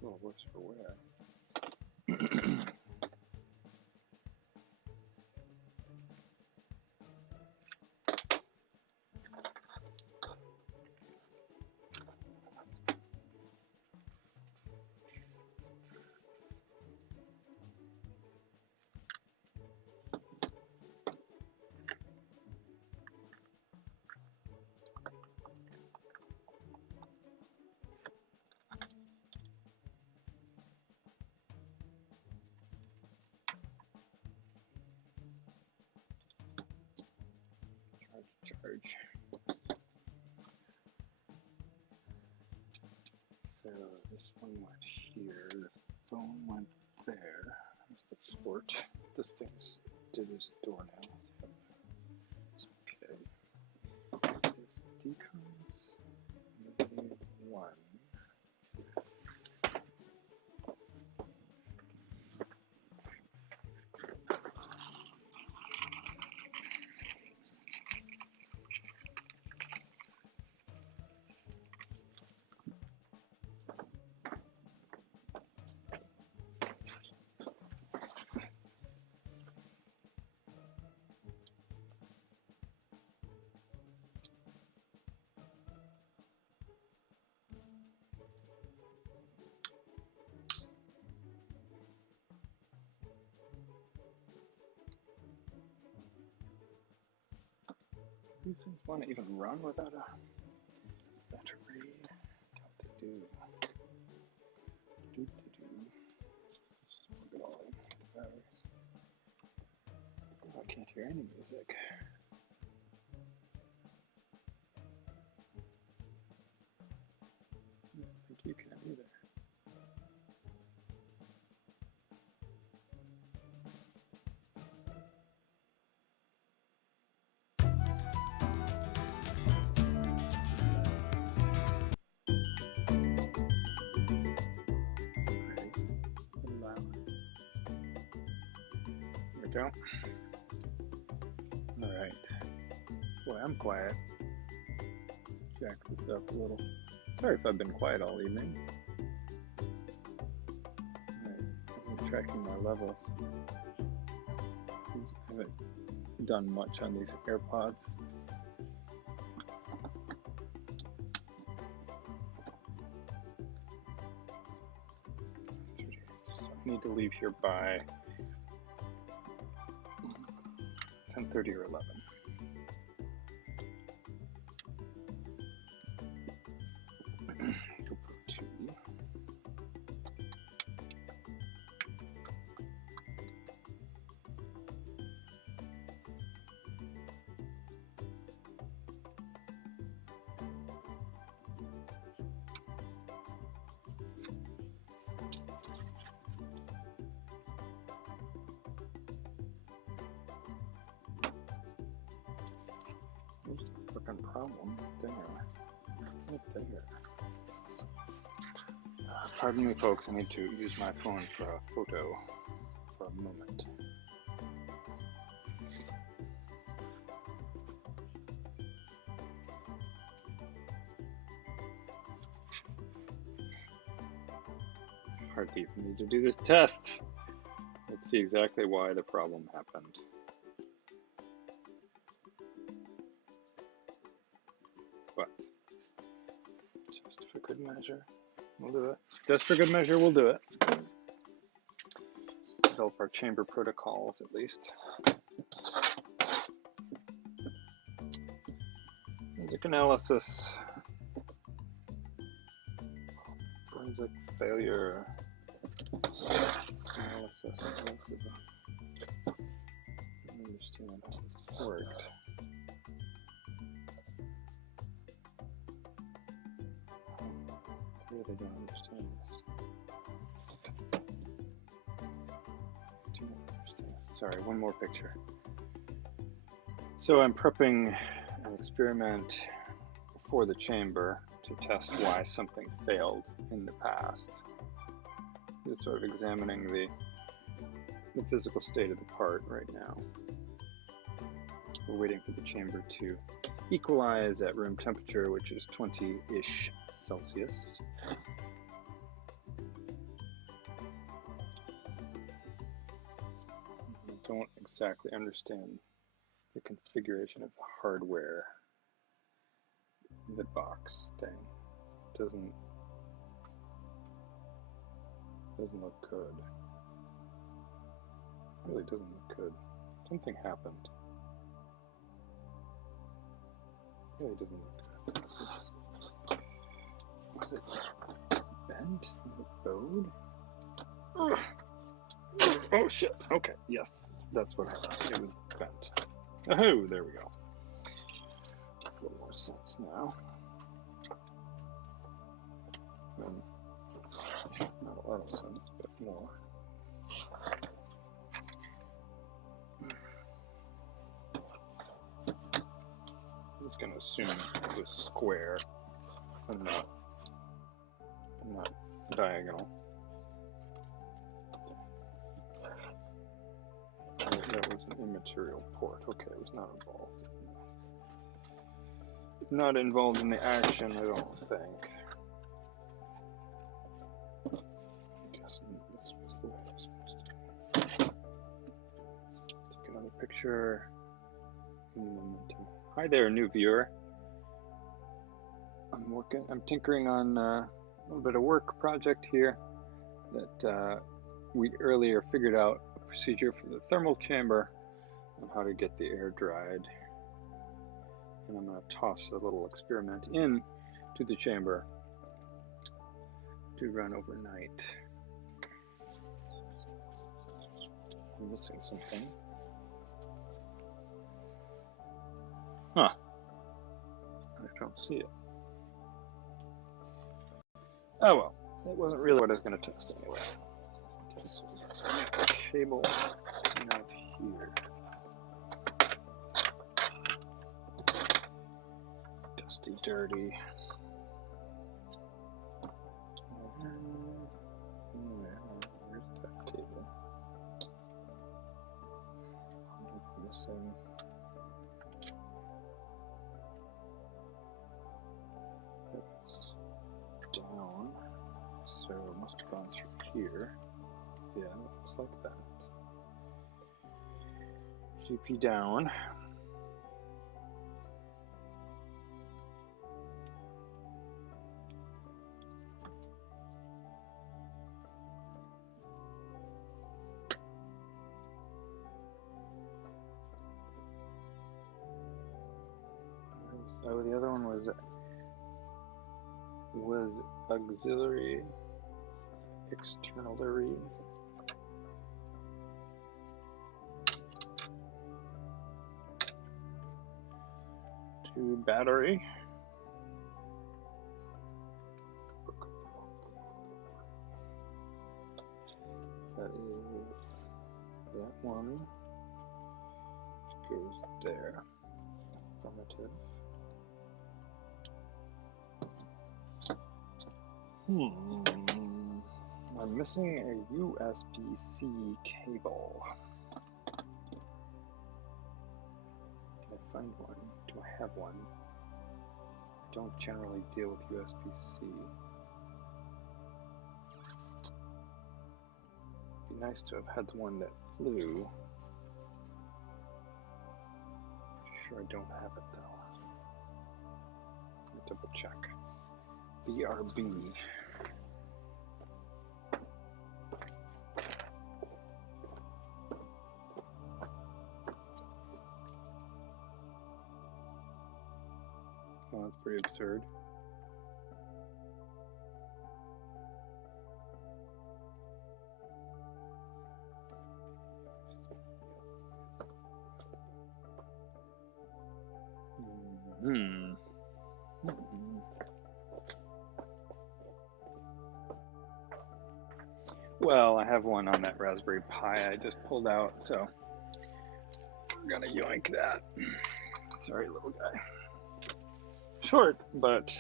Well, it works for where? Charge. So this one went here, the phone went there. There's the port. This thing's did his door now. It's okay. There's decons. Maybe one. These things want to even run without a battery. Don't they do? Just plug it all in with the batteries. I can't hear any music. I don't think you can either. There we go. All right. Boy, I'm quiet. Jack this up a little. Sorry if I've been quiet all evening. I'm tracking my levels. I haven't done much on these AirPods. So I need to leave here by 10:30 or 11. GoPro 2. There's a fucking problem there. Right there. Pardon me, folks. I need to use my phone for a photo for a moment. Hardly even need to do this test. Let's see exactly why the problem happened. But just for good measure, we'll do it. Just for good measure, we'll do it. Develop our chamber protocols at least. Music analysis. Forensic failure. Analysis. I don't understand how this worked. I really don't understand this. Do not understand. Sorry, one more picture. So I'm prepping an experiment for the chamber to test why something failed in the past. Just sort of examining the physical state of the part right now. We're waiting for the chamber to equalize at room temperature, which is 20-ish Celsius. I don't exactly understand the configuration of the hardware. The box thing doesn't look good. It really doesn't look good. Something happened. It really doesn't look good. Was it bent? Was it bowed? Oh shit. Okay, yes. That's what happened. It was bent. Oh, there we go. Makes a little more sense now. Not a lot of sense, but more. I'm just gonna assume it was square and not diagonal. That was an immaterial port. Okay, it was not involved. Not involved in the action, I don't think. I guess this was the way it was supposed to be. Take another picture. Momentum. Hi there, new viewer. I'm tinkering on a little bit of work project here that we earlier figured out a procedure for the thermal chamber on how to get the air dried and I'm going to toss a little experiment in to the chamber to run overnight. I'm missing something. Huh. I don't see it. Oh well, it wasn't really what I was going to test anyway. Okay, so the cable out here. Dusty, dirty. Where's that cable? I'm missing. It's down, so it must have gone through here. Yeah, it looks like that. GP down. Oh, the other one was auxiliary, externalary. To battery. That is that one. Goes there. Affirmative. I'm missing a USB-C cable. Can I find one? Do I have one? I don't generally deal with USB-C. It'd be nice to have had the one that flew. Sure, I don't have it though. Let me double check. BRB. Well, that's pretty absurd. Well, I have one on that Raspberry Pi I just pulled out, so we're gonna yoink that. Sorry, little guy. Short, but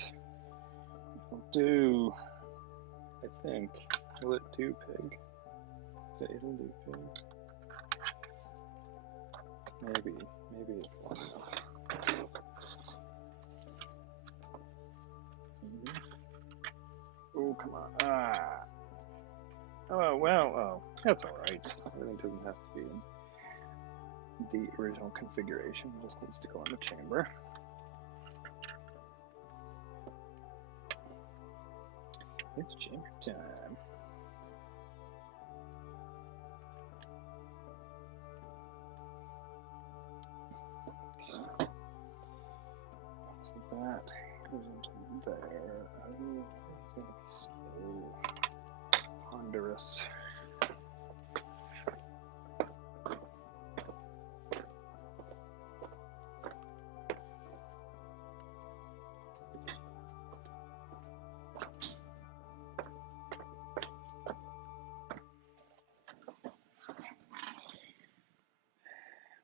it'll do, I think. Will it do, pig? It'll do, pig. Maybe it won't. Oh, come on. Oh, well, oh, that's alright. Everything doesn't have to be in the original configuration. It just needs to go in the chamber. It's chamber time. Okay. So that goes into there. Oh, it's gonna be slow. Ponderous.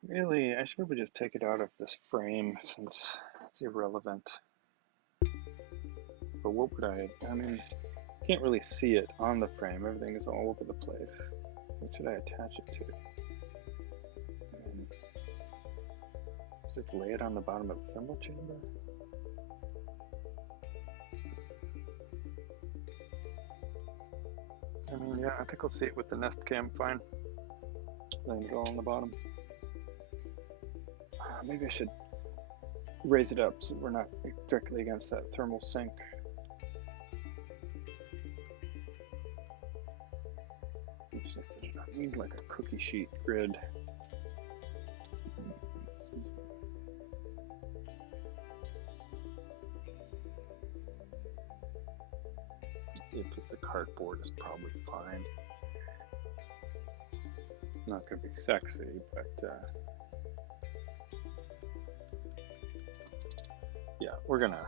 Really, I should probably just take it out of this frame since it's irrelevant. But what would I mean, can't really see it on the frame. Everything is all over the place. What should I attach it to? Just lay it on the bottom of the thermal chamber? I mean, yeah, I think I'll see it with the Nest Cam fine. Laying it all on the bottom. Maybe I should raise it up so we're not directly against that thermal sink. It's just that I need like a cookie sheet grid. cardboard is probably fine. Not going to be sexy, but yeah, we're gonna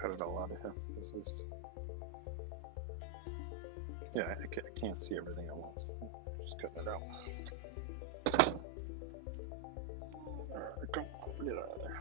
cut it all out of here. This is, yeah, I can't see everything at once. Just cutting it out. All right, come on, get out of there.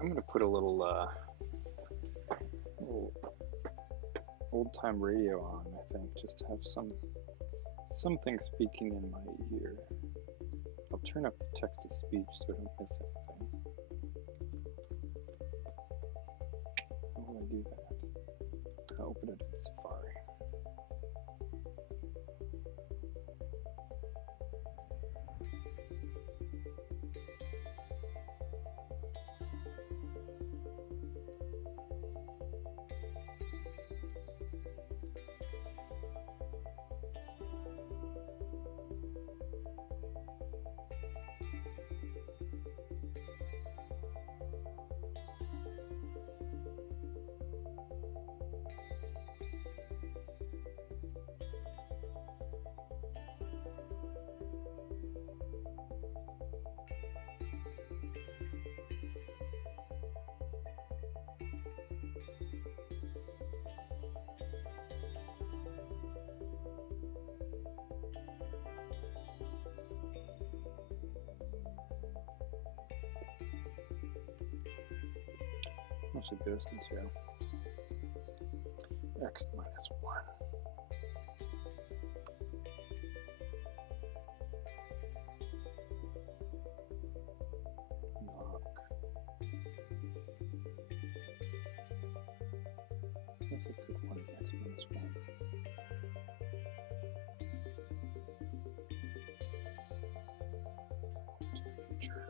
I'm going to put a little old-time radio on, I think, just to have something speaking in my ear. I'll turn up the text-to-speech so I don't miss anything. How will I do that? I'll open it in Safari. What's the distance here? X minus 1. Knock. That's a good one, X minus 1. To the future.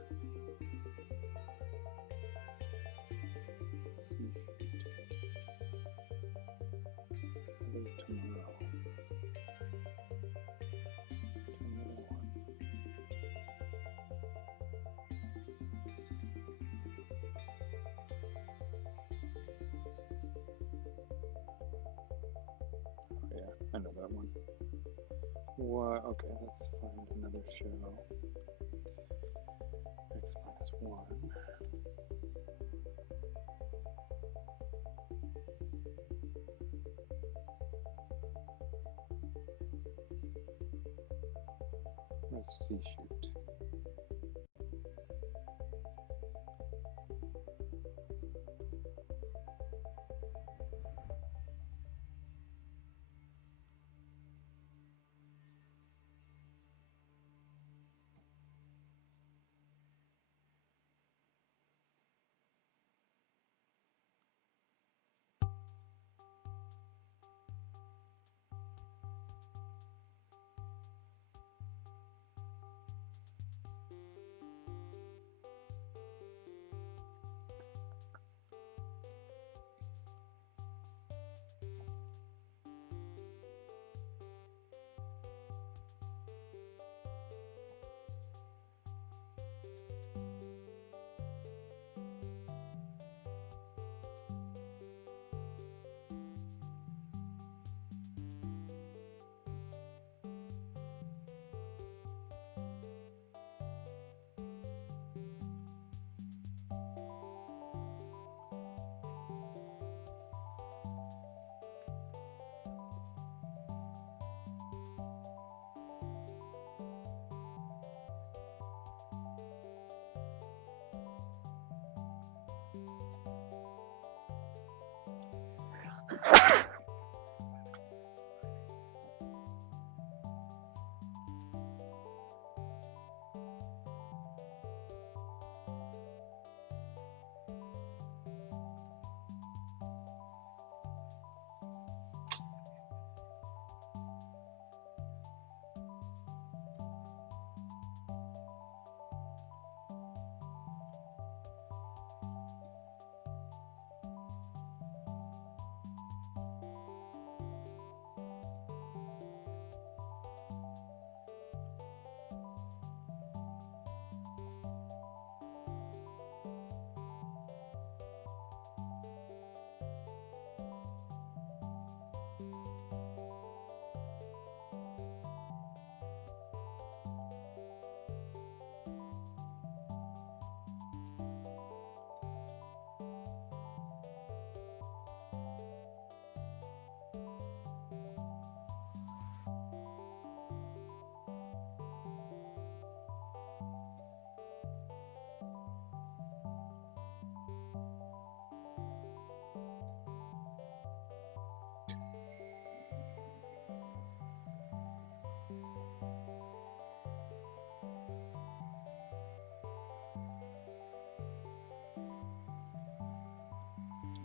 Tomorrow. Another one. Oh yeah, I know that one. What? Okay, let's find another show. X minus 1. Let's see, shoot.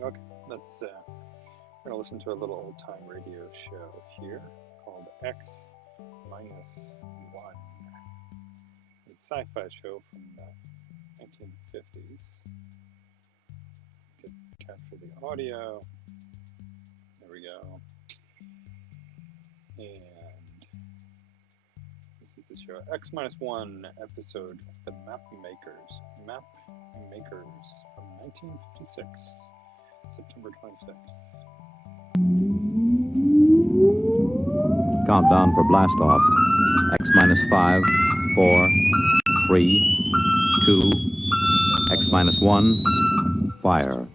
Okay, let's we're gonna listen to a little old-time radio show here called X minus one. A sci-fi show from the 1950s. Could capture the audio. There we go. And this is the show X minus one episode, The Map Makers. Map Makers from 1956, September 26th. Countdown for blast off. X minus 5, 4, 3, 2, X minus 1, fire.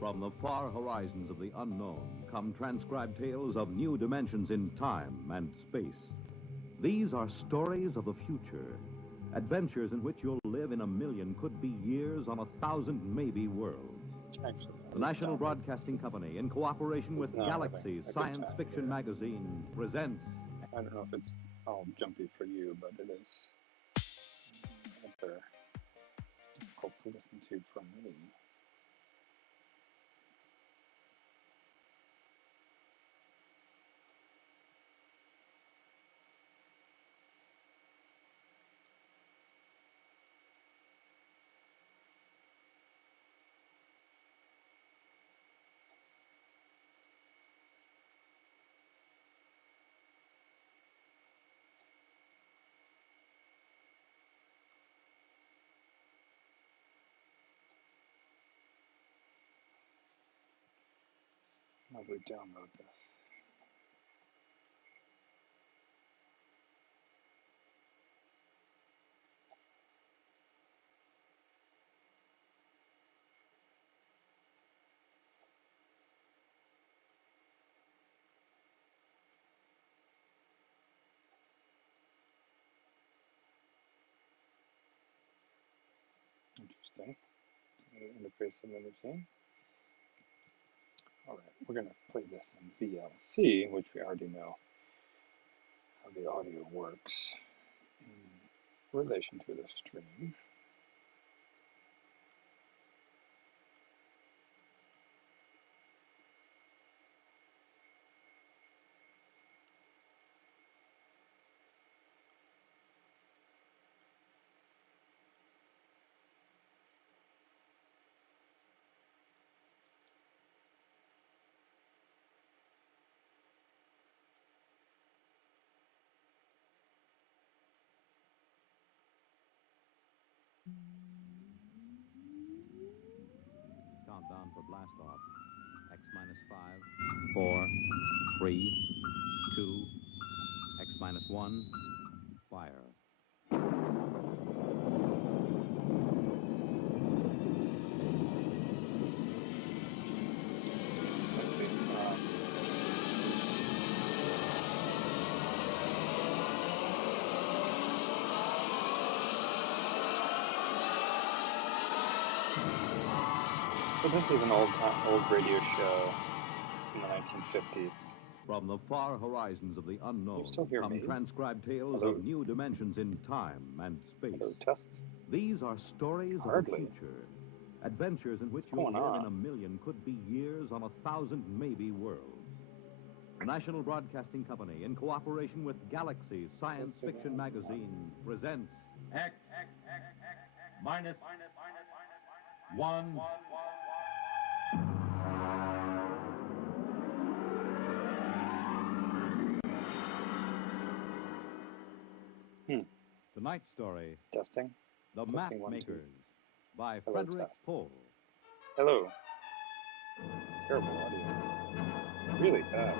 From the far horizons of the unknown come transcribed tales of new dimensions in time and space. These are stories of the future, adventures in which you'll live in a million could-be years on 1,000 maybe worlds. Actually, The National Broadcasting Company, in cooperation with Galaxy Science Fiction Magazine, presents... I don't know if it's all jumpy for you, but it is rather difficult to listen to for me. How do we download this? Interesting. Interface I've never seen. All right, we're going to play this in VLC, which we already know how the audio works in relation to the stream. Countdown for blast off. X minus 5, 4, 3, 2, X minus 1, fire. Jumpy. So this is an old radio show from the 1950s. From the far horizons of the unknown You still hear come me? transcribed tales Hello? of new dimensions in time and space. Hello, test. These are stories Hardly. of the future, adventures in which What's you'll going live on? in a million could-be years on 1,000 maybe worlds. The National Broadcasting Company, in cooperation with Galaxy Science Fiction Magazine, presents X minus one. tonight's story, Testing. The Testing Map 1, 2. Makers, by Hello, Frederick test. Pohl. Hello. Terrible audio. Really bad.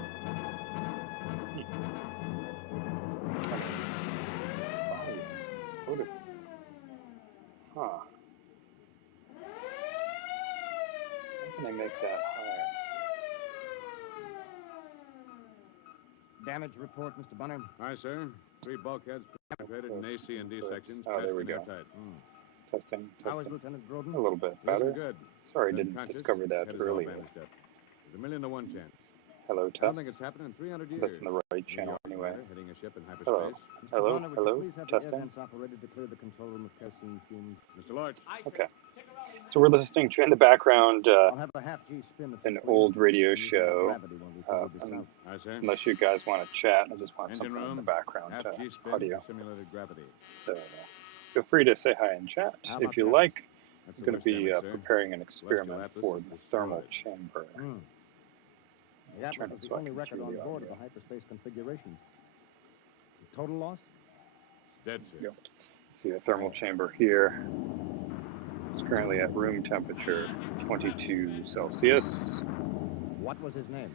Volume. What if... Huh. How can I make that higher? damage report, Mr. Bunner? Aye, sir. 3 bulkheads penetrated in A, C, and D sections. Oh, there we patched and go. airtight. Testing, How is testing. Lieutenant Groden? A little bit Listen better. good. Sorry, I Dead didn't conscious. discover that Head is all earlier. bandaged up. There's a 1 to 1 chance. Hello, I test. don't think it's happened in 300 years. That's in the right New channel York, anyway. sir, hitting a ship in Hello. hyperspace. Mr. Hello, Bunner, would hello, you please have the air testing. vents operated to clear the control room of kerosene fumes? Mr. Lord. Okay. So we're listening to, in the background, I'll have a half-G spin an old radio show. Gravity when we figure this out. Aye, sir. Unless you guys want to chat, I just want Engine something in the room. background, Half G spin audio. for simulated gravity. So feel free to say hi in chat How if about you that? like. That's I'm the going to be worst damage, sir. preparing an experiment Atlas for is the thermal destroyed. chamber. The Atlas is the so I only can record hear on the board of audio. the hyperspace configurations. The total loss? Dead, sir. Yep. See a thermal chamber here. It's currently at room temperature, 22 Celsius. What was his name?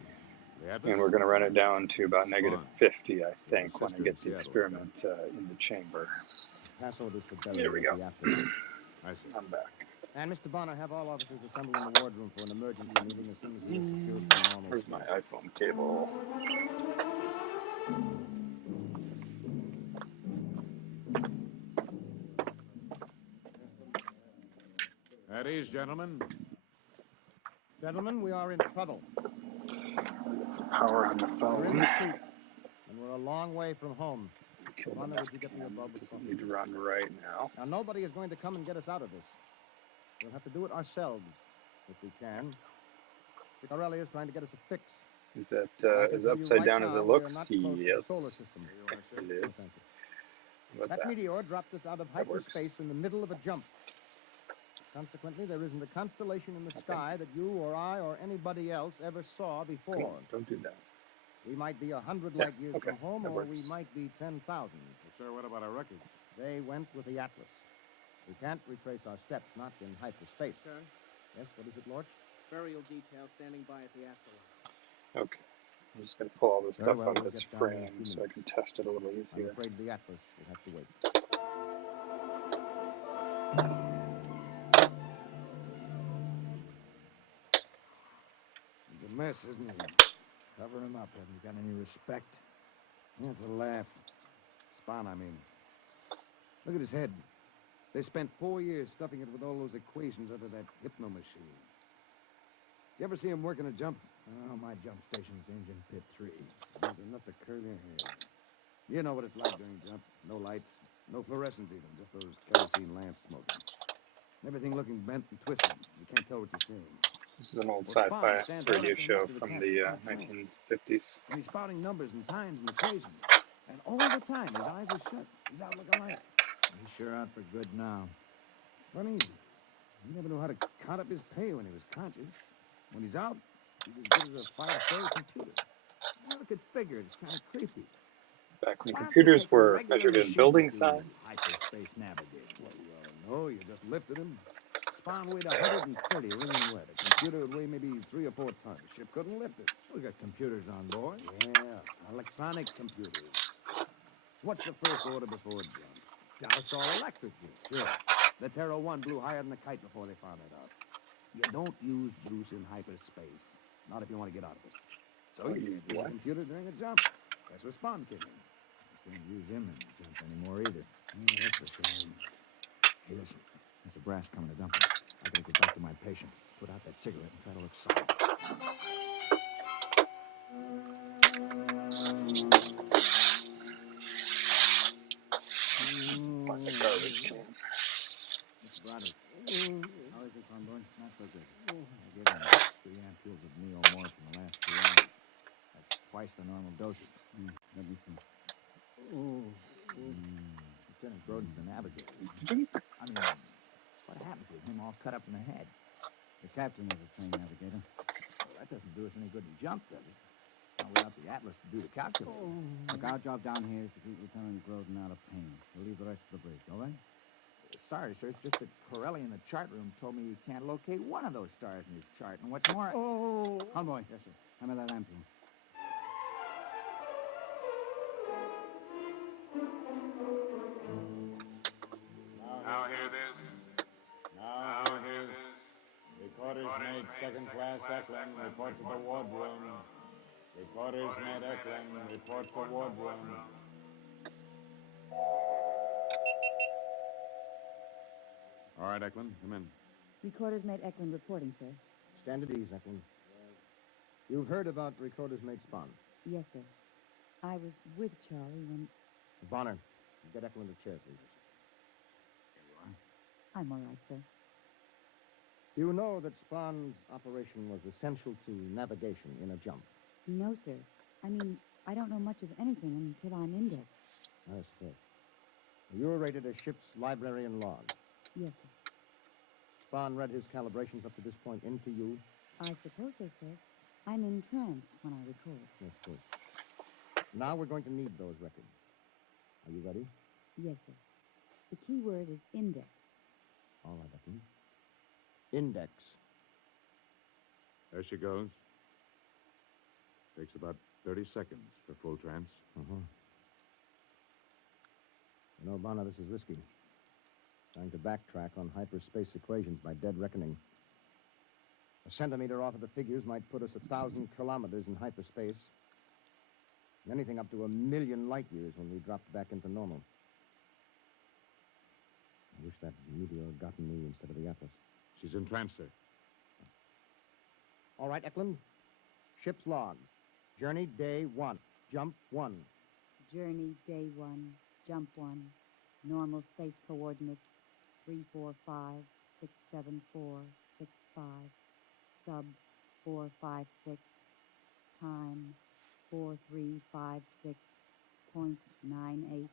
The Atlas? And we're going to run it down to about negative 50, I think, when I sister get in the Seattle, experiment in the chamber. Pass orders for There burial we at go. the afterlife. Aye, sir. I'm back. And Mr. Bonner, have all officers assemble in the wardroom for an emergency meeting as soon as we are secured from normal Where's speed. my iPhone cable? At ease, gentlemen. Gentlemen, we are in trouble. Get some power on the We're in phone. the suit, and we're a long way from home. Kill the Bonner, would you get me a Mexican. bulb of Doesn't coffee? need to run right now. Now, nobody is going to come and get us out of this. We'll have to do it ourselves, if we can. Picarelli is trying to get us a fix. Is that I can as tell you upside right down now as it we are looks? not close to Yes. the solar system. It is. Oh, thank you. How about That that? meteor dropped us out of That works. hyperspace in the middle of a jump. Consequently, there isn't a constellation in the Okay. sky that you or I or anybody else ever saw Come before. on, don't do that. We might be 100 Yeah, light years okay, from home, that or works. we might be 10,000. Well, sir, what about our records? They went with the Atlas. We can't retrace our steps, not in hyperspace. Sir, Yes, what is it, Lord? burial detail standing by at the afterlife. Okay. I'm just going to pull all this Very stuff well, out of we'll its get down in a frame few so I minutes. can test it a little I'm easier. afraid the Atlas will have to wait. He's a mess, isn't he? Cover him up. Haven't got any respect. That's a laugh. Spawn, I mean. Look at his head. They spent 4 years stuffing it with all those equations out of that hypno machine. You ever see him working a jump? Oh, my jump station's engine pit 3. There's enough to curl your hair. You know what it's like during jump. No lights, no fluorescence even, just those kerosene lamps smoking. Everything looking bent and twisted. You can't tell what you're seeing. This is an old Well, Spawn sci-fi stands out radio after the show rest of the from cat the in a trance. 1950s. And he's spouting numbers and times and equations. And all the time, his eyes are shut. He's out like a light. He's sure out for good now. It's funny. He never knew how to count up his pay when he was conscious. When he's out, he's as good as a five-story computer. I never could figure it. It's kind of creepy. Back when Why don't they computers take a were regular measured in machine building to do size. hyperspace navigation. Well, no, you just lifted him. Spawn weighed 130, wringing wet. A computer would weigh maybe 3 or 4 tons. The ship couldn't lift it. We got computers on board. Yeah, electronic computers. What's the first order before jump? Douse all electric gear. Sure. The Terra 1 blew higher than a kite before they found that out. You don't use Bruce in hyperspace. Not if you want to get out of it. So Oh, you you can't use what? a computer during a jump. That's where Spawn came in. You can't use him in the jump anymore either. Yeah, that's a shame. Hey, listen. There's a brass coming to dump him. I gotta get back to my patient. Put out that cigarette and try to look solid. Find the garbage can. Mr. Broderick. How is he, Conboy? Not so good. I gave him 3 ampules of neomorph in the last 2 hours. That's twice the normal dosage. Let me see. Lieutenant Groden's the navigator. I mean, what happened to him all cut up in the head? The captain was a trained navigator. Well, that doesn't do us any good in jump, does it? Not without the Atlas to do the calculating. Look, our job down here is to keep Lieutenant Groden out of pain. We'll leave the rest of the bridge, all right? Sorry, sir. It's just that Corelli in the chart room told me he can't locate one of those stars in his chart. And what's more... Convoy. Yes, sir. Hand me that ampule. Now hear this. Now hear this. Reporters made second class Eklund report to the wardroom. Reporters Matt Eklund, report for wardroom. All right, Eklund, come in. Recorder's mate Eklund reporting, sir. Stand at ease, Eklund. You've heard about Recorder's mate Spahn. Yes, sir. I was with Charlie when... Bonner, get Eklund a chair, please. I'm all right, sir. You know that Spahn's operation was essential to navigation in a jump. No, sir. I mean, I don't know much of anything until I'm indexed. That's good. You're rated as ship's librarian log. Yes, sir. Spahn read his calibrations up to this point into you. I suppose so, sir. I'm in trance when I record. That's good. Now we're going to need those records. Are you ready? Yes, sir. The key word is index. All right, Eklund. Index. There she goes. Takes about 30 seconds for full trance. You know, Bonner, this is risky. Trying to backtrack on hyperspace equations by dead reckoning. A centimeter off of the figures might put us 1,000 kilometers in hyperspace. Anything up to 1,000,000 light years when we dropped back into normal. I wish that meteor had gotten me instead of the Atlas. She's in trance, sir. All right, Eklund. Ship's log. Journey day 1. Jump 1. Journey day 1, jump 1. Normal space coordinates 345674665. Sub 456. Time 4356.98.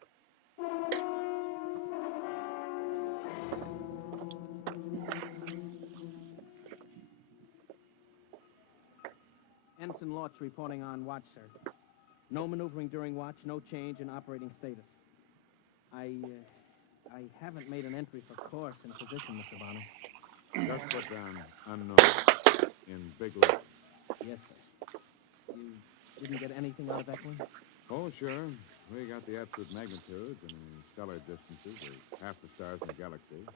Ensign Lortz reporting on watch, sir. No maneuvering during watch, no change in operating status. I haven't made an entry for course and position, Mr. Bonner. Just put down unknown in big letters. Yes, sir. You didn't get anything out of Eklund? Oh, sure. We got the absolute magnitudes and the stellar distances of half the stars in the galaxy.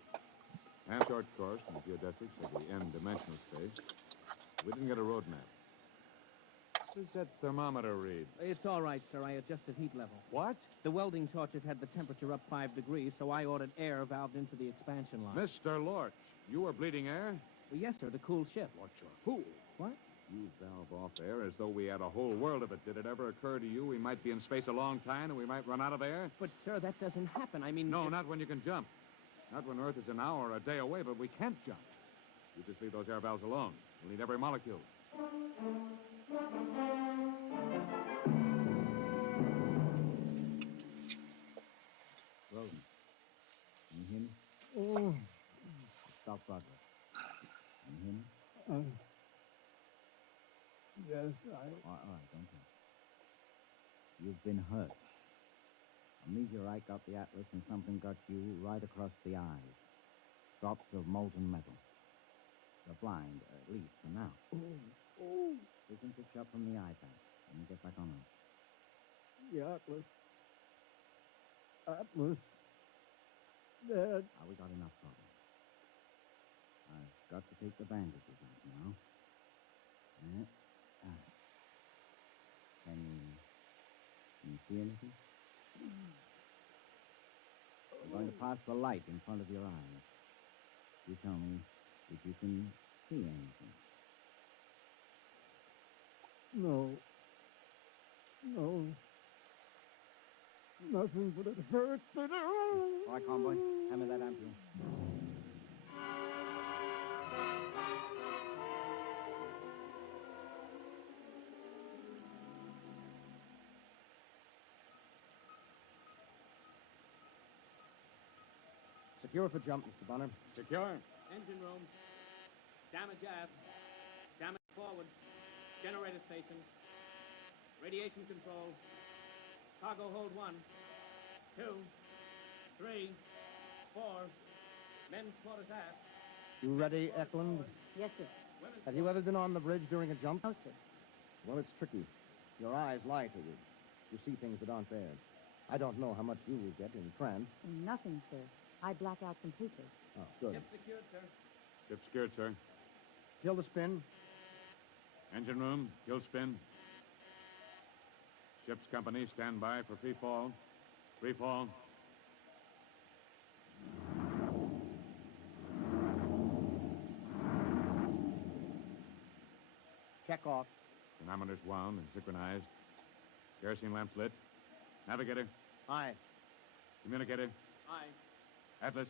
And short course in the geodesics of the n-dimensional space. We didn't get a road map. What does that thermometer read? It's all right, sir. I adjusted heat level. What? The welding torches had the temperature up 5 degrees, so I ordered air valved into the expansion line. Mr. Lorch, you were bleeding air? Well, yes, sir, to cool ship. What, you're a fool. What? You valve off air as though we had a whole world of it. Did it ever occur to you we might be in space a long time and we might run out of air? But, sir, that doesn't happen. I mean... No, not when you can jump. Not when Earth is an hour or a day away, but we can't jump. You just leave those air valves alone. We'll need every molecule. Rosen, can you hear me? Oh. Stop progress. Can you hear me? Yes, All right, don't talk. You've been hurt. A meteorite got the Atlas and something got you right across the eyes. Drops of molten metal. You're blind, at least for now. We can fix you up from the eye patch and get back on Earth. the Atlas. Dad. We got enough trouble. I've got to take the bandages off now. Can you see anything? We're going to pass the light in front of your eyes. You tell me if you can see anything. No. Nothing, but it hurts. All right, convoy. Hand me that ampule. Secure for jump, Mr. Bonner. Secure. Engine room. Damage aft. Damage forward. Generator station. Radiation control. Cargo hold 1, 2, 3, 4. Men's quarters aft. You ready, Eklund? Yes, sir. Have you ever been on the bridge during a jump? No, sir. Well, it's tricky. Your eyes lie to you. You see things that aren't there. I don't know how much you will get in trance. Nothing, sir. I black out completely. Oh, good. Ship secured, sir. Ship secured, sir. Kill the spin. Engine room, kill spin. Ship's company, stand by for free fall. Free fall. Check off. Chronometers wound and synchronized. Kerosene lamps lit. Navigator. Aye. Communicator. Aye. Atlas.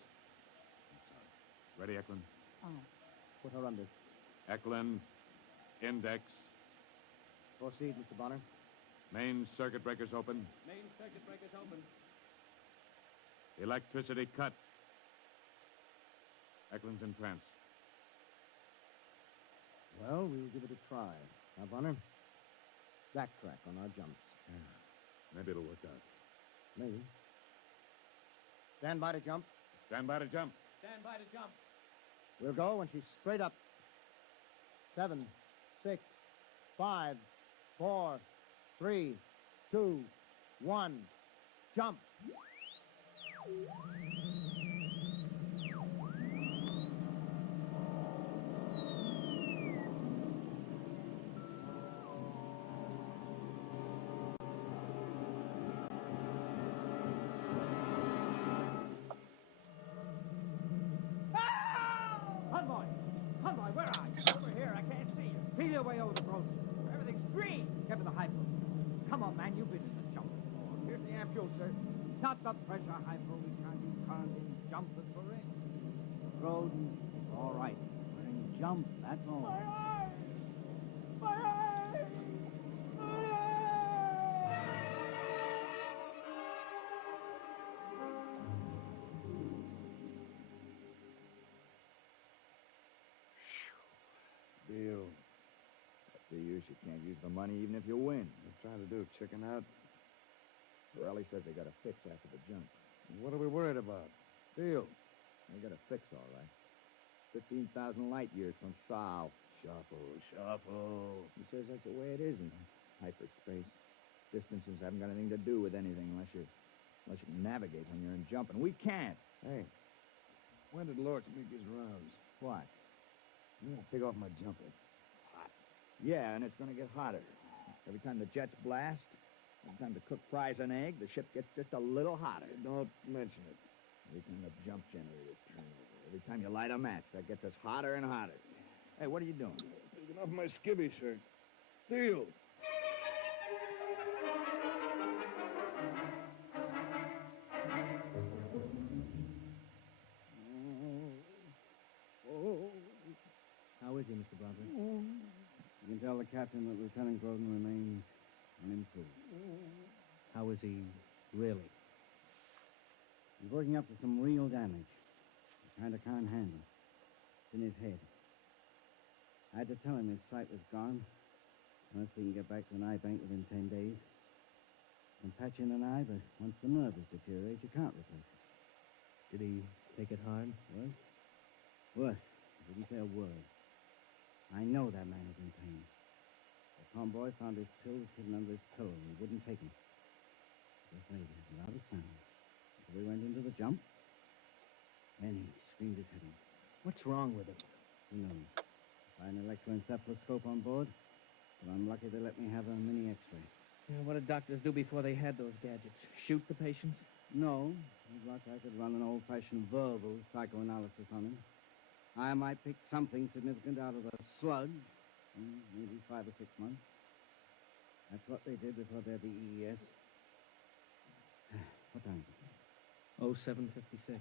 Ready, Eklund. Aye. Put her under. Eklund. Index. Proceed, Mr. Bonner. Main circuit breakers open. Main circuit breakers open. Electricity cut. Eklund's in trance. Well, we'll give it a try. Now, Bonner, backtrack on our jumps. Yeah. Maybe it'll work out. Maybe. Stand by to jump. Stand by to jump. Stand by to jump. We'll go when she's straight up. 7, 6, 5, 4, 3, 2, 1. Jump. Convoy! Convoy, where are you? Over here, I can't see you. Feel your way over the broach. Everything's green. Get to the high post. Come on, man, you've been in the jump before. Here's the amp fuel, sir. Stop the pressure, high post. We can't use current in jumpers for it. Groden, it's all right. We're in jump, that's all. Deal. That's the use. You can't use the money even if you win. What are trying to do, chicken out? Borelli says they got a fix after the jump. What are we worried about? Deal. They got a fix, all right. 15,000 light years from Sao. Shuffle. He says that's the way it is in hyperspace. Distances haven't got anything to do with anything unless you can navigate when you're in jump, and we can't. Hey, when did Lortz make his rounds? What? I'm gonna take off my jumper. It's hot. Yeah, and it's gonna get hotter. Every time the jets blast, every time the cook fries an egg, the ship gets just a little hotter. Don't mention it. Every time the jump generators turn over, every time you light a match, that gets us hotter and hotter. Hey, what are you doing? Taking off my skivvy shirt. Deal. How is he, Mr. Broderick? You can tell the captain that Lieutenant Groden remains unimproved. How is he really? He's working up to some real damage. He kind of can't handle. It's in his head. I had to tell him his sight was gone. Unless we can get back to an eye bank within 10 days. You can patch in an eye, but once the nerve has deteriorated, you can't replace it. Did he take it hard? Worse? Worse. He didn't say a word. I know that man is in pain. The tomboy found his pills hidden under his pillow, and he wouldn't take them. Just lay there, without a sound. Until we went into the jump. Then he screamed his head off. What's wrong with him? Who knows? I had an electroencephaloscope on board, but I'm lucky they let me have a mini X-ray. Yeah, what did doctors do before they had those gadgets? Shoot the patients? No. He's lucky I could run an old-fashioned verbal psychoanalysis on him. I might pick something significant out of the sludge. Maybe 5 or 6 months. That's what they did before they had the EES. What time is it? 07:56.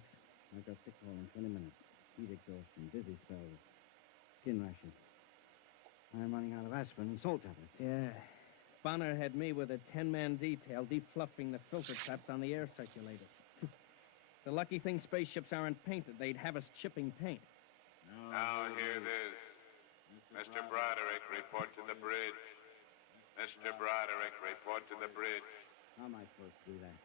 I've got sick call in 20 minutes. Heat exhaustion, dizzy spells, skin rashes. I'm running out of aspirin and salt tablets. Yeah. Bonner had me with a 10-man detail defluffing the filter traps on the air circulators. The lucky thing spaceships aren't painted. They'd have us chipping paint. Now hear this. Mr. Broderick, report to the bridge. Mr. Broderick, report to the bridge. How am I supposed to do that?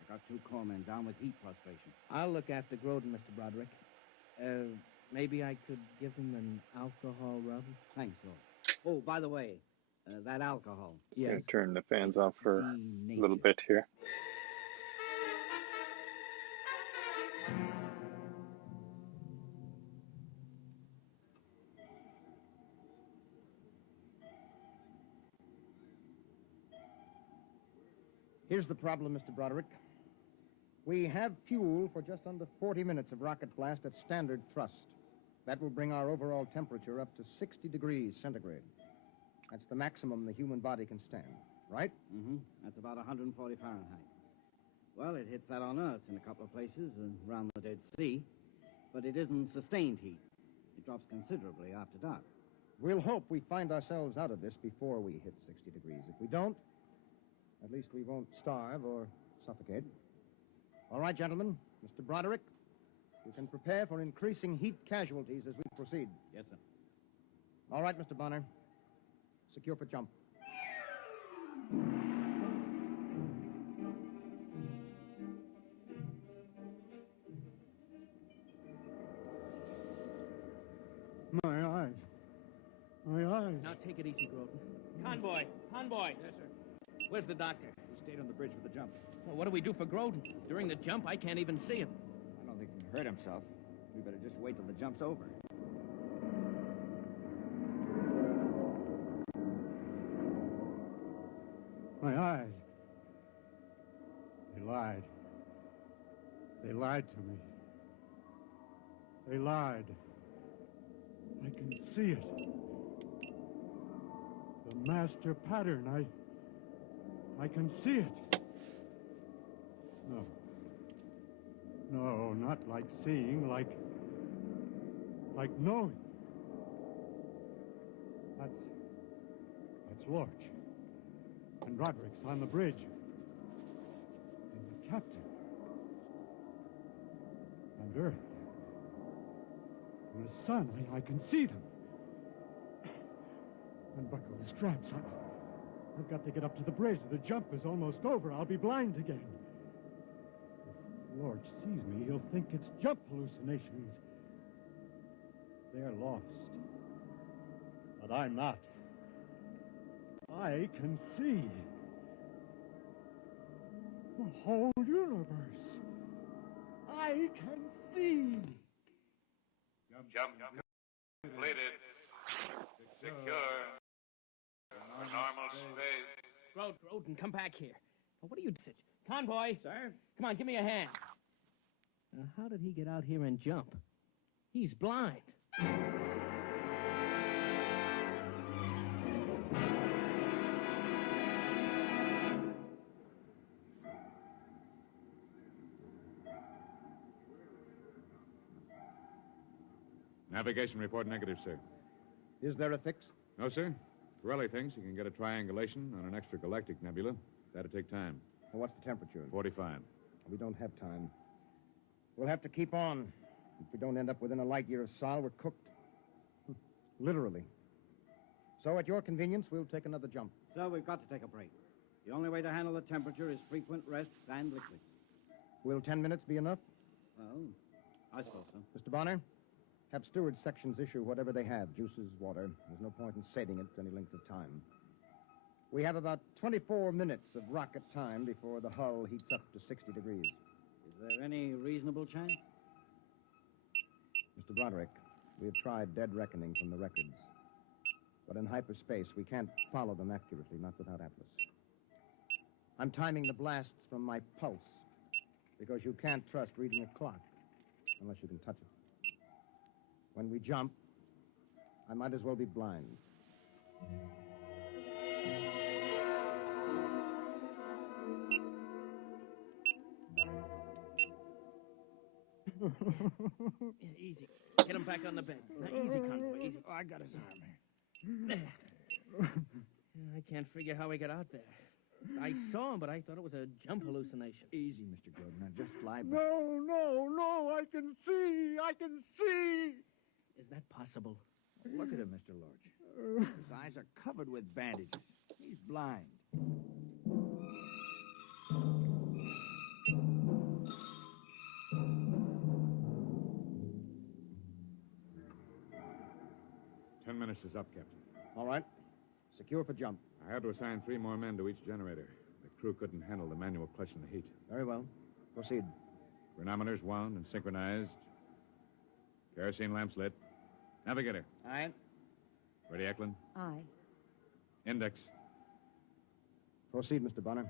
I got 2 corpsmen down with heat frustration. I'll look after Groden, Mr. Broderick. Maybe I could give him an alcohol rub? Thanks, Lord. Oh, by the way, that alcohol. Just gonna turn the fans off for a little bit here. Here's the problem, Mr. Broderick. We have fuel for just under 40 minutes of rocket blast at standard thrust. That will bring our overall temperature up to 60 degrees centigrade. That's the maximum the human body can stand, right? Mm-hmm. That's about 140 Fahrenheit. Well, it hits that on Earth in a couple of places around the Dead Sea, but it isn't sustained heat. It drops considerably after dark. We'll hope we find ourselves out of this before we hit 60 degrees. If we don't, at least we won't starve or suffocate. All right, gentlemen. Mr. Broderick, you can prepare for increasing heat casualties as we proceed. Yes, sir. All right, Mr. Bonner. Secure for jump. My eyes. My eyes. Now take it easy, Groden. Convoy! Convoy! Yes, sir. Where's the doctor? He stayed on the bridge for the jump. Well, what do we do for Groden? During the jump, I can't even see him. I don't think he can hurt himself. We better just wait till the jump's over. My eyes. They lied. They lied to me. They lied. I can see it. The master pattern. I can see it. No. No, not like seeing, like knowing. That's Lorch. And Roderick's on the bridge. And the captain. And Earth. And the sun. I can see them. Unbuckle the straps. I've got to get up to the bridge. The jump is almost over. I'll be blind again. If Lorch sees me, he'll think it's jump hallucinations. They're lost. But I'm not. I can see the whole universe. I can see. Jump completed. Secure. Normal space. Groden, come back here. Now, what are you... Convoy! Sir? Come on, give me a hand. Now, how did he get out here and jump? He's blind. Navigation report negative, sir. Is there a fix? No, sir. Corelli thinks you can get a triangulation on an extragalactic nebula. That'll take time. Well, what's the temperature? 45. We don't have time. We'll have to keep on. If we don't end up within a light year of Sol, we're cooked. Literally. So, at your convenience, we'll take another jump. So we've got to take a break. The only way to handle the temperature is frequent rest and liquid. Will 10 minutes be enough? Well, I suppose so. Mr. Bonner, have steward sections issue whatever they have, juices, water. There's no point in saving it any length of time. We have about 24 minutes of rocket time before the hull heats up to 60 degrees. Is there any reasonable chance? Mr. Broderick, we have tried dead reckoning from the records. But in hyperspace, we can't follow them accurately, not without Atlas. I'm timing the blasts from my pulse, because you can't trust reading a clock unless you can touch it. When we jump, I might as well be blind. Yeah, easy. Get him back on the bed. Now, easy, Convoy, easy. Oh, I got his arm. There. I can't figure how he got out there. I saw him, but I thought it was a jump hallucination. Easy, Mr. Groden. Now just lie back. No, I can see. Is that possible? Look at him, Mr. Lorch. His eyes are covered with bandages. He's blind. Ten minutes is up, Captain. All right. Secure for jump. I had to assign 3 more men to each generator. The crew couldn't handle the manual clutch in the heat. Very well. Proceed. Chronometers wound and synchronized. Kerosene lamps lit. Navigator. Aye. Ready, Eklund? Aye. Index. Proceed, Mr. Bonner.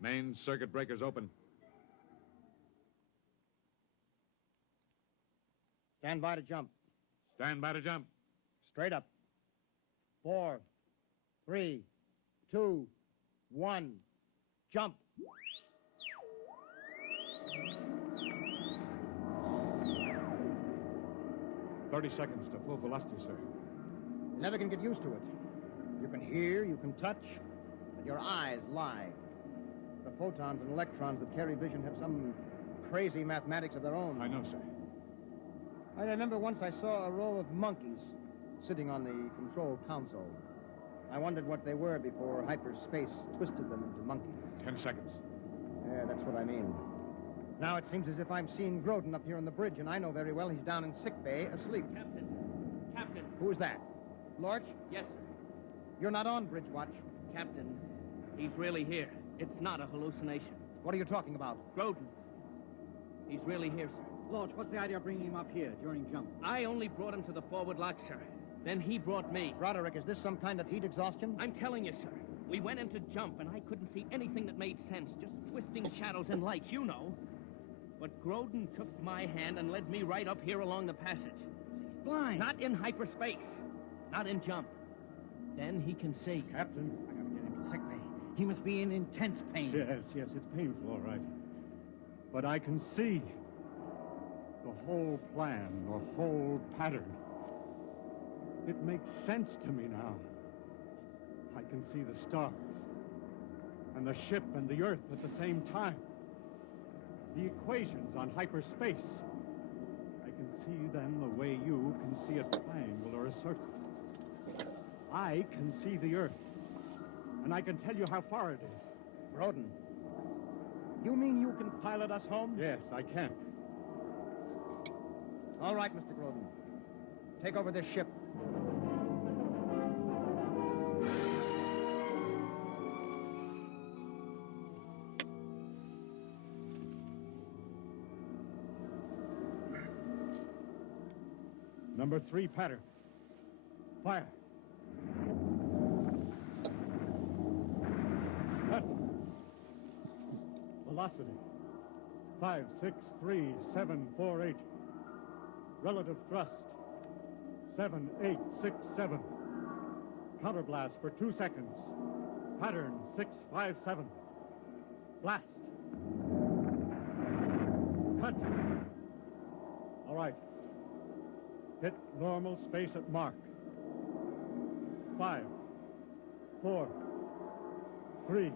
Main circuit breakers open. Stand by to jump. Stand by to jump. Straight up. 4, 3, 2, 1. Jump. "30 seconds to full velocity, sir." You never can get used to it. You can hear, you can touch, but your eyes lie. The photons and electrons that carry vision have some crazy mathematics of their own. I know, sir. I remember once I saw a row of monkeys sitting on the control console. I wondered what they were before hyperspace twisted them into monkeys. 10 seconds. Yeah, that's what I mean. Now it seems as if I'm seeing Groden up here on the bridge, and I know very well he's down in sick bay asleep. Captain. Who is that? Lorch? Yes, sir. You're not on bridge watch. Captain, he's really here. It's not a hallucination. What are you talking about? Groden. He's really here, sir. Lodge, what's the idea of bringing him up here during jump? I only brought him to the forward lock, sir. Then he brought me. Broderick, is this some kind of heat exhaustion? I'm telling you, sir. We went into jump, and I couldn't see anything that made sense. Just twisting shadows and lights, you know. But Groden took my hand and led me right up here along the passage. He's blind. Not in hyperspace. Not in jump. Then he can see. Captain. I gotta get him to sick bay. He must be in intense pain. Yes, it's painful, all right. But I can see the whole plan, the whole pattern. It makes sense to me now. I can see the stars, and the ship and the Earth at the same time. The equations on hyperspace. I can see then the way you can see a triangle or a circle. I can see the Earth, and I can tell you how far it is. Groden, you mean you can pilot us home? Yes, I can. All right, Mr. Groden. Take over this ship. Number 3 pattern. Fire. Cut. Velocity. 5, 6, 3, 7, 4, 8. Relative thrust. 7, 8, 6, 7. Counterblast for 2 seconds. Pattern 6, 5, 7. Blast. Cut. All right. Hit normal space at mark. 5, 4, 3,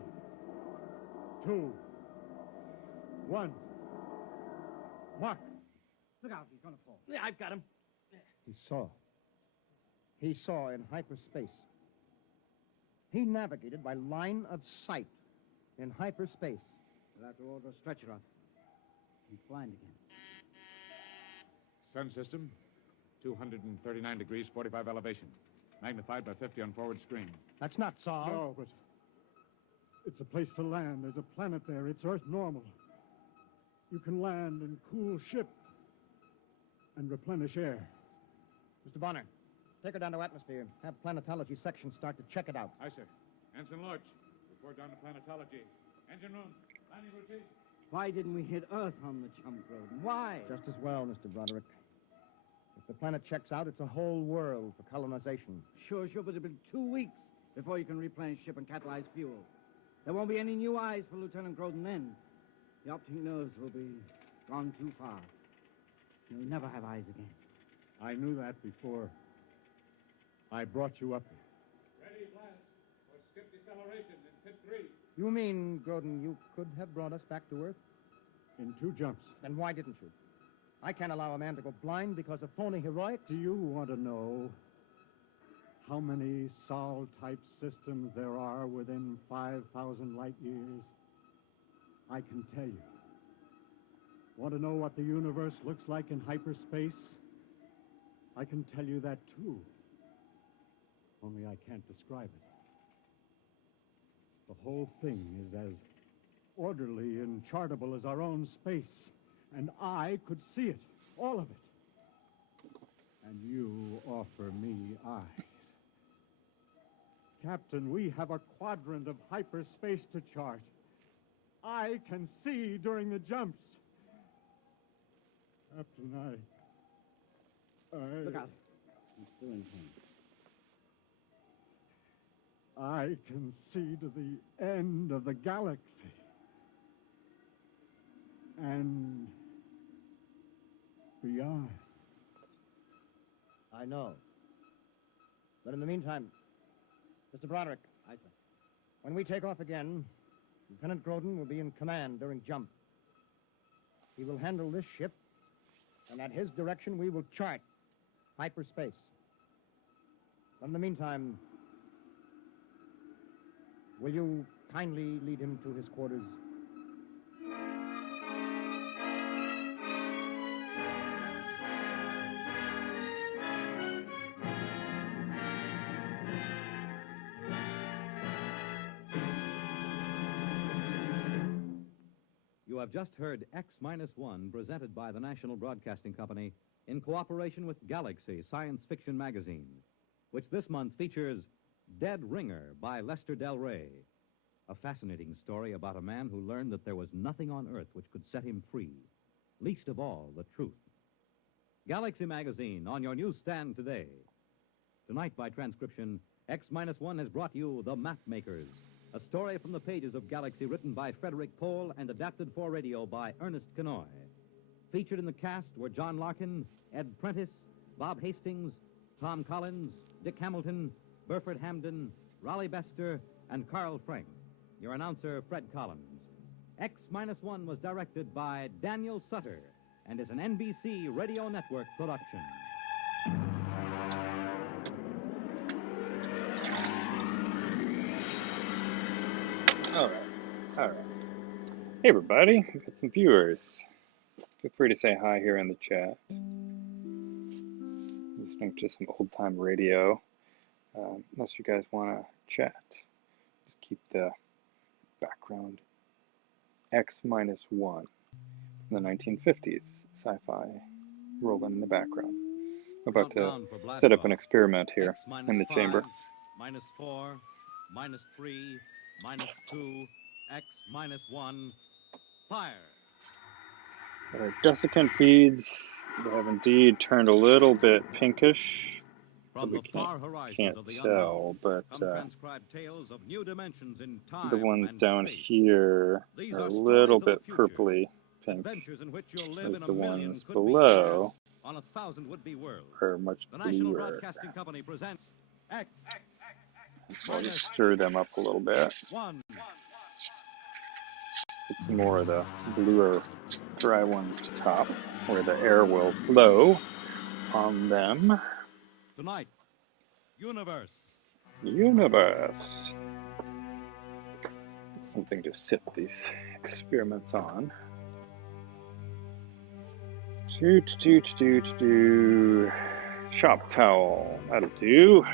2, 1. Mark. Look out, he's gonna fall. Yeah, I've got him. He saw. He saw in hyperspace. He navigated by line of sight in hyperspace. We'll have to order a stretcher up. He's blind again. Sun system, 239 degrees, 45 elevation. Magnified by 50 on forward screen. That's not Saul. No, but it's a place to land. There's a planet there. It's Earth normal. You can land and cool ship and replenish air. Mr. Bonner, take her down to atmosphere. Have planetology section start to check it out. Aye, sir. Ensign Lodge, report down to planetology. Engine room, landing routine. Why didn't we hit Earth on the jump, Groden? Why? Just as well, Mr. Broderick. If the planet checks out, it's a whole world for colonization. Sure, but it'll be 2 weeks before you can replenish ship and catalyze fuel. There won't be any new eyes for Lieutenant Groden then. The optic nerves will be gone too far. You'll never have eyes again. I knew that before I brought you up here. Ready, blast, or skip deceleration in pit 3. You mean, Groden, you could have brought us back to Earth? In 2 jumps. Then why didn't you? I can't allow a man to go blind because of phony heroics. Do you want to know how many Sol-type systems there are within 5,000 light years? I can tell you. Want to know what the universe looks like in hyperspace? I can tell you that, too. Only I can't describe it. The whole thing is as orderly and chartable as our own space. And I could see it, all of it. And you offer me eyes. Captain, we have a quadrant of hyperspace to chart. I can see during the jumps. Captain, Look out. He's still in pain. I can see to the end of the galaxy. And beyond. I know. But in the meantime, Mr. Broderick. Aye, sir. When we take off again, Lieutenant Groden will be in command during jump. He will handle this ship, and at his direction we will chart hyperspace. But in the meantime, will you kindly lead him to his quarters? You have just heard X-1, presented by the National Broadcasting Company in cooperation with Galaxy Science Fiction Magazine, which this month features Dead Ringer by Lester Del Rey, a fascinating story about a man who learned that there was nothing on Earth which could set him free, least of all the truth. Galaxy Magazine on your newsstand today. Tonight, by transcription, X-1 has brought you The Mapmakers, a story from the pages of Galaxy written by Frederick Pohl and adapted for radio by Ernest Kenoy. Featured in the cast were John Larkin, Ed Prentice, Bob Hastings, Tom Collins, Dick Hamilton, Burford Hamden, Raleigh Bester, and Carl Frank. Your announcer, Fred Collins. X-1 was directed by Daniel Sutter and is an NBC Radio Network production. All right. Hey, everybody. We've got some viewers. Feel free to say hi here in the chat. Listening to some old-time radio. Unless you guys want to chat, just keep the background X-1 from the 1950s sci-fi rolling in the background. I'm about to set up an experiment here in the chamber. -4, -3, -2, X-1, fire. Our desiccant beads, they have indeed turned a little bit pinkish. From We the far horizons can't of the tell, unknown, but come transcribed tales of new dimensions in time the ones and down space. here These are a are little stories of the bit future. purpley pink, Adventures in which you'll live as in a the million ones could-be below years on 1,000 would-be worlds. are much The National bluer. Broadcasting Company presents X. So I'll just stir them up a little bit. Get some more of the bluer, dry ones to top, where the air will blow on them. Tonight, Universe. Something to sit these experiments on. Shop towel. That'll do.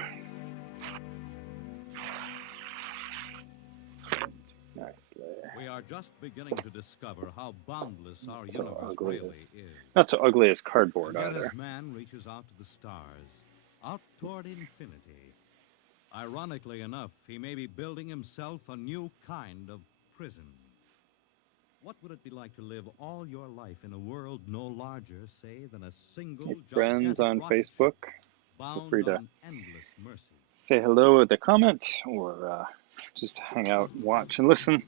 Nicely. We are just beginning to discover how boundless our universe really is. Not so ugly as cardboard And yet, either. as man reaches out to the stars, out toward infinity, ironically enough, he may be building himself a new kind of prison. What would it be like to live all your life in a world no larger, say, than a single Friends on Facebook, feel free to endless mercy. say hello at the comment, or just hang out, watch, and listen.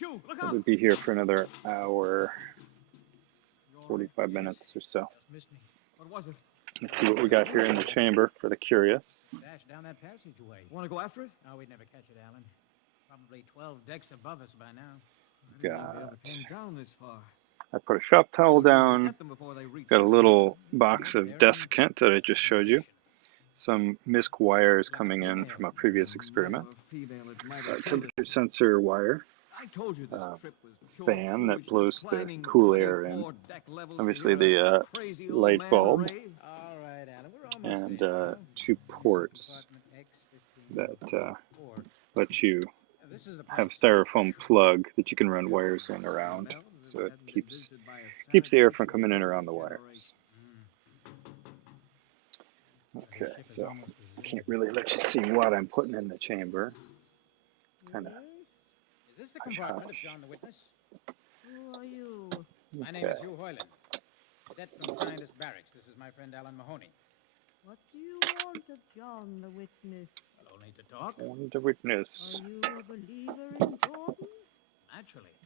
We'll be here for another hour, 45 minutes or so. What was it? Let's see what we got here in the chamber for the curious. Dash down that passageway. Want to go after it? No, we'd never catch it, Alan. Probably 12 decks above us by now. Came down this far. I put a shop towel down, got a little box of desiccant that I just showed you, some misc wires coming in from a previous experiment, temperature sensor wire, fan that blows the cool air in, obviously the light bulb, and 2 ports that let you have styrofoam plug that you can run wires in around, so it keeps the air from coming in around the wires. Okay, so I can't really let you see what I'm putting in the chamber. Kind of this the compartment of John the Witness? Who are you? My name is Hugh Hoyland. Cadet from Scientist Barracks. This is my friend Alan Mahoney. What do you want of John the Witness? Well, only to talk. Only the witness. Are you a believer in Jordan? Naturally.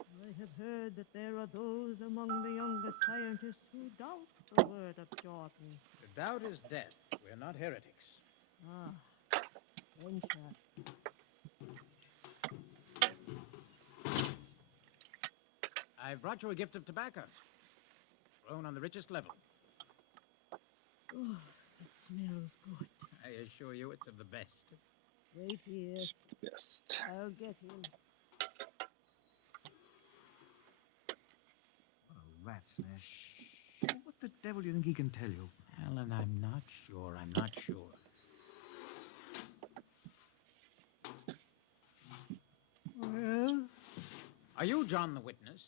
I have heard that there are those among the younger scientists who doubt the word of Jordan. To doubt is death. We're not heretics. Ah, enter. I've brought you a gift of tobacco. Grown on the richest level. Oh, it smells good. I assure you it's of the best. Wait here. It's the best. I'll get him. What a rat's nest. What the devil do you think he can tell you? Alan, I'm not sure. I'm not sure. Well? Are you John the Witness?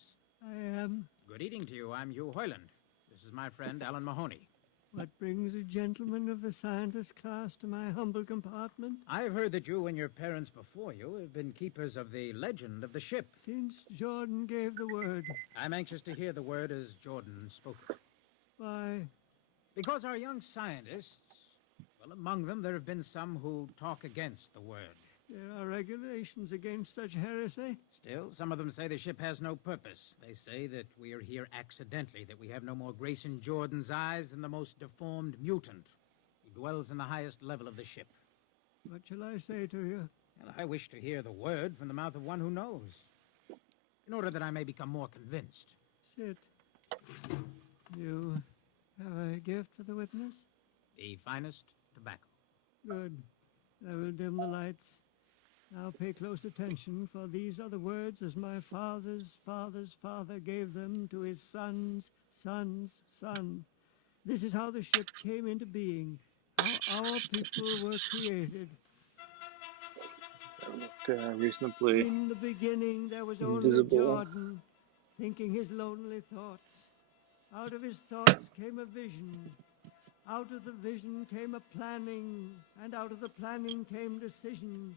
I am. Good evening to you. I'm Hugh Hoyland. This is my friend Alan Mahoney. What brings a gentleman of the scientist class to my humble compartment? I've heard that you and your parents before you have been keepers of the legend of the ship. Since Jordan gave the word. I'm anxious to hear the word as Jordan spoke it. Why? Because our young scientists, well, among them there have been some who talk against the word. There are regulations against such heresy. Still, some of them say the ship has no purpose. They say that we are here accidentally, that we have no more grace in Jordan's eyes than the most deformed mutant who dwells in the highest level of the ship. What shall I say to you? Well, I wish to hear the word from the mouth of one who knows, in order that I may become more convinced. Sit. You have a gift for the witness? The finest tobacco. Good. I will dim the lights. Now pay close attention, for these are the words as my father's father's father gave them to his son's son's son. This is how the ship came into being, how our people were created. Reasonably In the beginning there was invisible. only Jordan, thinking his lonely thoughts. Out of his thoughts came a vision. Out of the vision came a planning, and out of the planning came decision.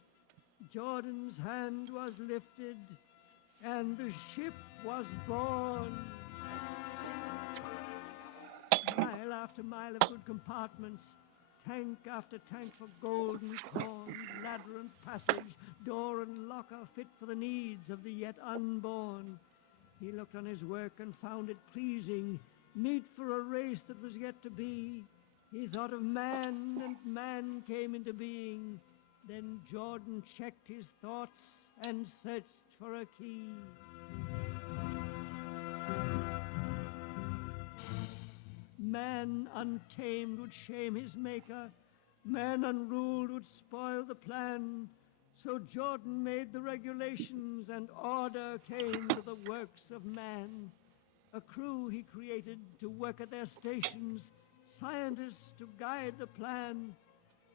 Jordan's hand was lifted, and the ship was born. Mile after mile of good compartments, tank after tank for gold and corn, ladder and passage, door and locker fit for the needs of the yet unborn. He looked on his work and found it pleasing, meet for a race that was yet to be. He thought of man, and man came into being. Then Jordan checked his thoughts and searched for a key. Man untamed would shame his maker. Man unruled would spoil the plan. So Jordan made the regulations, and order came to the works of man. A crew he created to work at their stations, scientists to guide the plan.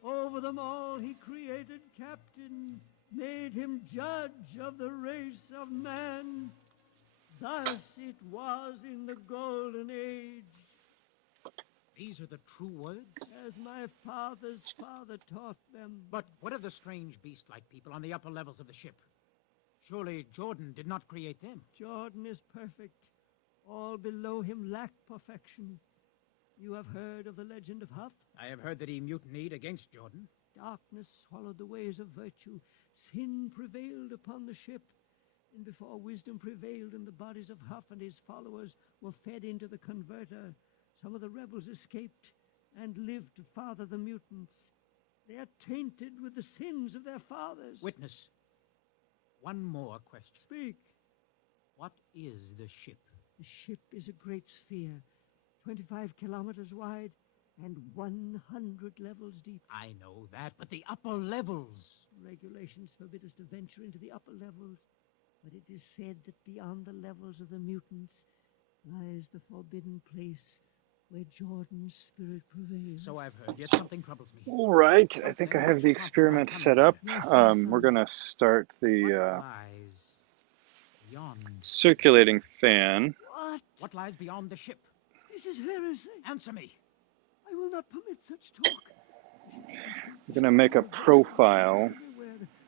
Over them all he created captain, made him judge of the race of man. Thus it was in the golden age. These are the true words? As my father's father taught them. But what of the strange beast-like people on the upper levels of the ship? Surely Jordan did not create them. Jordan is perfect. All below him lack perfection. You have heard of the legend of Huff? I have heard that he mutinied against Jordan. Darkness swallowed the ways of virtue. Sin prevailed upon the ship. And before wisdom prevailed in the bodies of Huff and his followers were fed into the converter, some of the rebels escaped and lived to father the mutants. They are tainted with the sins of their fathers. Witness, one more question. Speak. What is the ship? The ship is a great sphere, 25 kilometers wide and 100 levels deep. I know that, but the upper levels. Regulations forbid us to venture into the upper levels, but it is said that beyond the levels of the mutants lies the forbidden place where Jordan's spirit prevails. So I've heard, yet something troubles me. All right, I think I have the experiment set up. We're going to start the circulating fan. What? What lies beyond the ship? This is heresy. Answer me. I will not permit such talk. We're going to make a profile.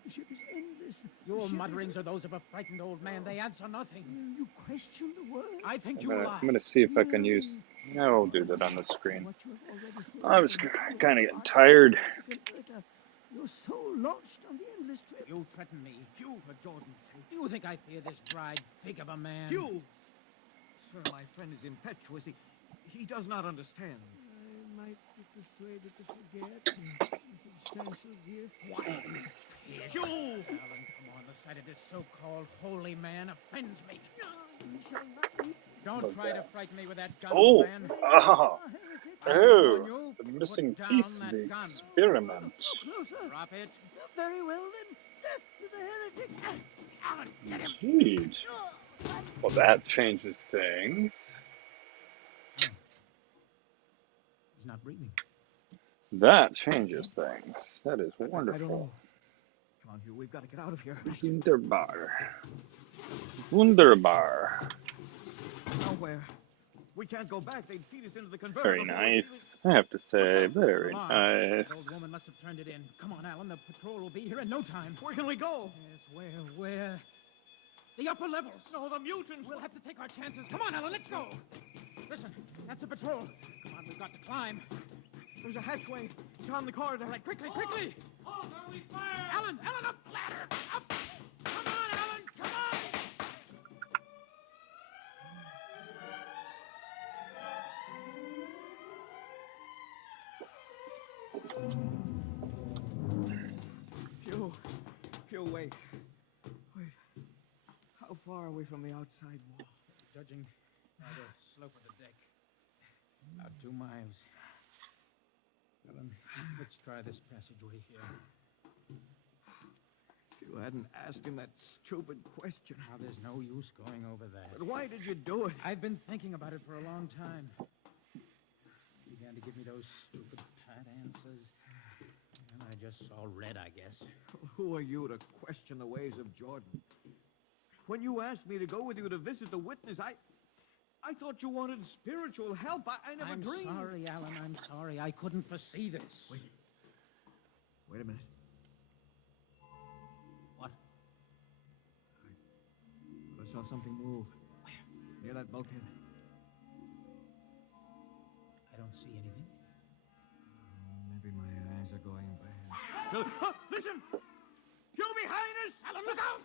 The ship is endless. Your mutterings are those of a frightened old man. They answer nothing. You question the word? I think I'm you gonna, lie. I'm gonna see if I can use. Yeah, I'll do that on the screen. What you have already said. I was kind of getting tired. You're so launched on the endless trip. You threaten me. Hugh, for Jordan's sake. Do you think I fear this dried fig of a man? Hugh! Sir, my friend is impetuous. He does not understand. I might be persuaded to forget a substantial gift. What? Hugh! Alan, come on. The sight of this so-called holy man offends me. You shall not eat. Don't try to frighten me with that gun, Oh, old man. oh, I warn oh! you, The put missing down piece of that the gun. experiment. Closer. Drop it. Very well then. Death to the heretic. Alan, get him. Indeed. Well, that changes things. He's not breathing. That changes things. That is I don't wonderful. know. Come on, Hugh. We've got to get out of here. Wunderbar. Wunderbar. Now where? We can't go back. They'd feed us into the converter. Very nice. I have to say, very Alarm. nice. That old woman must have turned it in. Come on, Alan. The patrol will be here in no time. Where can we go? Yes, where? The upper levels. No, the mutants. We'll have to take our chances. Come on, Alan. Let's go. Listen, that's the patrol. Come on, we've got to climb. There's a hatchway down the corridor. All right, quickly, quickly. Halt or we fire! Alan, up the ladder. Up. Come on, Alan. Come on. Hugh, wait. How far are we from the outside wall? Judging by the slope of the deck, about 2 miles. Alan, let's try this passageway here. You hadn't asked him that stupid question. Now, there's no use going over that. But why did you do it? I've been thinking about it for a long time. He began to give me those stupid, pat answers. And I just saw red, I guess. Who are you to question the ways of Jordan? When you asked me to go with you to visit the witness, I thought you wanted spiritual help. I never dreamed. I'm sorry, Alan. I'm sorry. I couldn't foresee this. Wait a minute. What? I saw something move. Where? Near that bulkhead. I don't see anything. Maybe my eyes are going bad. Listen! You behind us! Alan, look out!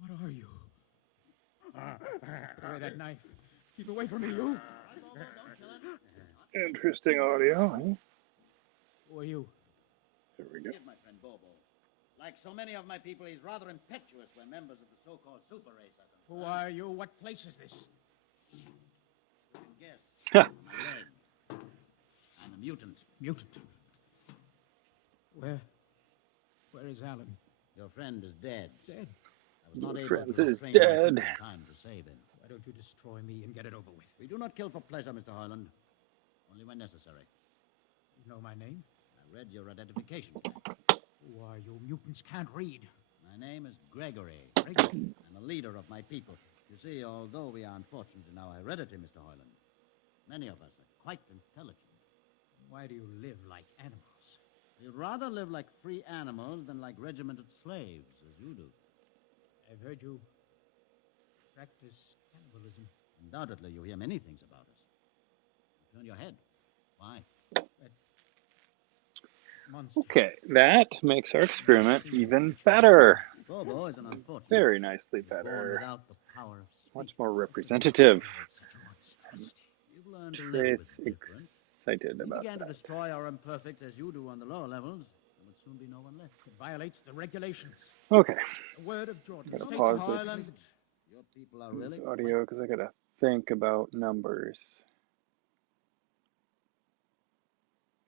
What are you? Put away that knife. Keep away from me, you. Interesting audio. Eh? Who are you? There we go. Forgive my friend Bobo. Like so many of my people, he's rather impetuous when members of the so-called super race are concerned. Who are you? What place is this? You can guess. From my leg. I'm a mutant. Mutant. Where is Alan? Your friend is dead. Dead? I was not Your able friend to is restrain dead. my people in time to save him. Why don't you destroy me and get it over with? We do not kill for pleasure, Mr. Hoyland. Only when necessary. You know my name? I read your identification tag. Who are you? Mutants can't read. My name is Gregory. Gregory? I'm a leader of my people. You see, although we are unfortunate in our heredity, Mr. Hoyland, many of us are quite intelligent. Why do you live like animals? We'd rather live like free animals than like regimented slaves, as you do. I've heard you practice cannibalism. Undoubtedly, you hear many things about us. You turn your head. Why? That monster. Okay, that makes our experiment even better. Bobo is an unfortunate. Very nicely Born better. without the power of speech. Much more representative. You've learned to live with Trace the difference. excited We about began to that. destroy our imperfects as you do on the lower levels. There would soon be no one left. It violates the regulations. Okay, The word of Jordan. gotta States pause of this. Ireland. Your people are This really audio because I gotta think about numbers.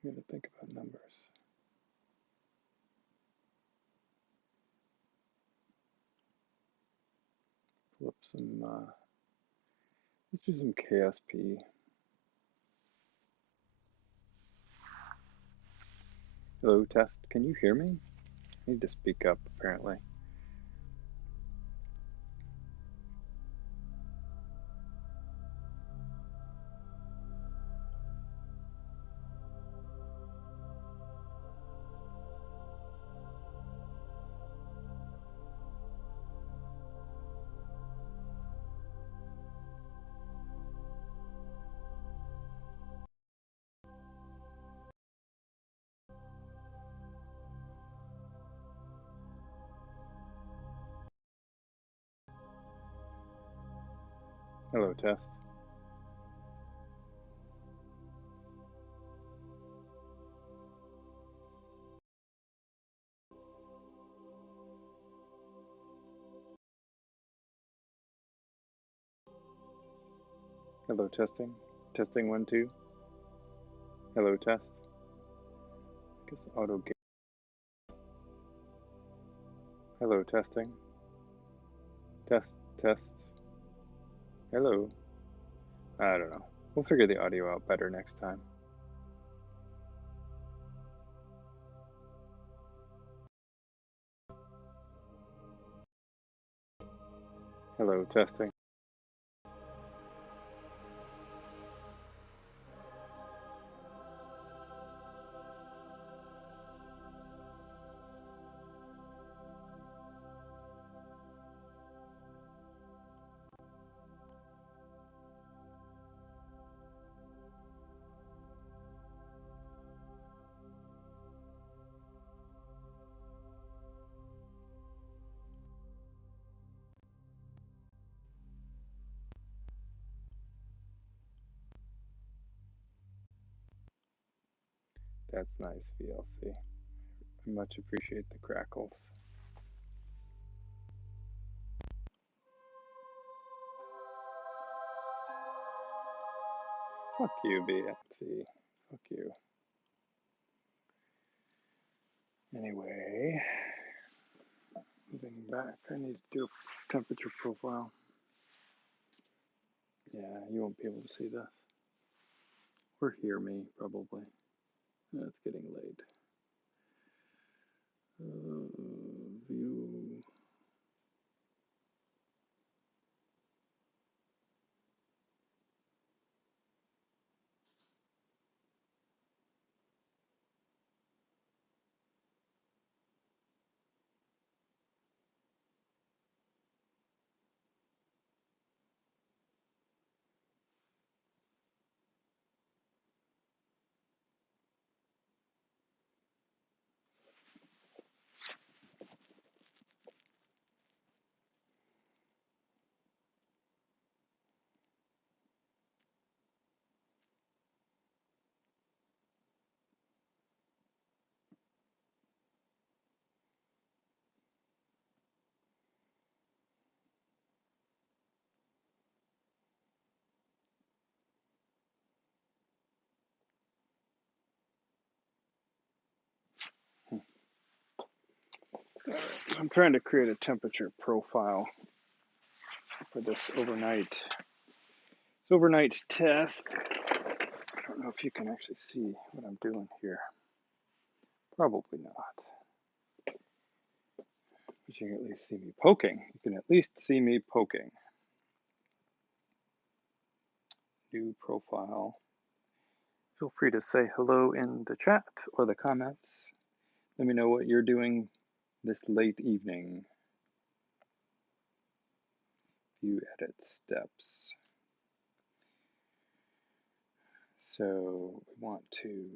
I gotta think about numbers. Pull up some. Let's do some KSP. Hello, test. Can you hear me? I need to speak up, apparently. Hello, test. Hello, testing. Testing 1, 2. Hello, test. I guess auto game. Hello, testing. Test, test. Hello. I don't know. We'll figure the audio out better next time. Hello, testing. That's nice, VLC. I much appreciate the crackles. Fuck you, VLC. Fuck you. Anyway, moving back, I need to do a temperature profile. Yeah, you won't be able to see this. Or hear me, probably. It's getting late. View. I'm trying to create a temperature profile for this overnight test. I don't know if you can actually see what I'm doing here. Probably not. But you can at least see me poking. You can at least see me poking. New profile. Feel free to say hello in the chat or the comments. Let me know what you're doing this late evening. View edit steps. So we want to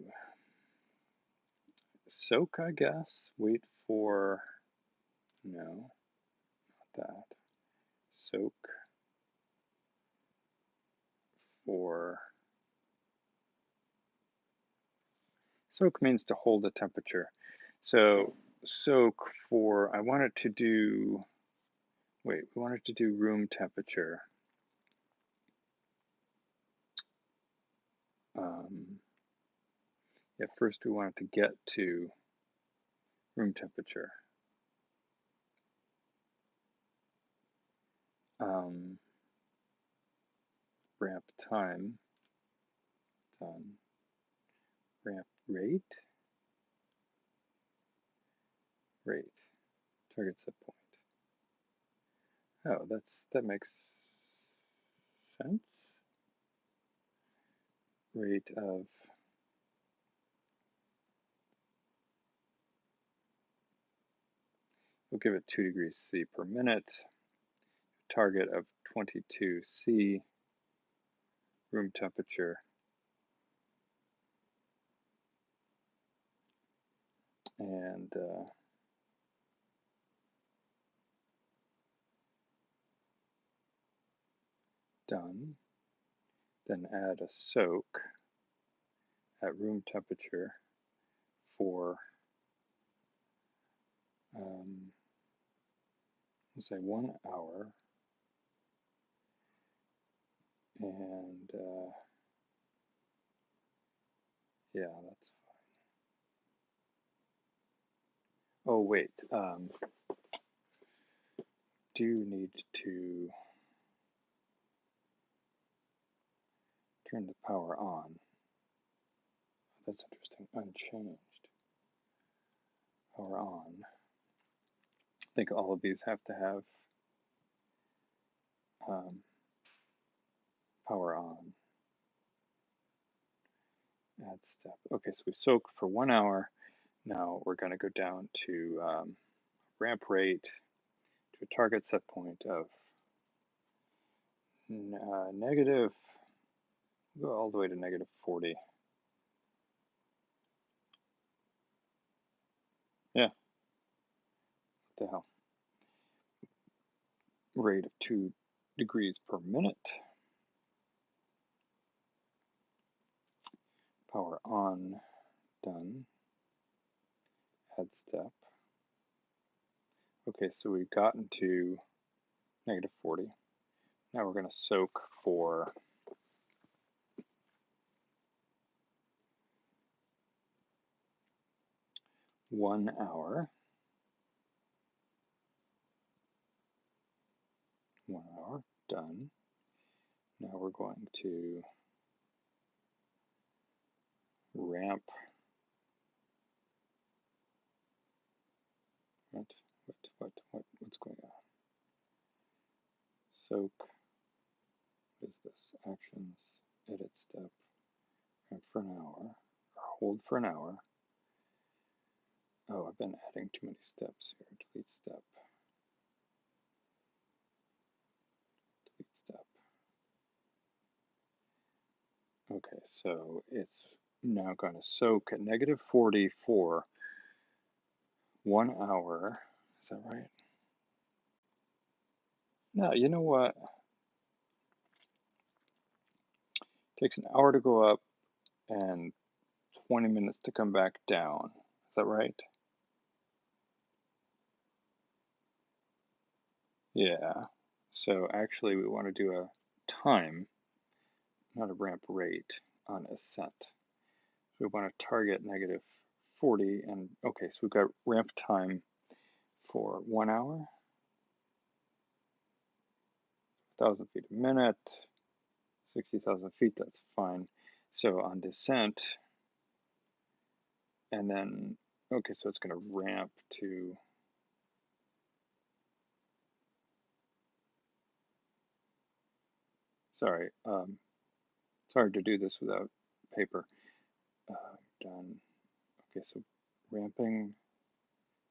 soak, I guess. Wait for, no, not that. Soak for, soak means to hold a temperature. So soak for, I wanted to do, wait, we wanted to do room temperature. Yeah, first we wanted to get to room temperature. Ramp time, done. Ramp rate, rate, target set point. Oh, that makes sense. Rate of we'll give it 2 degrees C per minute. Target of 22 C. Room temperature. And done. Then add a soak at room temperature for let's say 1 hour, and yeah, that's fine. Oh wait, do need to turn the power on. That's interesting. Unchanged. Power on. I think all of these have to have power on. Add step. Okay, so we soak for 1 hour. Now we're going to go down to ramp rate to a target set point of negative, go all the way to negative 40. Yeah. What the hell? Rate of 2 degrees per minute. Power on, done. Add step. Okay, so we've gotten to negative 40. Now we're going to soak for 1 hour. 1 hour, done. Now we're going to ramp. What's going on? Soak. What is this? Actions, edit step, ramp for an hour, or hold for an hour. Oh, I've been adding too many steps here. Delete step. Delete step. Okay, so it's now going to soak at negative 40 for 1 hour. Is that right? No, you know what? It takes an hour to go up and 20 minutes to come back down. Is that right? Yeah. So actually we want to do a time, not a ramp rate on ascent. So we want to target negative 40 and okay, so we've got ramp time for 1 hour, 1,000 feet a minute, 60,000 feet, that's fine. So on descent, and then, okay, so it's going to ramp to, sorry, it's hard to do this without paper. Done. Okay, so ramping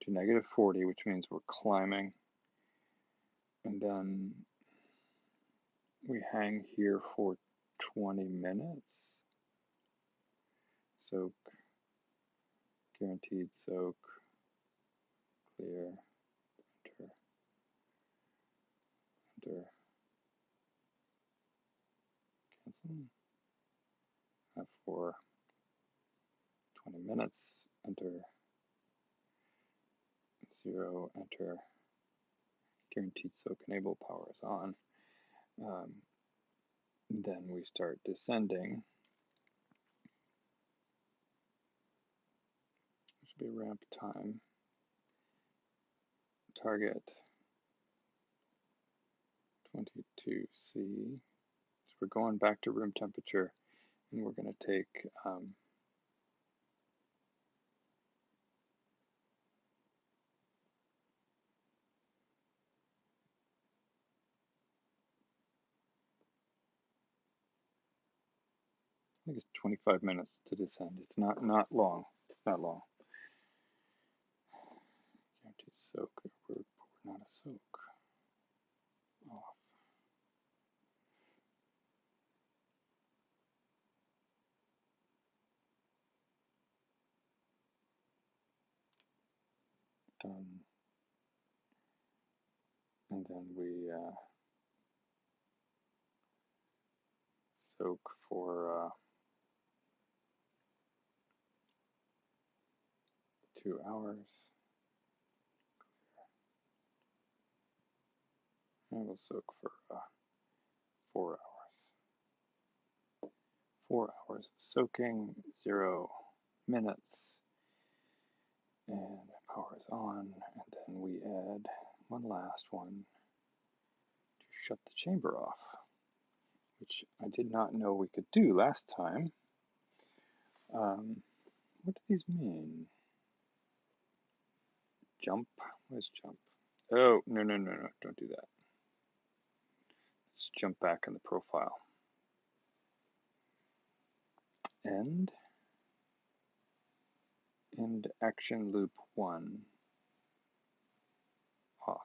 to negative 40, which means we're climbing. And then we hang here for 20 minutes. Soak, guaranteed soak, clear, enter, enter, cancel. For 20 minutes, enter, 0, enter, guaranteed soak enable, power is on. Then we start descending. This should be ramp time. Target 22C. So we're going back to room temperature, and we're going to take think it's 25 minutes to descend. It's not long. It's not long. Guaranteed soak. We're not a soak. Off. Done. And then we soak for 2 hours. And we'll soak for 4 hours. 4 hours of soaking, 0 minutes, and power is on. And then we add one last one to shut the chamber off, which I did not know we could do last time. What do these mean? Jump? What is jump? Oh, no, don't do that. Let's jump back in the profile. End action loop 1. Off.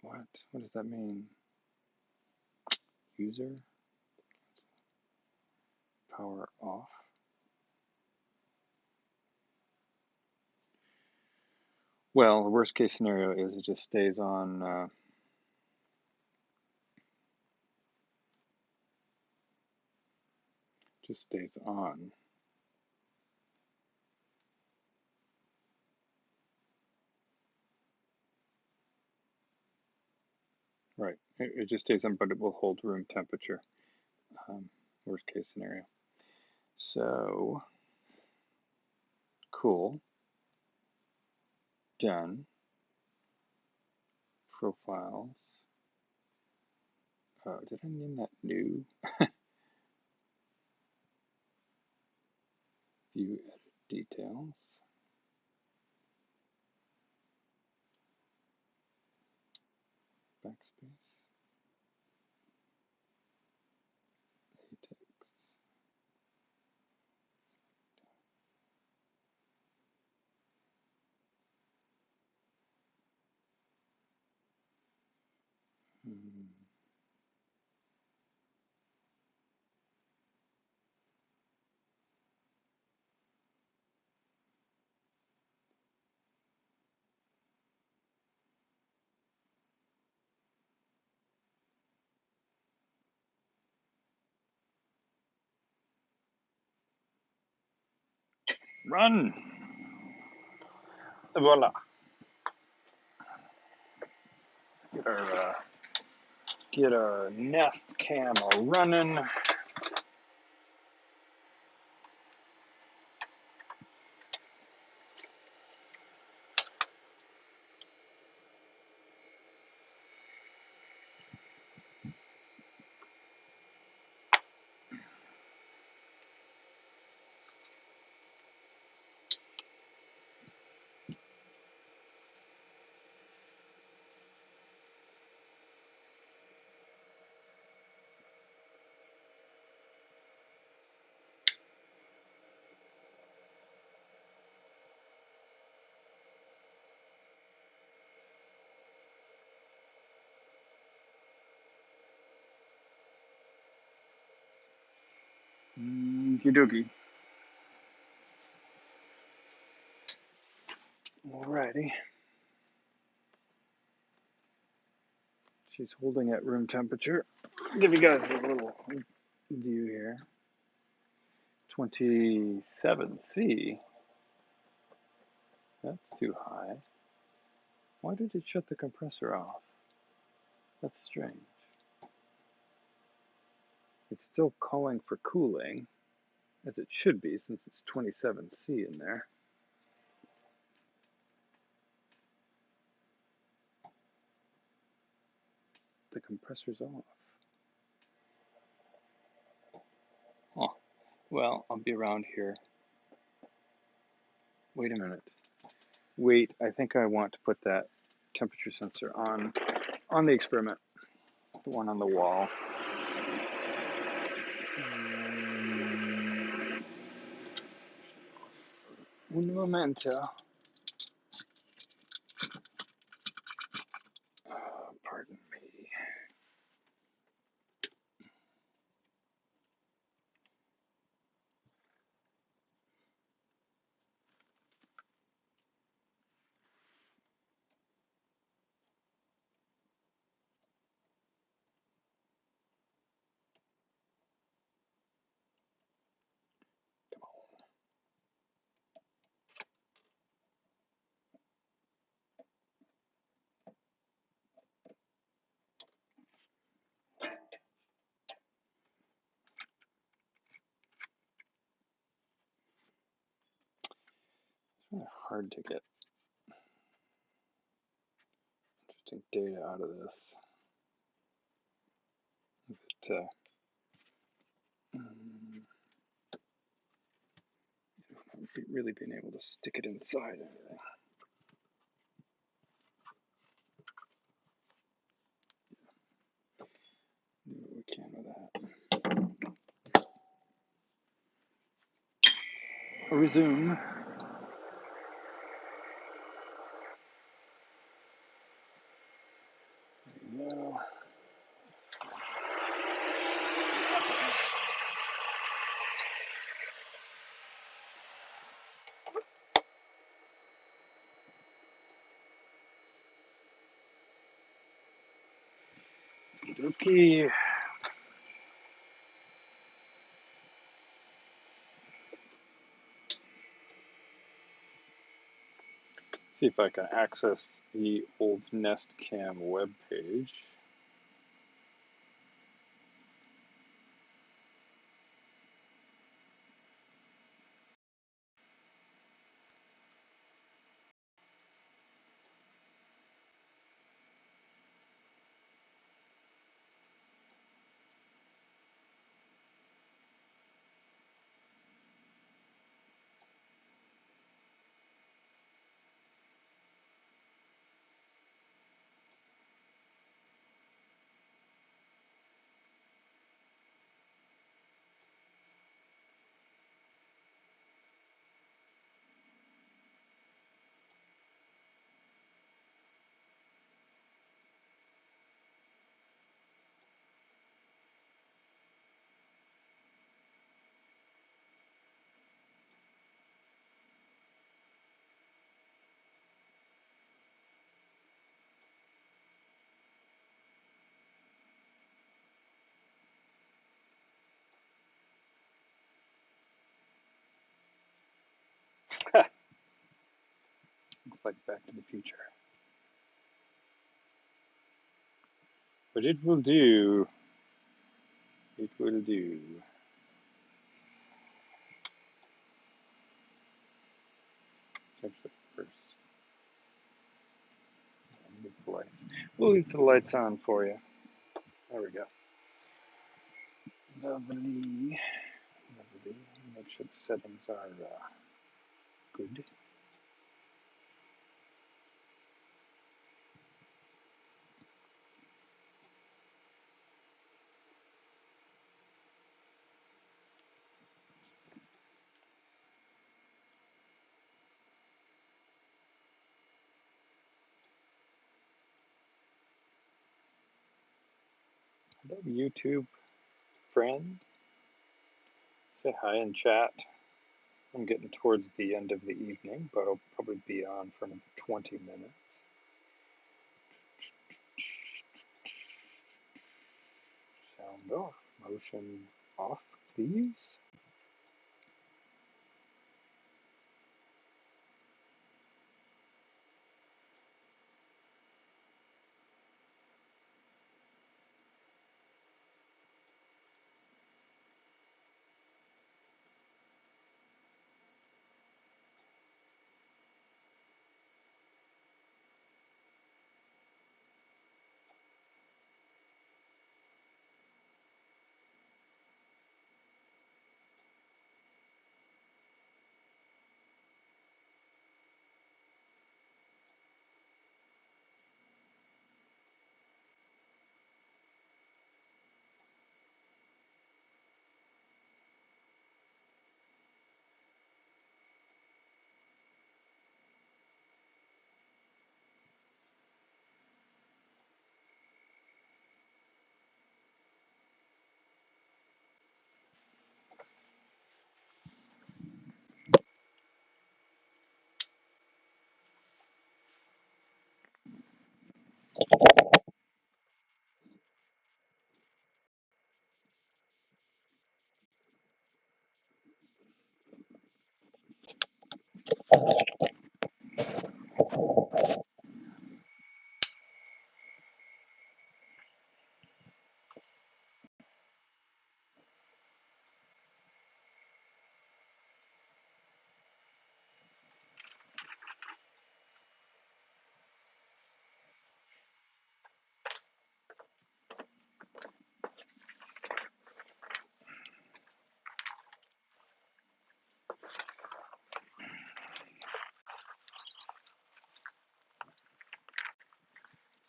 What? What does that mean? User? Power off. Well, the worst case scenario is it just stays on. Just stays on. Right. It just stays on, but it will hold room temperature. Worst case scenario. So, cool. Done. Profiles. Did I name that new? View edit details. Backspace. Latex. Run! Voila. Let's get our Nest cam running. Okie dokie. Alrighty. She's holding at room temperature. I'll give you guys a little view here. 27C. That's too high. Why did it shut the compressor off? That's strange. It's still calling for cooling, as it should be since it's 27C in there. The compressor's off. Oh, well, I'll be around here. Wait a minute. Wait, I think I want to put that temperature sensor on the experiment, the one on the wall. Un momento. Pardon me. It's really hard to get interesting data out of this. But, really being able to stick it inside anything. Do what we can with that. I'll resume. There we go. Okay. See if I can access the old Nest Cam web page. Looks like Back to the Future. But it will do. It will do. Change the first. Leave the lights. We'll leave the lights on for you. There we go. Lovely. Lovely. Make sure the settings are good. Hello, YouTube friend. Say hi in chat. I'm getting towards the end of the evening, but I'll probably be on for another 20 minutes. Sound off. Motion off, please.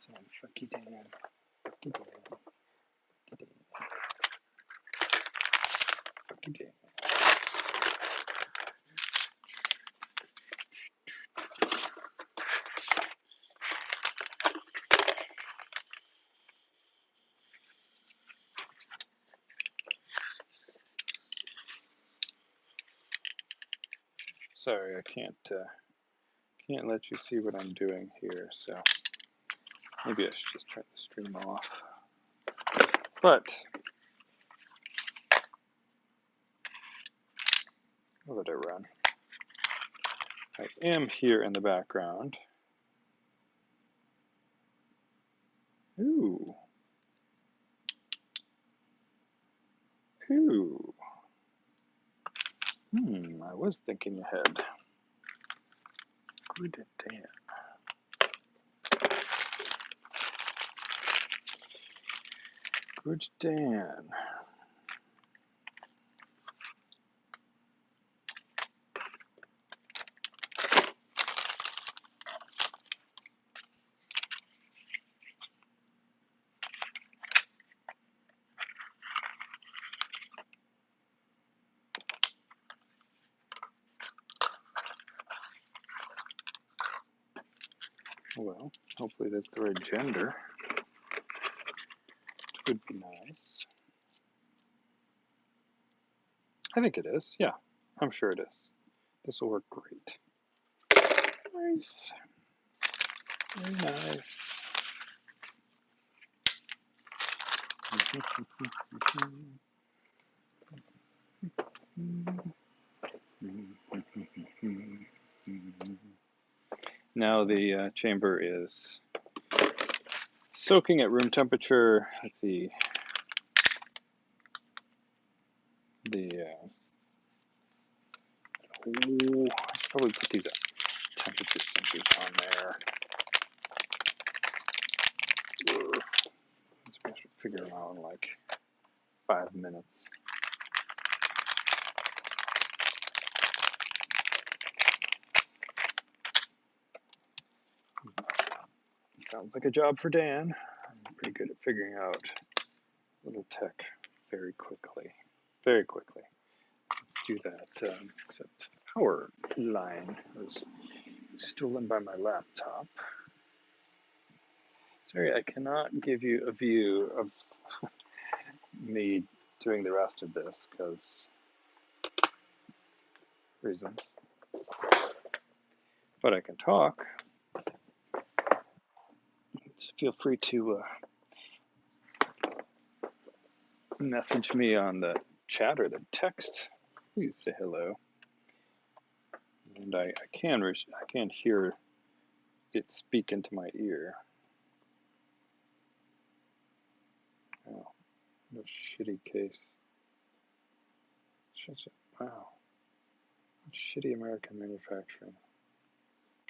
So, Fucky Dan. Fucky Dan. Fucky Dan. Sorry, I can't let you see what I'm doing here, so maybe I should just turn the stream off. But I'll let it run. I am here in the background. Ooh. Ooh. I was thinking ahead. Good Dan. Good Dan. Well, hopefully that's the right gender. It would be nice. I think it is. Yeah, I'm sure it is. This will work great. Nice. Very nice. Now the chamber is soaking at room temperature. The I should probably put these temperature sensors on there. I should figure them out in like 5 minutes. Sounds like a job for Dan. I'm pretty good at figuring out little tech very quickly. Very quickly. Let's do that, except the power line was stolen by my laptop. Sorry, I cannot give you a view of me doing the rest of this because reasons. But I can talk. Feel free to message me on the chat or the text. Please say hello. And I can hear it speak into my ear. Oh, what a shitty case. Wow. Shitty American manufacturing.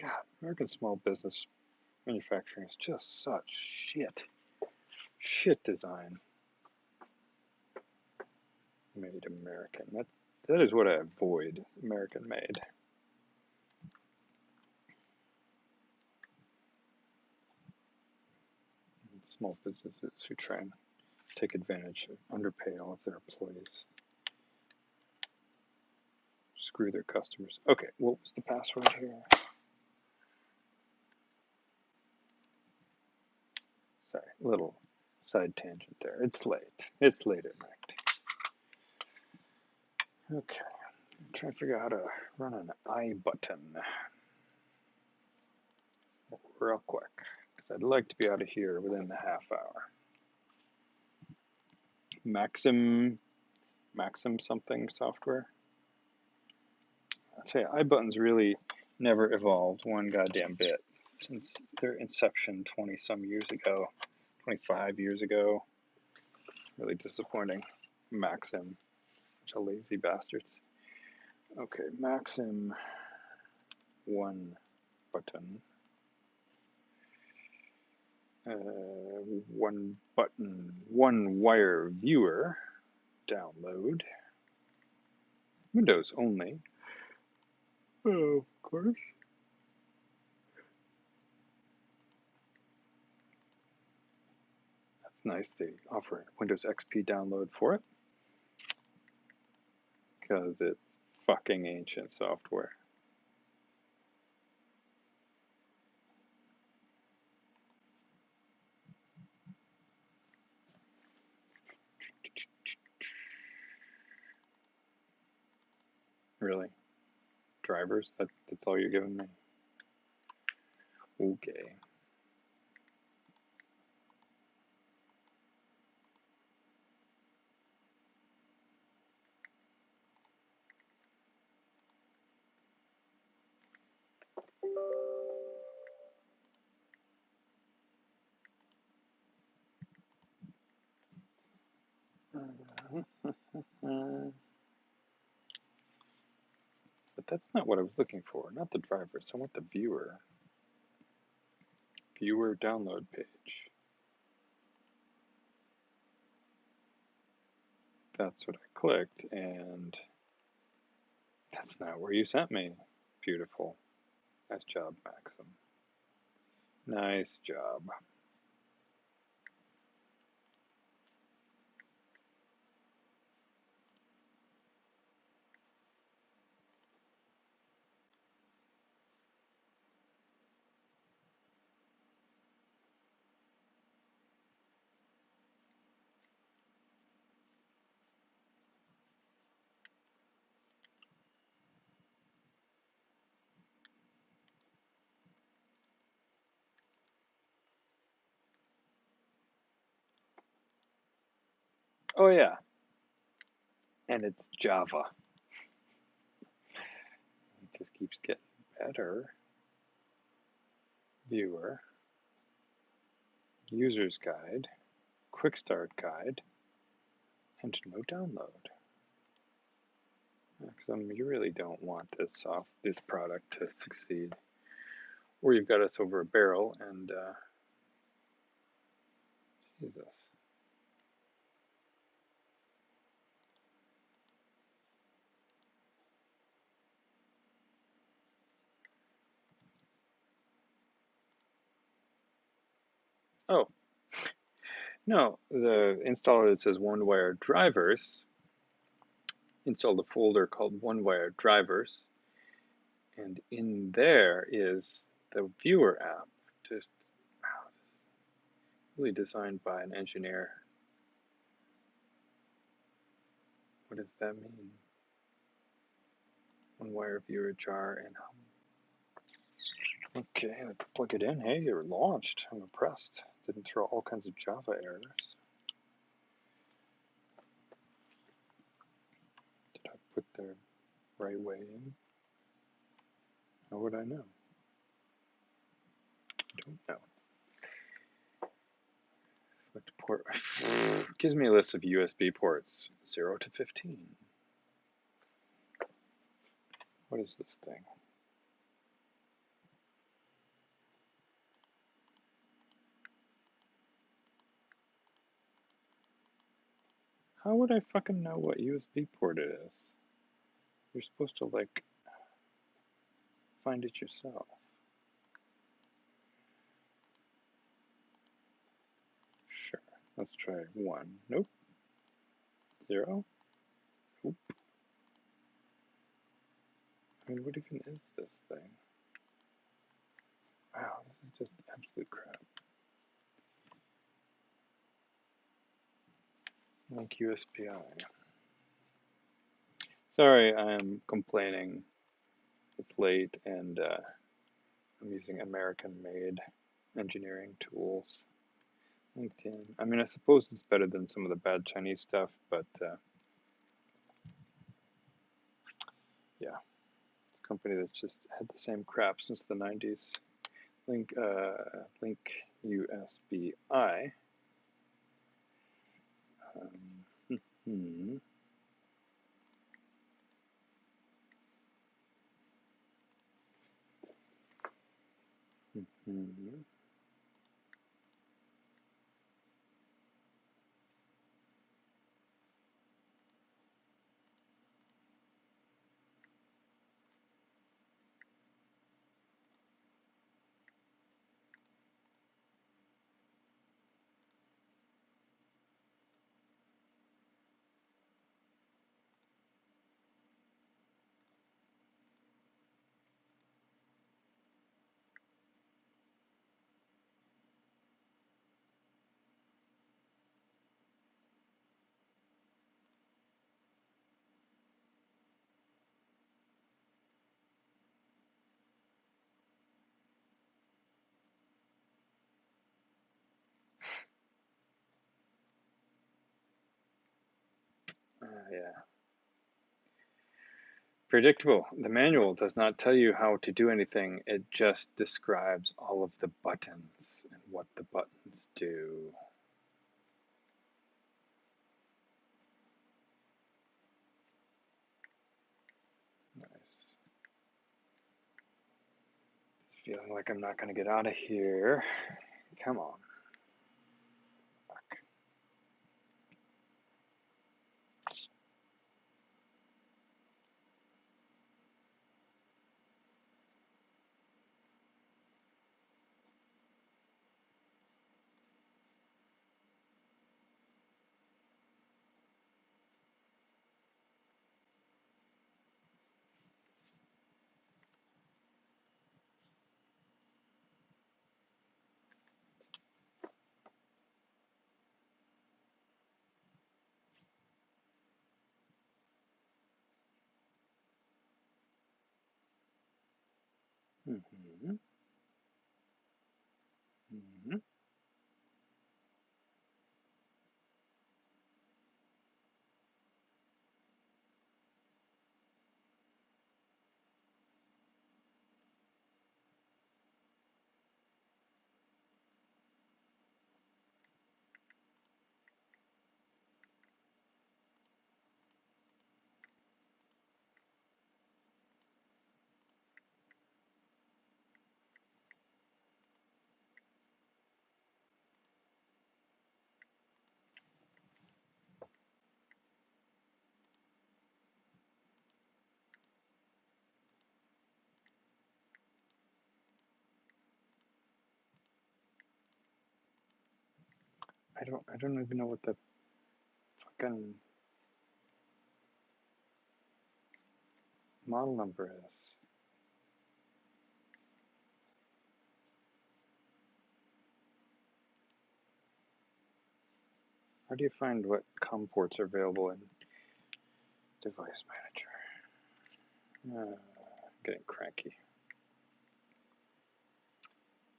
God, American small business manufacturing is just such shit. Shit design. Made American. That is what I avoid. American made. Small businesses who try and take advantage of underpay all of their employees. Screw their customers. Okay, what was the password here? Sorry, little side tangent there. It's late. It's late at night. Okay, I'm trying to figure out how to run an I button real quick because I'd like to be out of here within the half hour. Maxim something software. I'll tell you, iButton's really never evolved one goddamn bit since their inception 20 some years ago, 25 years ago. Really disappointing. Maxim, bunch of lazy bastards. Okay, Maxim one button. One button, one wire viewer. Download. Windows only. Oh, of course. That's nice. They offer Windows XP download for it because it's fucking ancient software. Really? Drivers? That's all you're giving me? Okay. But that's not what I was looking for. Not the drivers. I want the viewer. Viewer download page. That's what I clicked, and that's not where you sent me. Beautiful. Nice job, Maxim. Nice job. Oh yeah. And it's Java. It just keeps getting better. Viewer. User's guide. Quick start guide. And no download. Maxim, you really don't want this product to succeed. Or you've got us over a barrel and Jesus. Oh, no, the installer that says one-wire drivers, installed a folder called one-wire drivers, and in there is the viewer app, just wow, this is really designed by an engineer. What does that mean? One-wire viewer jar and okay, let's plug it in. Hey, you're launched. I'm impressed. Didn't throw all kinds of Java errors. Did I put the right way in? How would I know? I don't know. Select port. Gives me a list of USB ports, 0 to 15. What is this thing? How would I fucking know what USB port it is? You're supposed to, like, find it yourself. Sure. Let's try 1. Nope. 0. Nope. I mean, what even is this thing? Wow, this is just absolute crap. Like USBI. Sorry, I'm complaining. It's late and I'm using American-made engineering tools. LinkedIn. I mean, I suppose it's better than some of the bad Chinese stuff, but yeah, it's a company that's just had the same crap since the 90s. Link USBI. Hmm. Hmm. Yeah. Predictable. The manual does not tell you how to do anything. It just describes all of the buttons and what the buttons do. Nice. It's feeling like I'm not going to get out of here. Come on. Fuck. Mm-hmm. Mm-hmm. I don't even know what the fucking model number is. How do you find what COM ports are available in Device Manager? Getting cranky.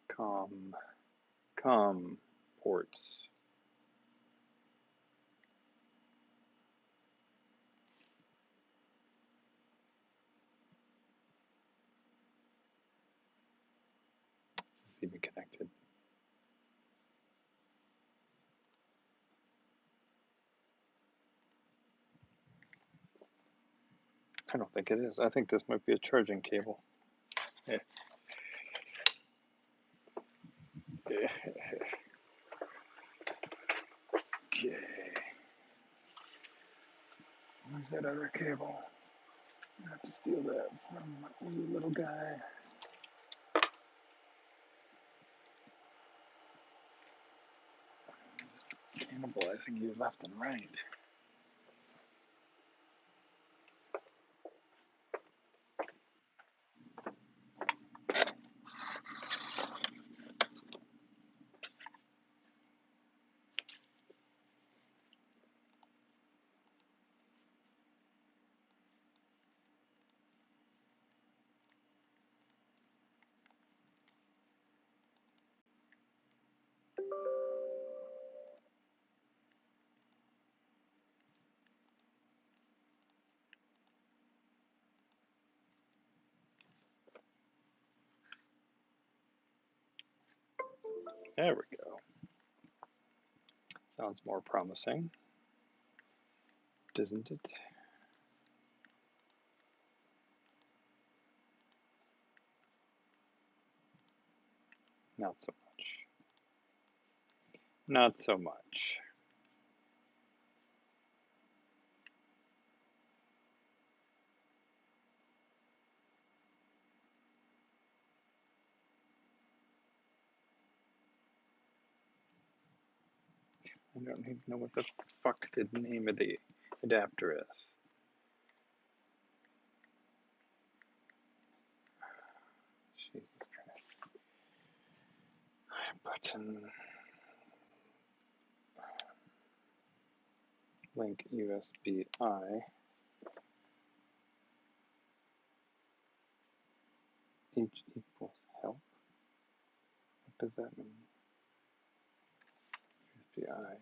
COM ports. Is this even connected? I don't think it is. I think this might be a charging cable. Yeah. Yeah. Okay. Where's that other cable? I have to steal that from you little guy. Cannibalizing you left and right. There we go. Sounds more promising, doesn't it? Not so much. Not so much. I don't even know what the fuck the name of the adapter is. Jesus Christ. Button. Link USB-I. H equals help. What does that mean? USB-I.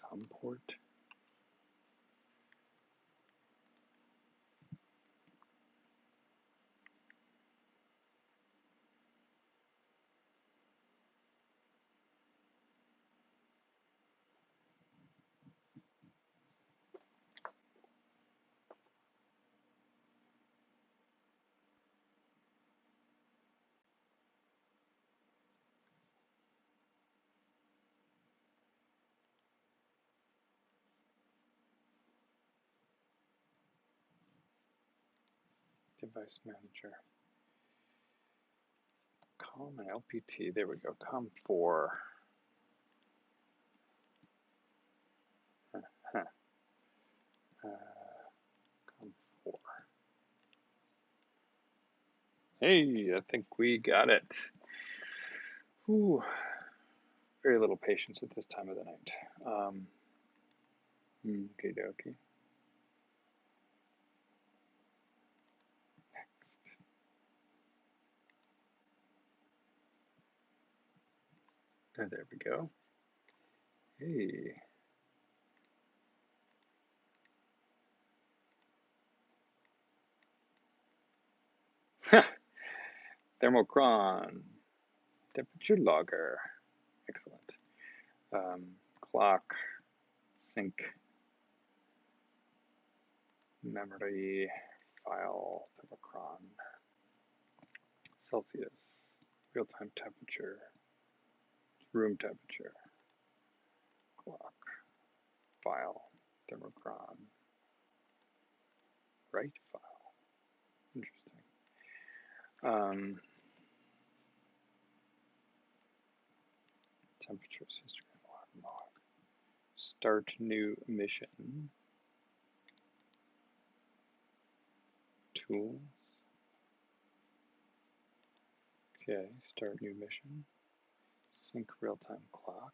COM port. Device manager. COM and LPT. There we go. COM4. Huh. COM4. Hey, I think we got it. Whew. Very little patience at this time of the night. Okie dokie. Oh, there we go. Hey. Thermocron. Temperature logger. Excellent. Clock. Sync. Memory. File. Thermocron. Celsius. Real-time temperature. Room temperature. Clock. File. Thermocron. Write file. Interesting. Temperatures. Histogram. Log. Start new mission. Tools. Okay, start new mission. Sync real-time clock.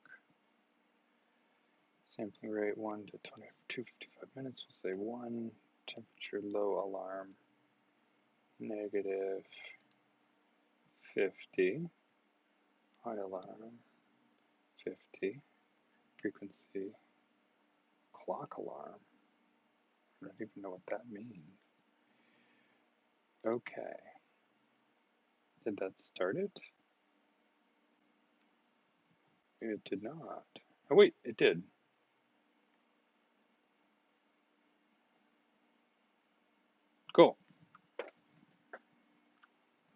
Sampling rate 1 to 255 minutes. We'll say 1. Temperature low alarm. Negative 50. High alarm. 50. Frequency. Clock alarm. I don't even know what that means. Okay. Did that start it? It did not. Oh wait, it did. Cool.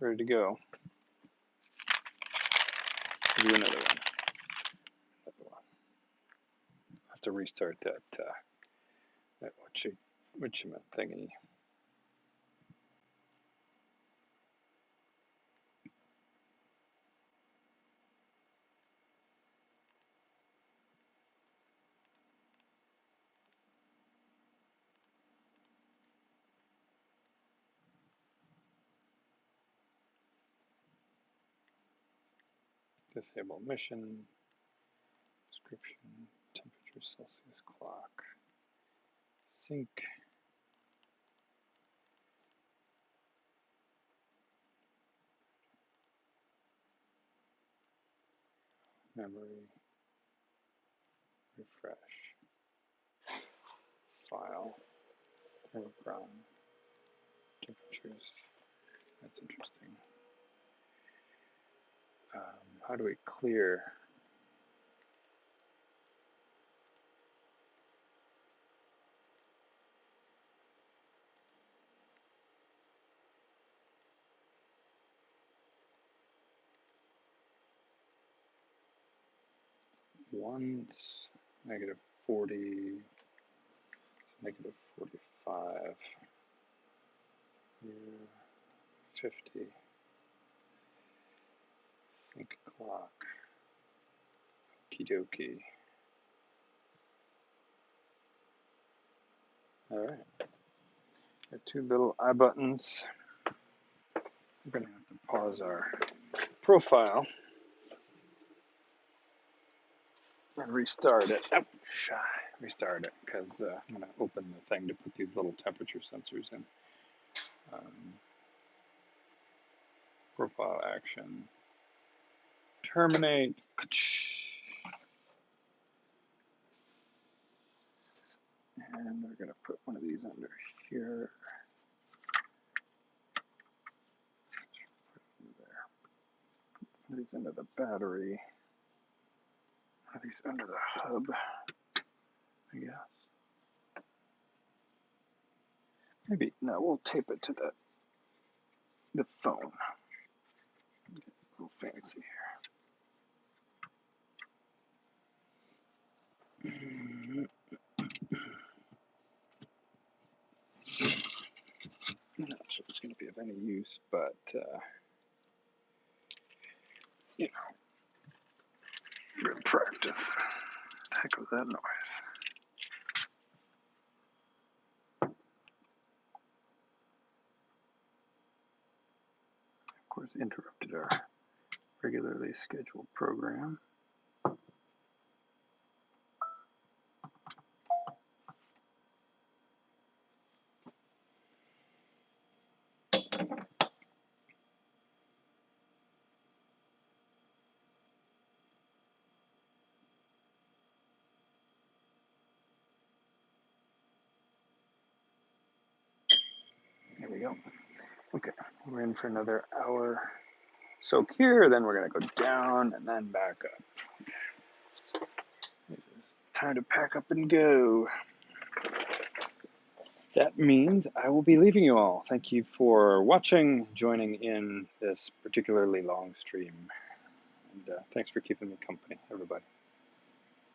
Ready to go. Do another one. Another one. I have to restart that whatchamacallit thingy. Disable mission. Description. Temperature Celsius clock. Sync. Memory. Refresh. File. Thermocron. Temperatures. That's interesting. How do we clear? Once negative 40, negative 45, here, 50, sync clock, okie dokie. All right, got two little I buttons. We're gonna have to pause our profile and restart it. Ouch! Restart it because I'm gonna open the thing to put these little temperature sensors in. Profile action. Terminate. And we're gonna put one of these under here. One of these under the battery. One of these under the hub, I guess. Maybe, no, we'll tape it to the phone. Get a little fancy here. I'm not sure it's going to be of any use, but, you know, for practice. What the heck was that noise? Of course, interrupted our regularly scheduled program. There we go. Okay, we're in for another hour. Soak here, then we're going to go down and then back up. It's time to pack up and go. That means I will be leaving you all. Thank you for watching, joining in this particularly long stream. And thanks for keeping me company, everybody.